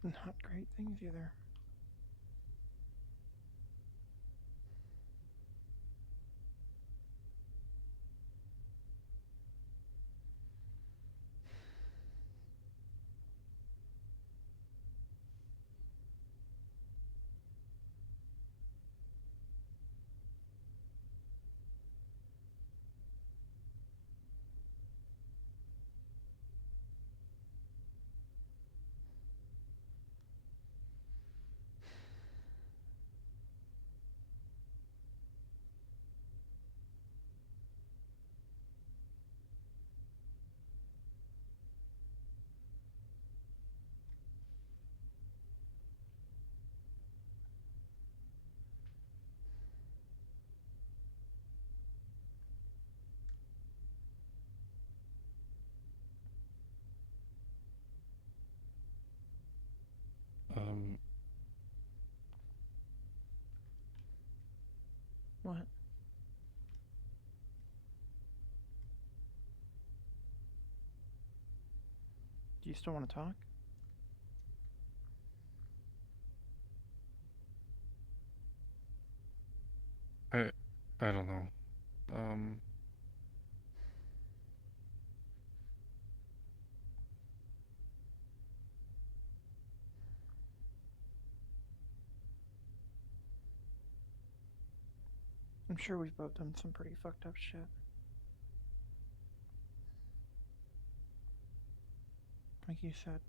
not great things either. What? Do you still want to talk? I don't know. I'm sure we've both done some pretty fucked up shit. Like you said.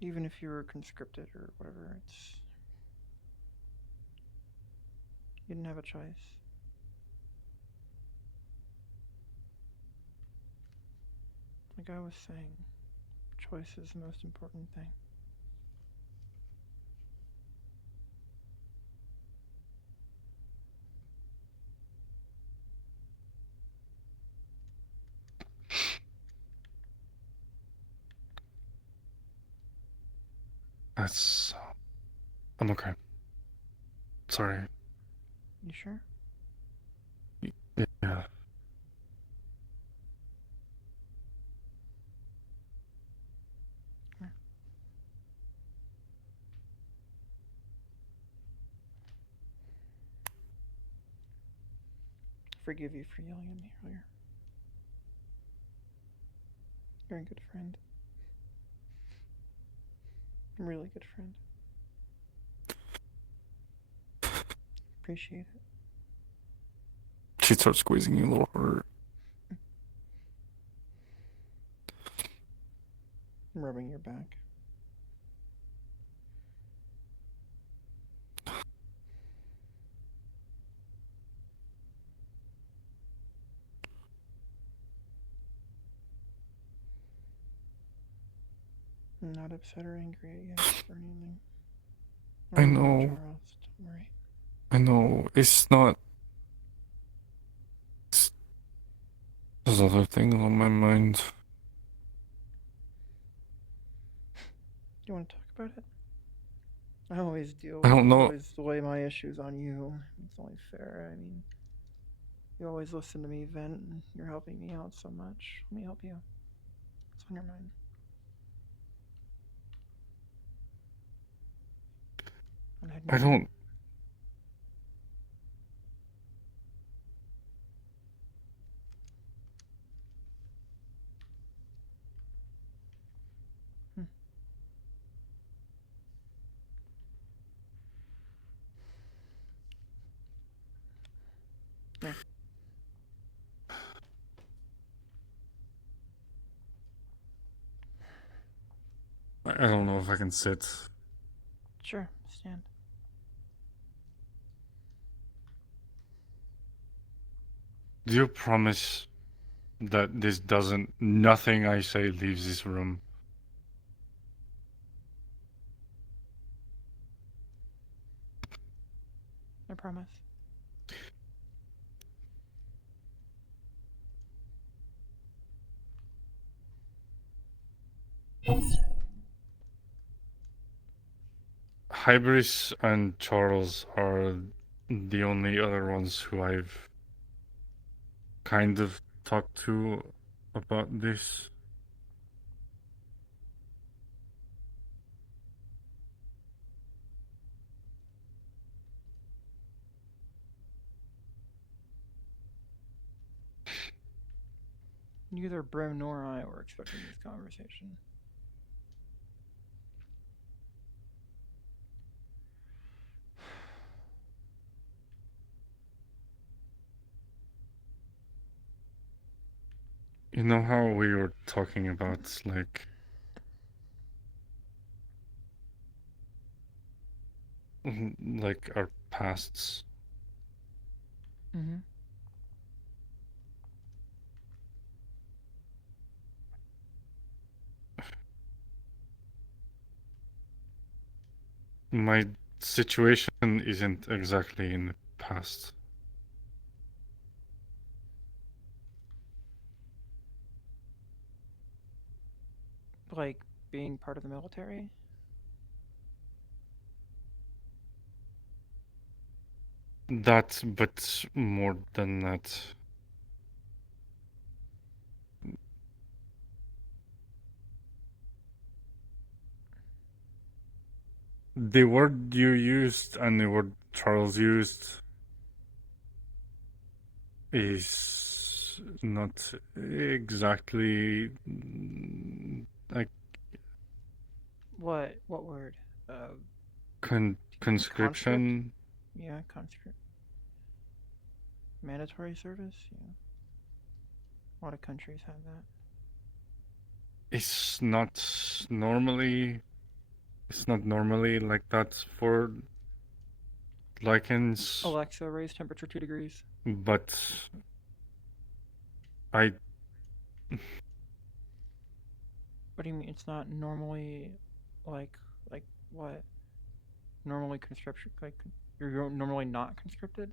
Even if you were conscripted or whatever, you didn't have a choice. Like I was saying, choice is the most important thing. I'm okay. Sorry. You sure? Yeah. Forgive you for yelling at me earlier. You're a good friend. A really good friend. Appreciate it. She starts squeezing you a little harder. I'm rubbing your back. I'm not upset or angry at you or anything. I know. Charles, don't worry. I know. It's not. There's other things on my mind. You want to talk about it? I always deal. I don't know. Always lay my issues on you. It's only fair. I mean, you always listen to me vent, and you're helping me out so much. Let me help you. What's on your mind? I don't. Yeah. I don't know if I can sit. Sure, stand. Do you promise that this doesn't, nothing I say leaves this room? I promise. Hybris and Charles are the only other ones who I've kind of talked to about this. Neither Brim nor I were expecting this conversation. You know how we were talking about, like, our pasts? Mm-hmm. My situation isn't exactly in the past. Like being part of the military? That, but more than that. The word you used and the word Charles used is not exactly like What word? conscription. Yeah, conscript. Mandatory service? Yeah. A lot of countries have that. It's not normally like that for lichens. Alexa, raise temperature 2 degrees. But I What do you mean it's not normally like what? Normally conscription, like you're normally not conscripted?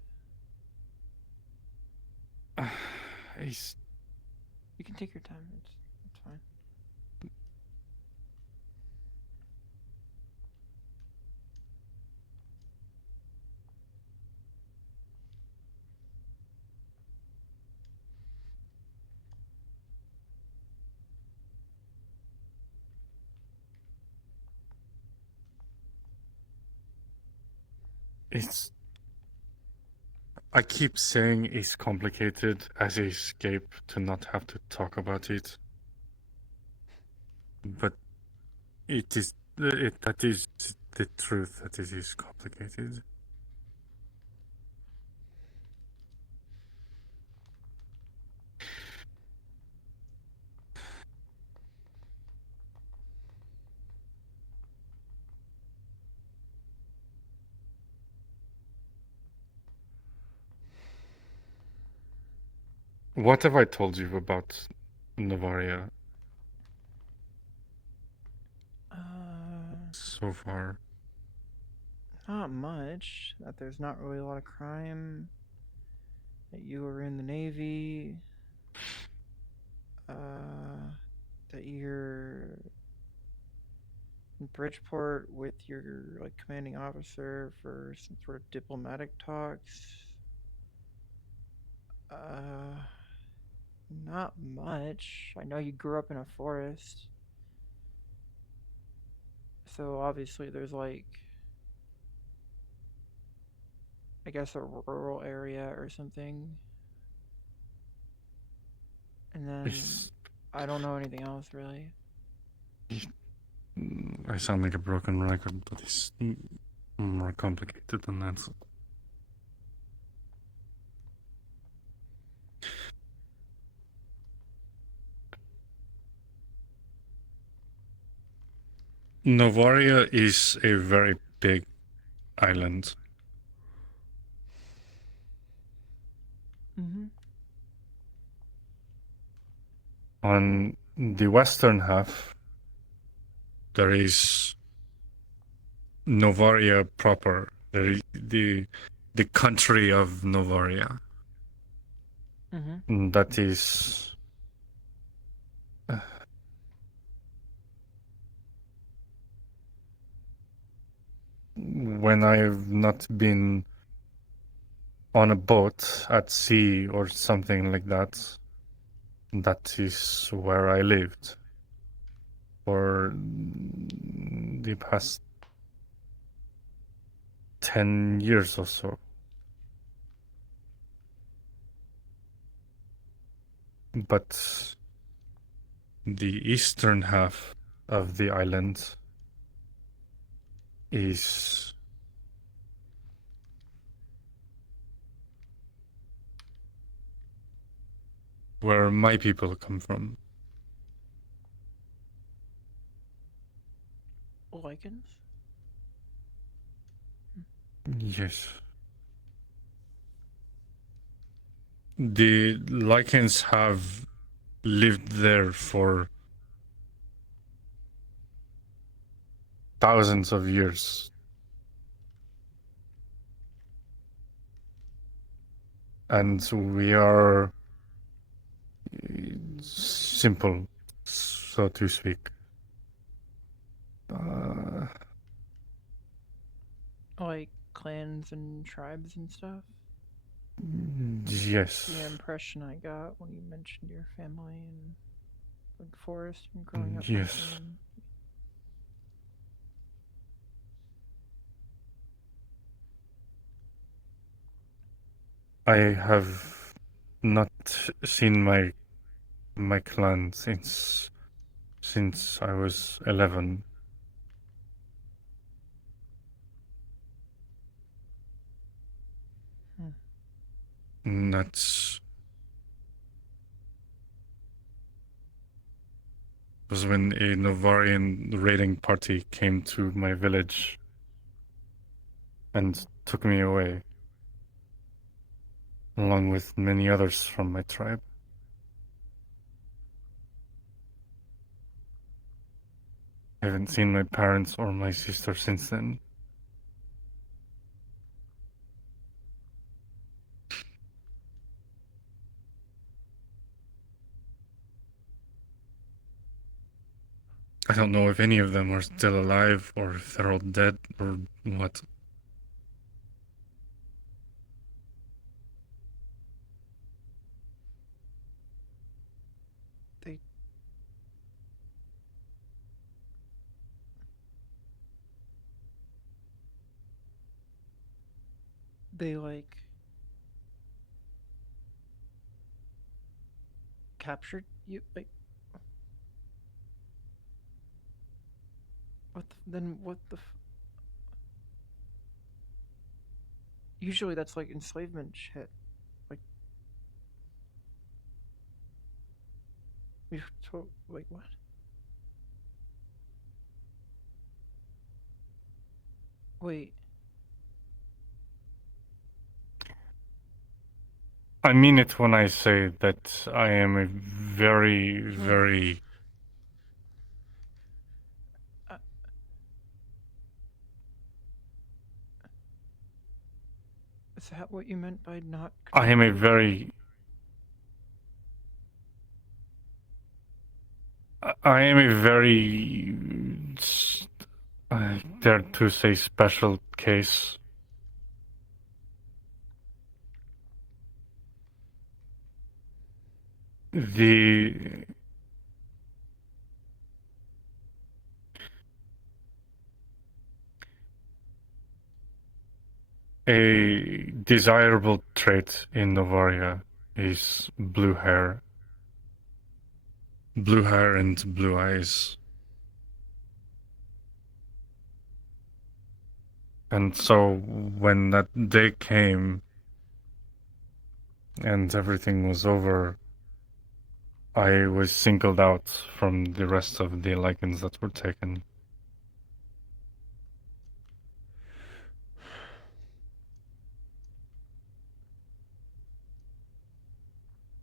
it's You can take your time. It's fine. it's I keep saying it's complicated as a escape to not have to talk about it. But that is the truth, that it is complicated. What have I told you about Novaria so far? Not much. That there's not really a lot of crime. That you were in the Navy. That you're Bridgeport with your like commanding officer for some sort of diplomatic talks. Not much. I know you grew up in a forest. So obviously there's like, I guess a rural area or something. And then I don't know anything else really. I sound like a broken record, but it's more complicated than that. Novaria is a very big island. Mm-hmm. On the western half, there is Novaria proper, the country of Novaria. Mm-hmm. That is when I've not been on a boat at sea or something like that, that is where I lived for the past 10 years or so. But the eastern half of the island is where my people come from. Lycans? Yes. The Lycans have lived there for thousands of years. And we are simple, so to speak. Like clans and tribes and stuff? Yes. The impression I got when you mentioned your family and like forest and growing up. Yes. I have not seen my clan since I was 11. And that's was when a Novarian raiding party came to my village and took me away, along with many others from my tribe. I haven't seen my parents or my sister since then. I don't know if any of them are still alive or if they're all dead or what. They like captured you, like what the usually that's like enslavement shit. Like we've told, like what? Wait. I mean it when I say that I am a very, very... Is that what you meant by not? I am a very... I am a very I dare to say special case. The a desirable trait in Novaria is blue hair. Blue hair and blue eyes. And so when that day came and everything was over, I was singled out from the rest of the lichens that were taken.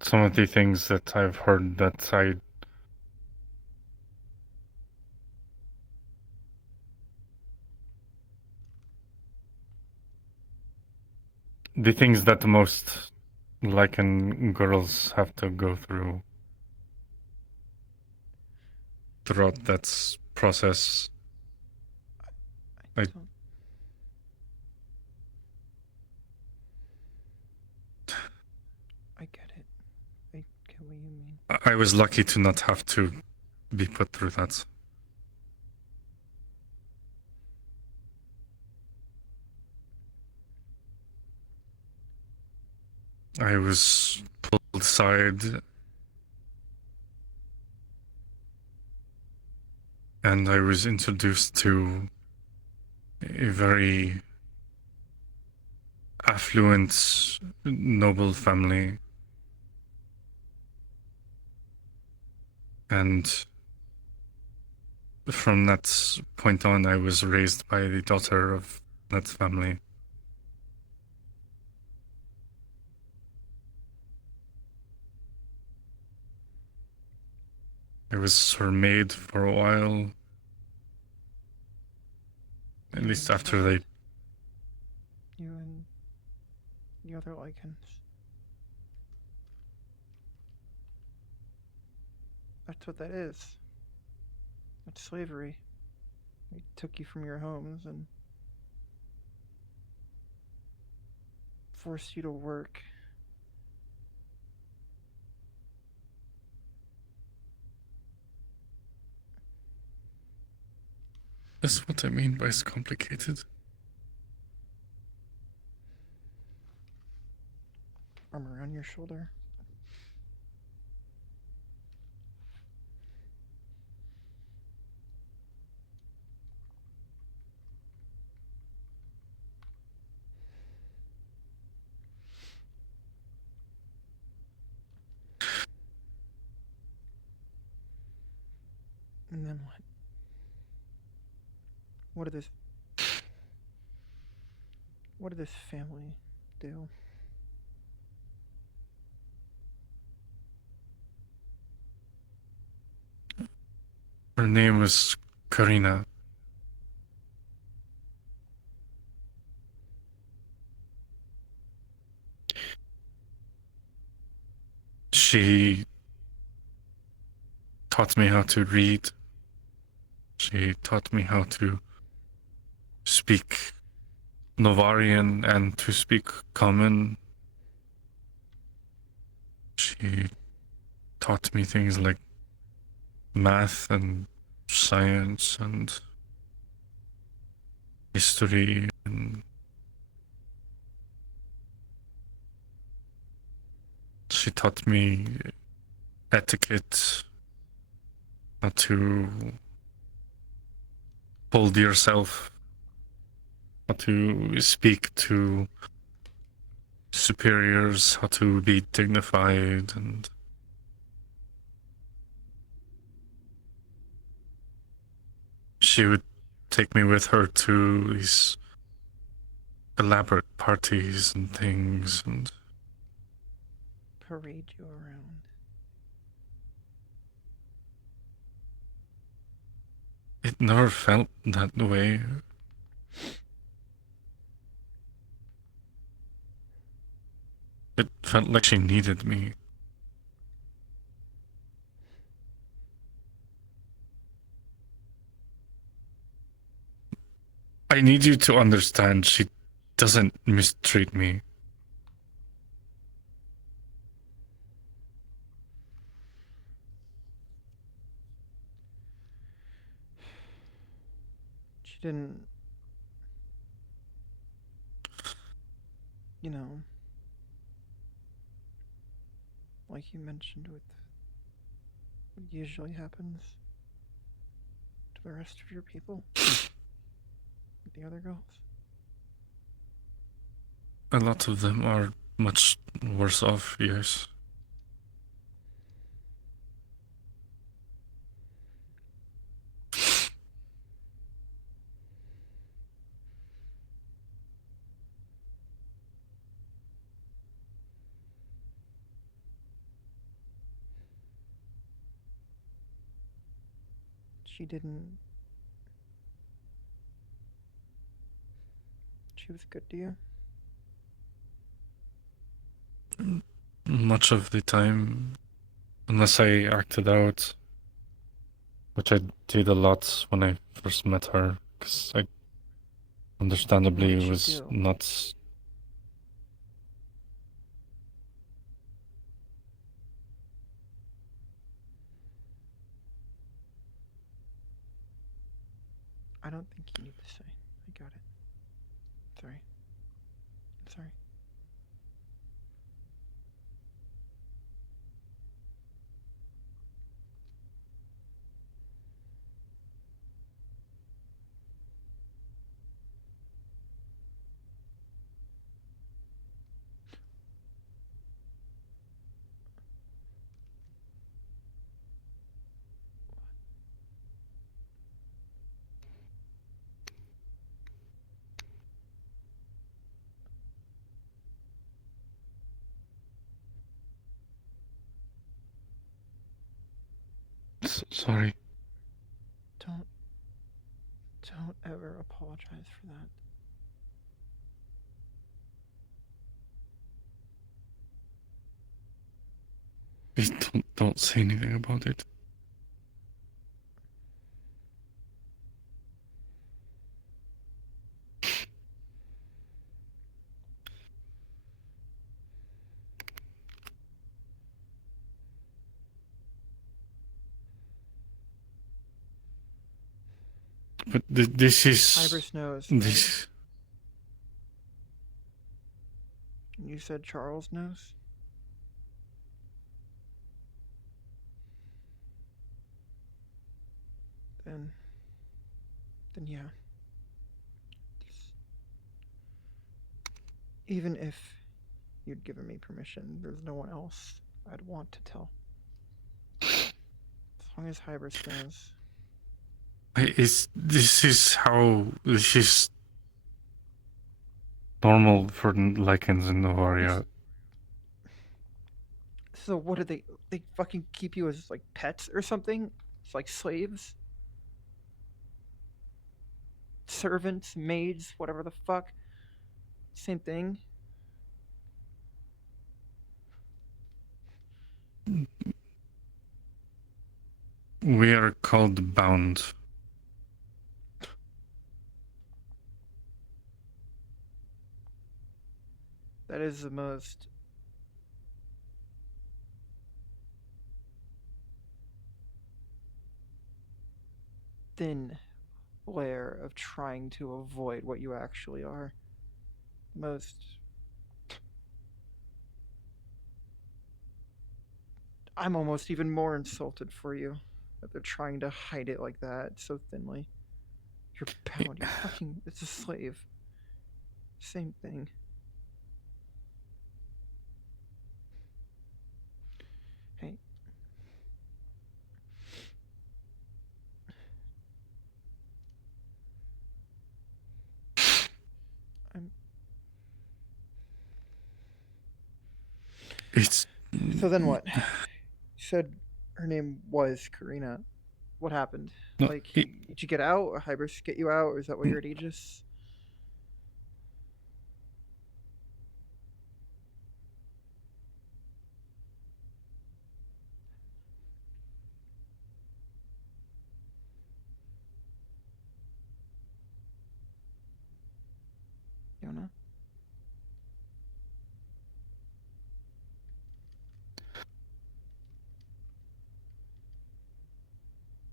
Some of the things that I've heard that the things that most lichen girls have to go throughout that process. I get it. I get what you mean. I was lucky to not have to be put through that. I was pulled aside and I was introduced to a very affluent, noble family. And from that point on, I was raised by the daughter of that family. I was her maid for a while. At least after they... You and the other lichens. That's what that is. That's slavery. They took you from your homes and forced you to work. That's what I mean by it's complicated. Arm around your shoulder. And then what? What did this family do? Her name was Karina. She taught me how to read. She taught me how to speak Novarian and to speak Common. She taught me things like math and science and history, and she taught me etiquette, how to hold yourself, how to speak to superiors, how to be dignified, and she would take me with her to these elaborate parties and things, and Parade you around. it never felt that way. It felt like she needed me. I need you to understand she doesn't mistreat me. She didn't, you know, like you mentioned with what usually happens to the rest of your people, with the other girls. A lot of them are much worse off, yes. She didn't. She was good to you? Much of the time, unless I acted out, which I did a lot when I first met her, because I understandably What did you was do? not. I don't think you need to say. I got it. Sorry. I'm sorry. Sorry. Don't ever apologize for that. Please don't say anything about it. But this is Hybris knows, this. right? You said Charles knows? Then yeah. Even if you'd given me permission, there's no one else I'd want to tell. As long as Hybris knows. This is normal for lichens in Novaria. So what do they fucking keep you as like pets or something? It's like slaves? Servants, maids, whatever the fuck. Same thing. We are called bound. That is the most thin layer of trying to avoid what you actually are. Most. I'm almost even more insulted for you that they're trying to hide it like that so thinly. You're bound. You're fucking. It's a slave. Same thing. Hey. It's. So then what? You said her name was Karina. What happened? No, like, did you get out, or Hybris get you out, or is that why you're at Aegis?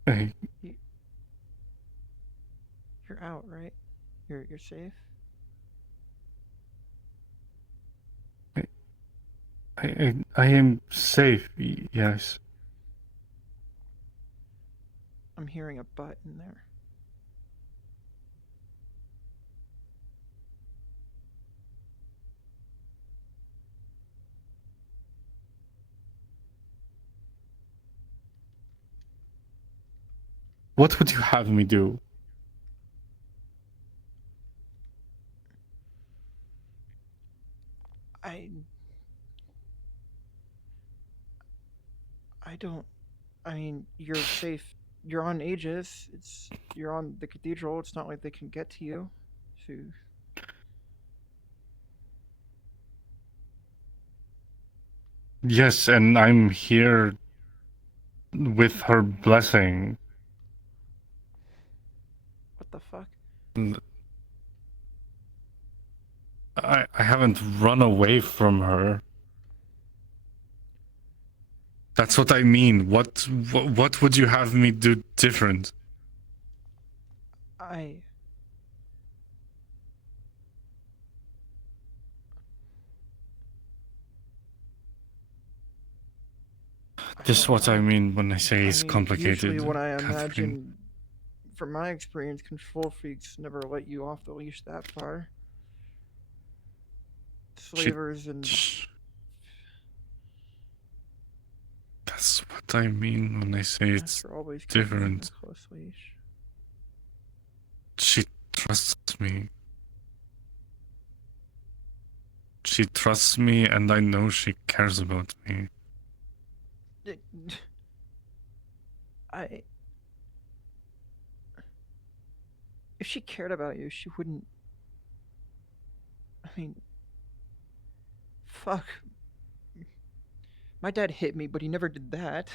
I, You're out, right? You're safe. I am safe. Yes. I'm hearing a butt in there. What would you have me do? I don't. I mean, you're safe. You're on Aegis. You're on the cathedral. It's not like they can get to you. So Yes, and I'm here with her blessing. what the fuck? I haven't run away from her. That's what I mean. What would you have me do different? I Just what I mean when I say it's complicated. Usually, when I Catherine. imagine, from my experience, control freaks never let you off the leash that far. Slavers and. That's what I mean when I say it's always different. A close leash. She trusts me. She trusts me, and I know she cares about me. If she cared about you, she wouldn't. I mean, fuck. My dad hit me, but he never did that.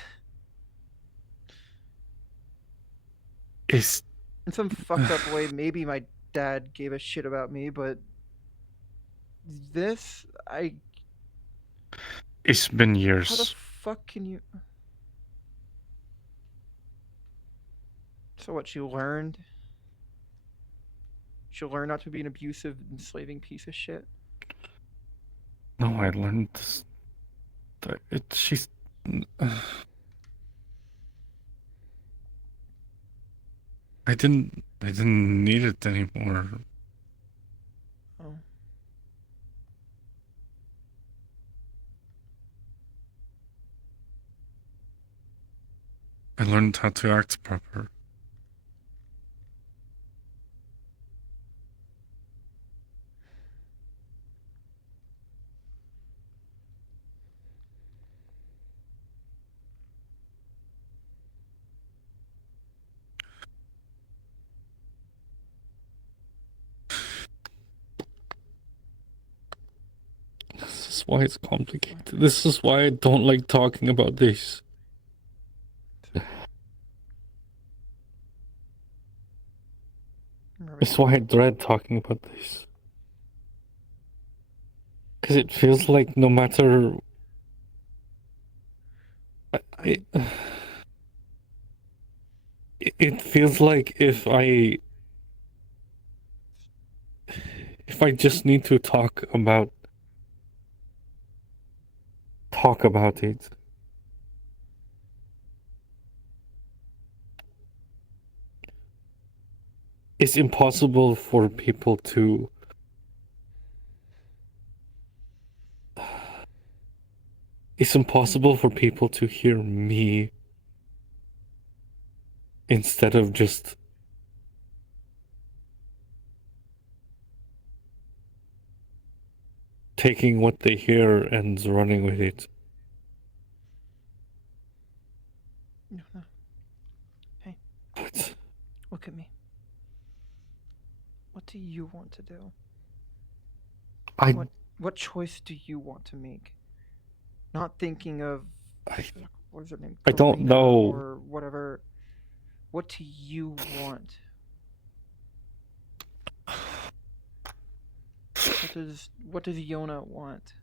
It's in some fucked up way. Maybe my dad gave a shit about me, but this, It's been years. How the fuck can you? So what? She learned. She'll learn not to be an abusive, enslaving piece of shit. No, I learned this. She's. I didn't need it anymore. Oh. I learned how to act proper. This is why it's complicated. This is why I don't like talking about this. It's why I dread talking about this. Because it feels like no matter... It feels like if I just need to talk about it. It's impossible for people to hear me instead of just taking what they hear and running with it. No. Hey. What? Look at me. What do you want to do? What choice do you want to make? Not thinking of what is her name? I don't Karina know. Or whatever. What do you want? What does Yona want?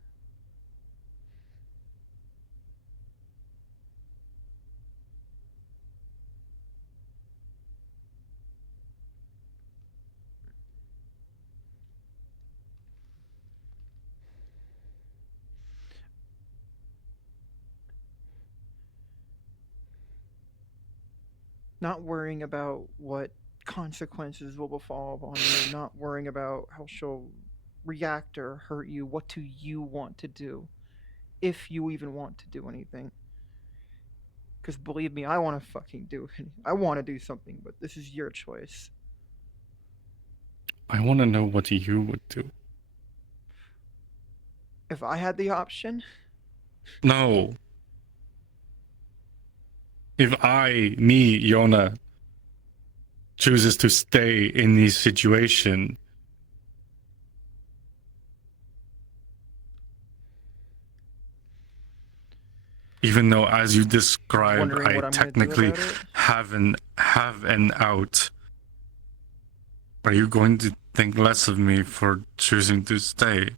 Not worrying about what consequences will befall upon you, not worrying about how she'll react or hurt you. What do you want to do? If you even want to do anything. Because believe me, I want to fucking do it. I want to do something, but this is your choice. I want to know what you would do. If I had the option? No. If me, Yona, chooses to stay in this situation, even though, as you describe, Wondering what I I'm gonna do technically about it? have an out, are you going to think less of me for choosing to stay?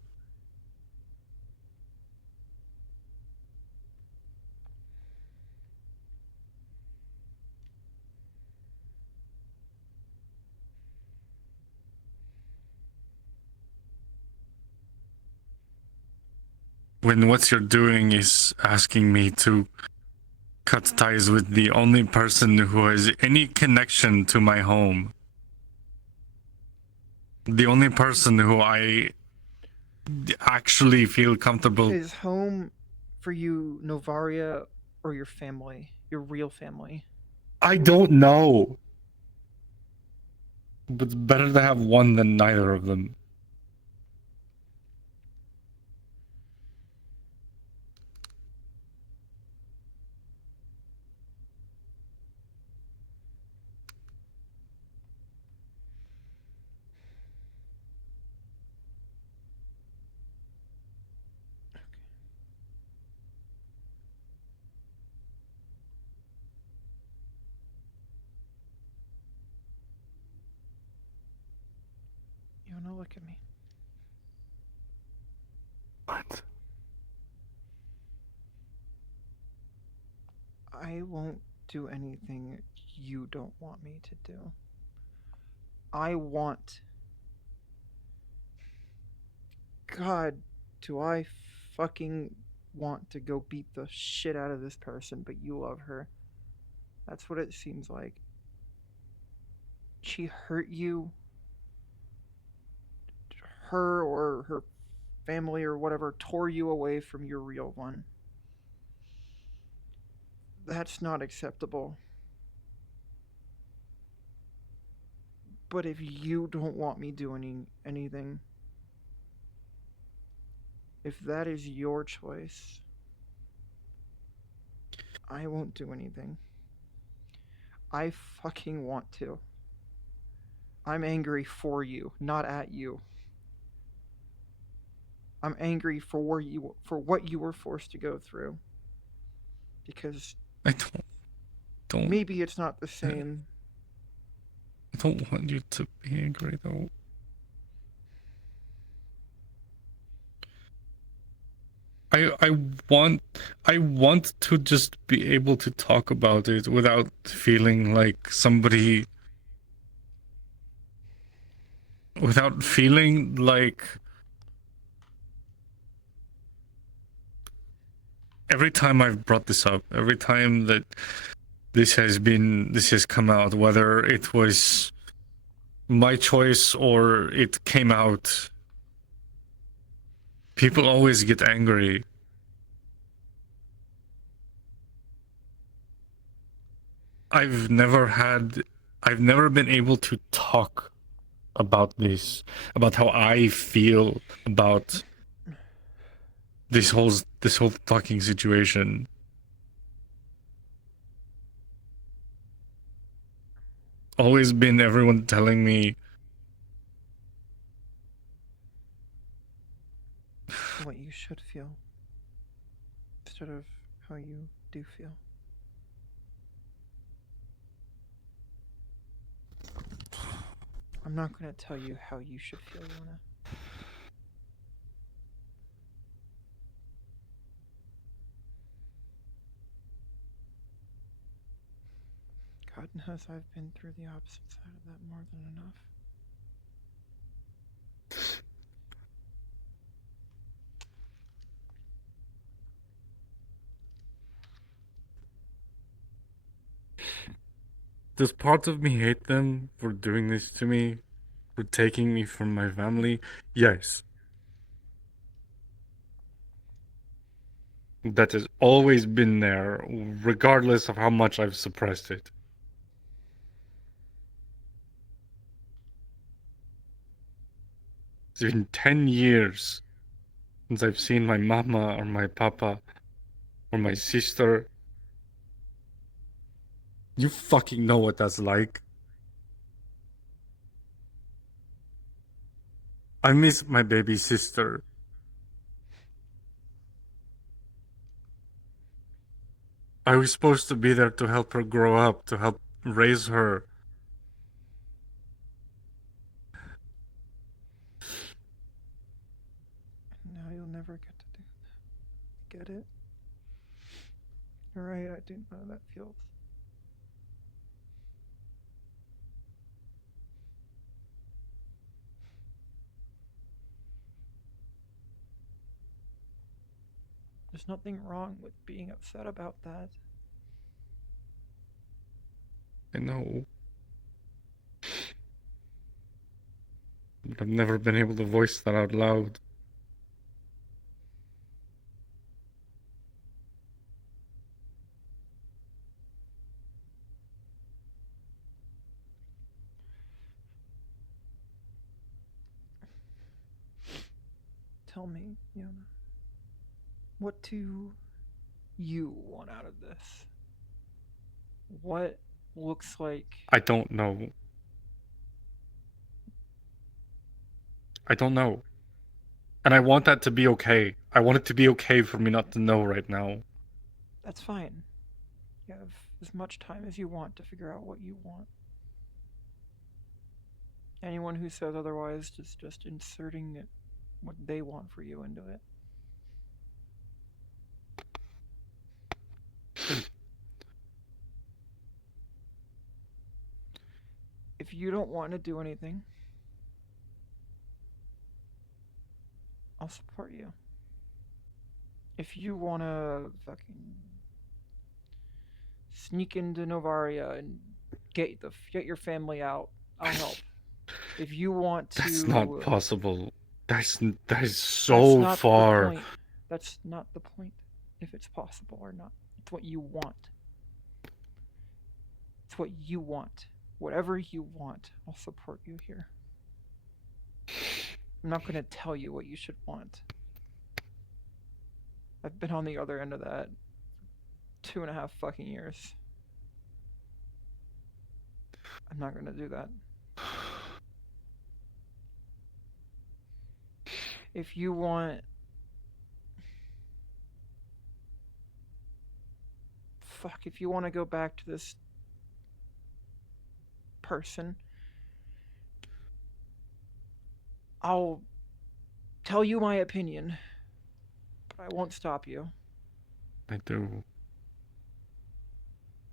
When what you're doing is asking me to cut ties with the only person who has any connection to my home. The only person who I actually feel comfortable. Is home for you Novaria or your family? Your real family? I don't know. But it's better to have one than neither of them. You wanna look at me? What? I won't do anything you don't want me to do. I want... God, do I fucking want to go beat the shit out of this person, but you love her. That's what it seems like. She hurt you. Her or her family or whatever tore you away from your real one. That's not acceptable. But if you don't want me doing anything, if that is your choice, I won't do anything. I fucking want to. I'm angry for you, not at you. I'm angry for what you were forced to go through. Because I don't. Maybe it's not the same. I don't want you to be angry though. I want to just be able to talk about it without feeling like somebody, without feeling like every time I've brought this up, every time that this has come out, whether it was my choice or it came out, people always get angry. I've never been able to talk about this, about how I feel about this whole fucking situation. Always been everyone telling me What you should feel. Instead of how you do feel. I'm not gonna tell you how you should feel, Yona. God knows I've been through the opposite side of that more than enough. Does part of me hate them for doing this to me? For taking me from my family? Yes. That has always been there, regardless of how much I've suppressed it. It's been 10 years since I've seen my mama or my papa or my sister. You fucking know what that's like. I miss my baby sister. I was supposed to be there to help her grow up, to help raise her. No, you'll never get to do that. Get it? You're right, I do know how that feels. There's nothing wrong with being upset about that. I know. But I've never been able to voice that out loud. Tell me, Yona, what do you want out of this? What looks like... I don't know. I don't know. And I want that to be okay. I want it to be okay for me not to know right now. That's fine. You have as much time as you want to figure out what you want. Anyone who says otherwise is just inserting what they want for you into it. If you don't want to do anything, I'll support you. If you want to fucking sneak into Novaria and get your family out, I'll help. If you want to... That's not possible. That is so not far. The point. That's not the point, if it's possible or not. It's what you want. It's what you want. Whatever you want, I'll support you here. I'm not going to tell you what you should want. I've been on the other end of that 2.5 fucking years. I'm not going to do that. If you want... Fuck, if you want to go back to this person, I'll tell you my opinion, but I won't stop you. I do.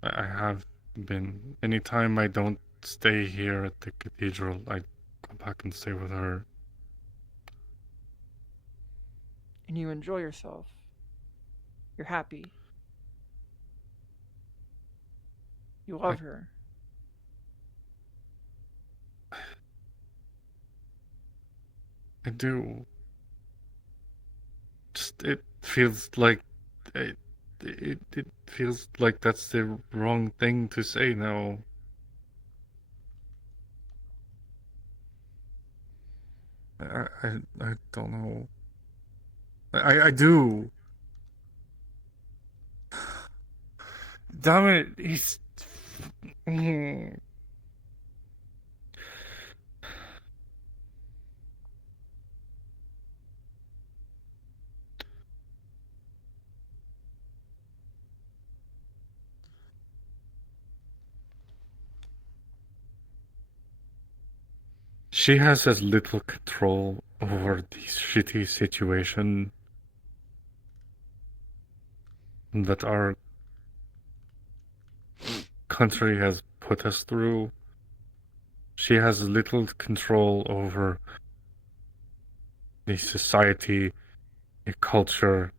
I have been. Anytime I don't stay here at the cathedral, I go back and stay with her. And you enjoy yourself. You're happy. You love her. I do. Just, it feels like... It feels like that's the wrong thing to say now. I don't know. I do. Damn it, he's... She has as little control over this shitty situation that our country has put us through. She has little control over the society, the culture,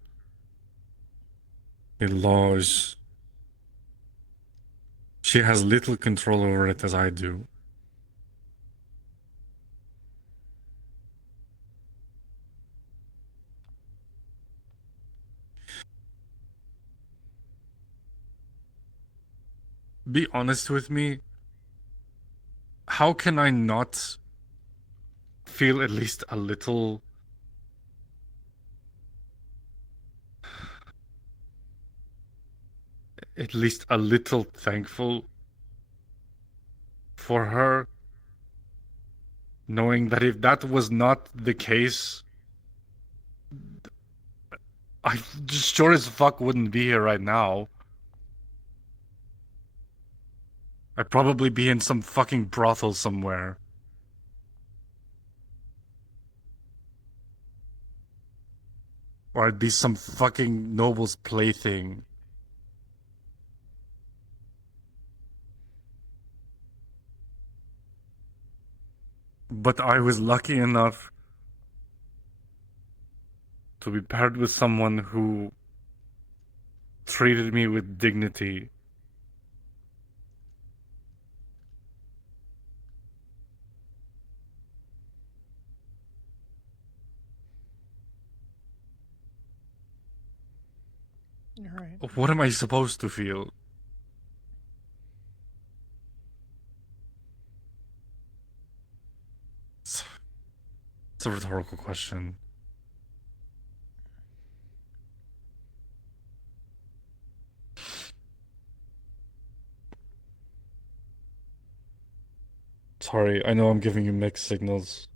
the laws. She has little control over it as I do. Be honest with me. How can I not feel at least a little thankful for her, knowing that if that was not the case, I just sure as fuck wouldn't be here right now. I'd probably be in some fucking brothel somewhere. Or I'd be some fucking noble's plaything. But I was lucky enough to be paired with someone who treated me with dignity. Alright. What am I supposed to feel? It's a rhetorical question. Sorry, I know I'm giving you mixed signals.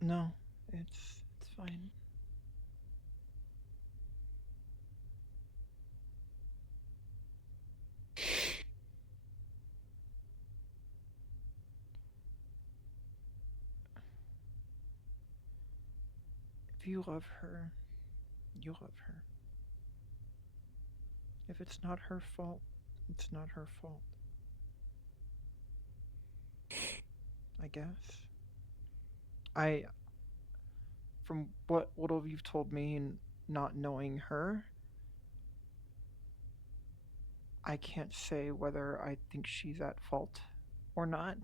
No, it's fine. If you love her, you love her. If it's not her fault, it's not her fault. I guess. From what little you've told me and not knowing her, I can't say whether I think she's at fault or not.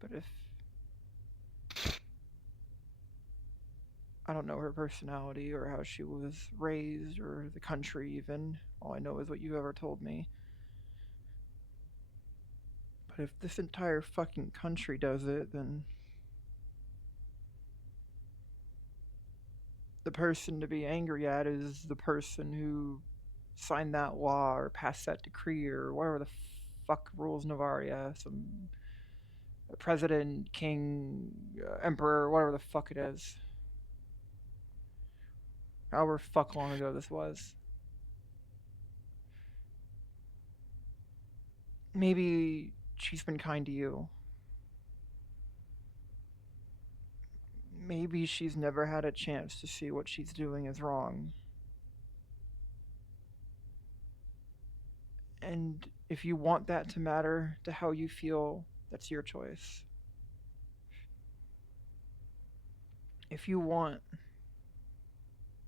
But if I don't know her personality or how she was raised or the country even, all I know is what you've ever told me. But if this entire fucking country does it, then the person to be angry at is the person who signed that law or passed that decree or whatever the fuck rules Navaria, some president, king, emperor, whatever the fuck it is. However fuck long ago this was. Maybe she's been kind to you. Maybe she's never had a chance to see what she's doing is wrong. And if you want that to matter to how you feel, that's your choice. If you want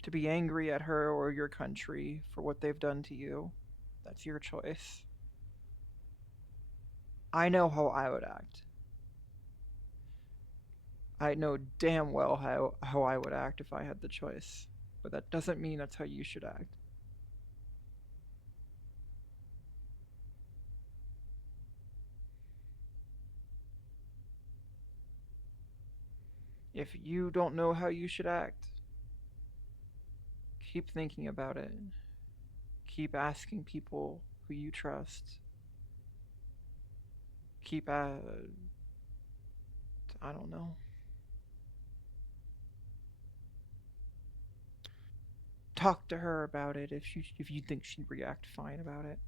to be angry at her or your country for what they've done to you, that's your choice. I know how I would act. I know damn well how I would act if I had the choice. But that doesn't mean that's how you should act. If you don't know how you should act, keep thinking about it. Keep asking people who you trust. Keep I don't know. Talk to her about it if you think she'd react fine about it.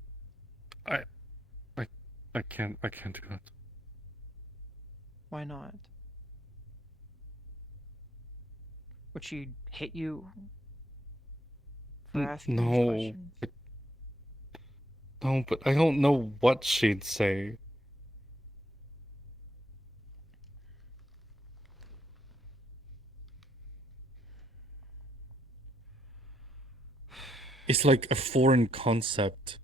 I can't do that. Why not? Would she hit you for asking these questions? No, but I don't know what she'd say. It's like a foreign concept.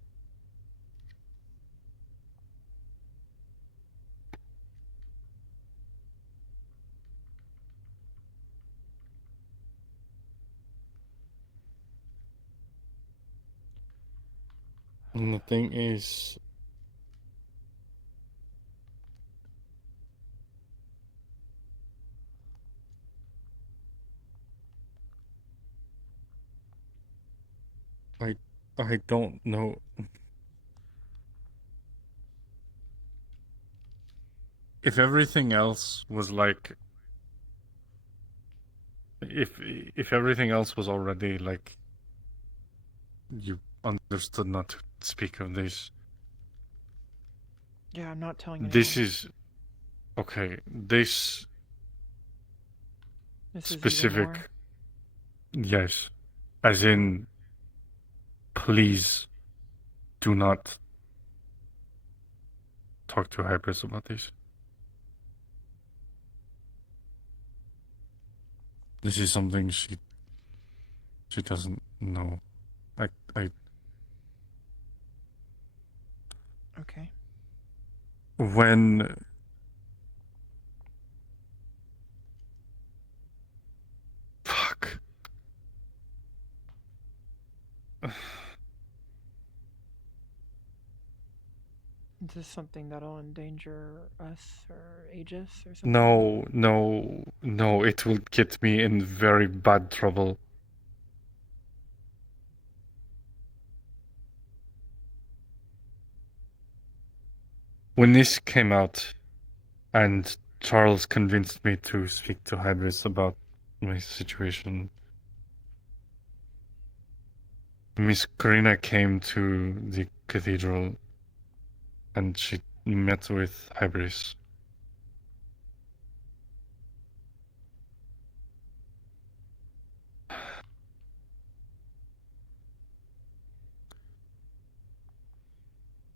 And the thing is, I don't know. If everything else was like, if everything else was already like, you understood not to speak of this. Yeah, I'm not telling anyone. This is okay. This This is even specific, more. yes, as in, please do not talk to Hybris about this. This is something she doesn't know. I Okay. when fuck. Is this something that'll endanger us or Aegis or something? No, it will get me in very bad trouble. When this came out, and Charles convinced me to speak to Hybris about my situation, Miss Karina came to the cathedral and she met with Hybris.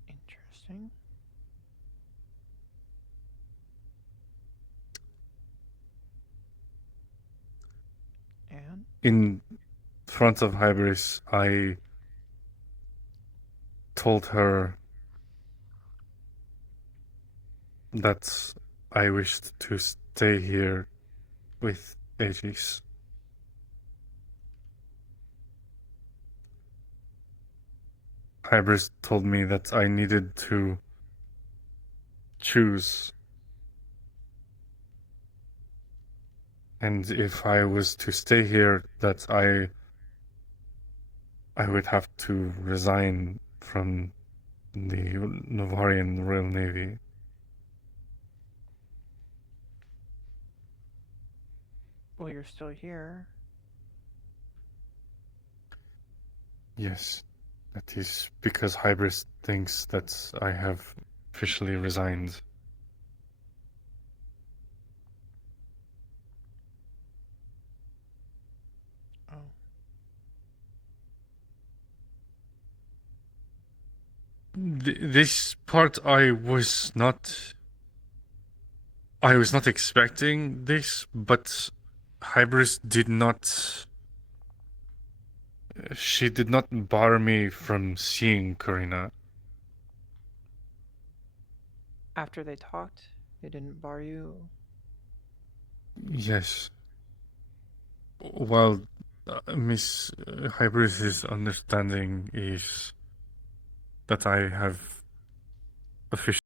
Interesting. And? In front of Hybris, I told her that I wished to stay here with Aegis. Hybris told me that I needed to choose, and if I was to stay here, that I would have to resign from the Novarian Royal Navy. Well, you're still here. Yes, that is because Hybris thinks that I have officially resigned. Oh. This part I was not expecting this, but Hybris did not. She did not bar me from seeing Karina. After they talked, they didn't bar you? Yes. Well, Miss Hybris's understanding is that I have officially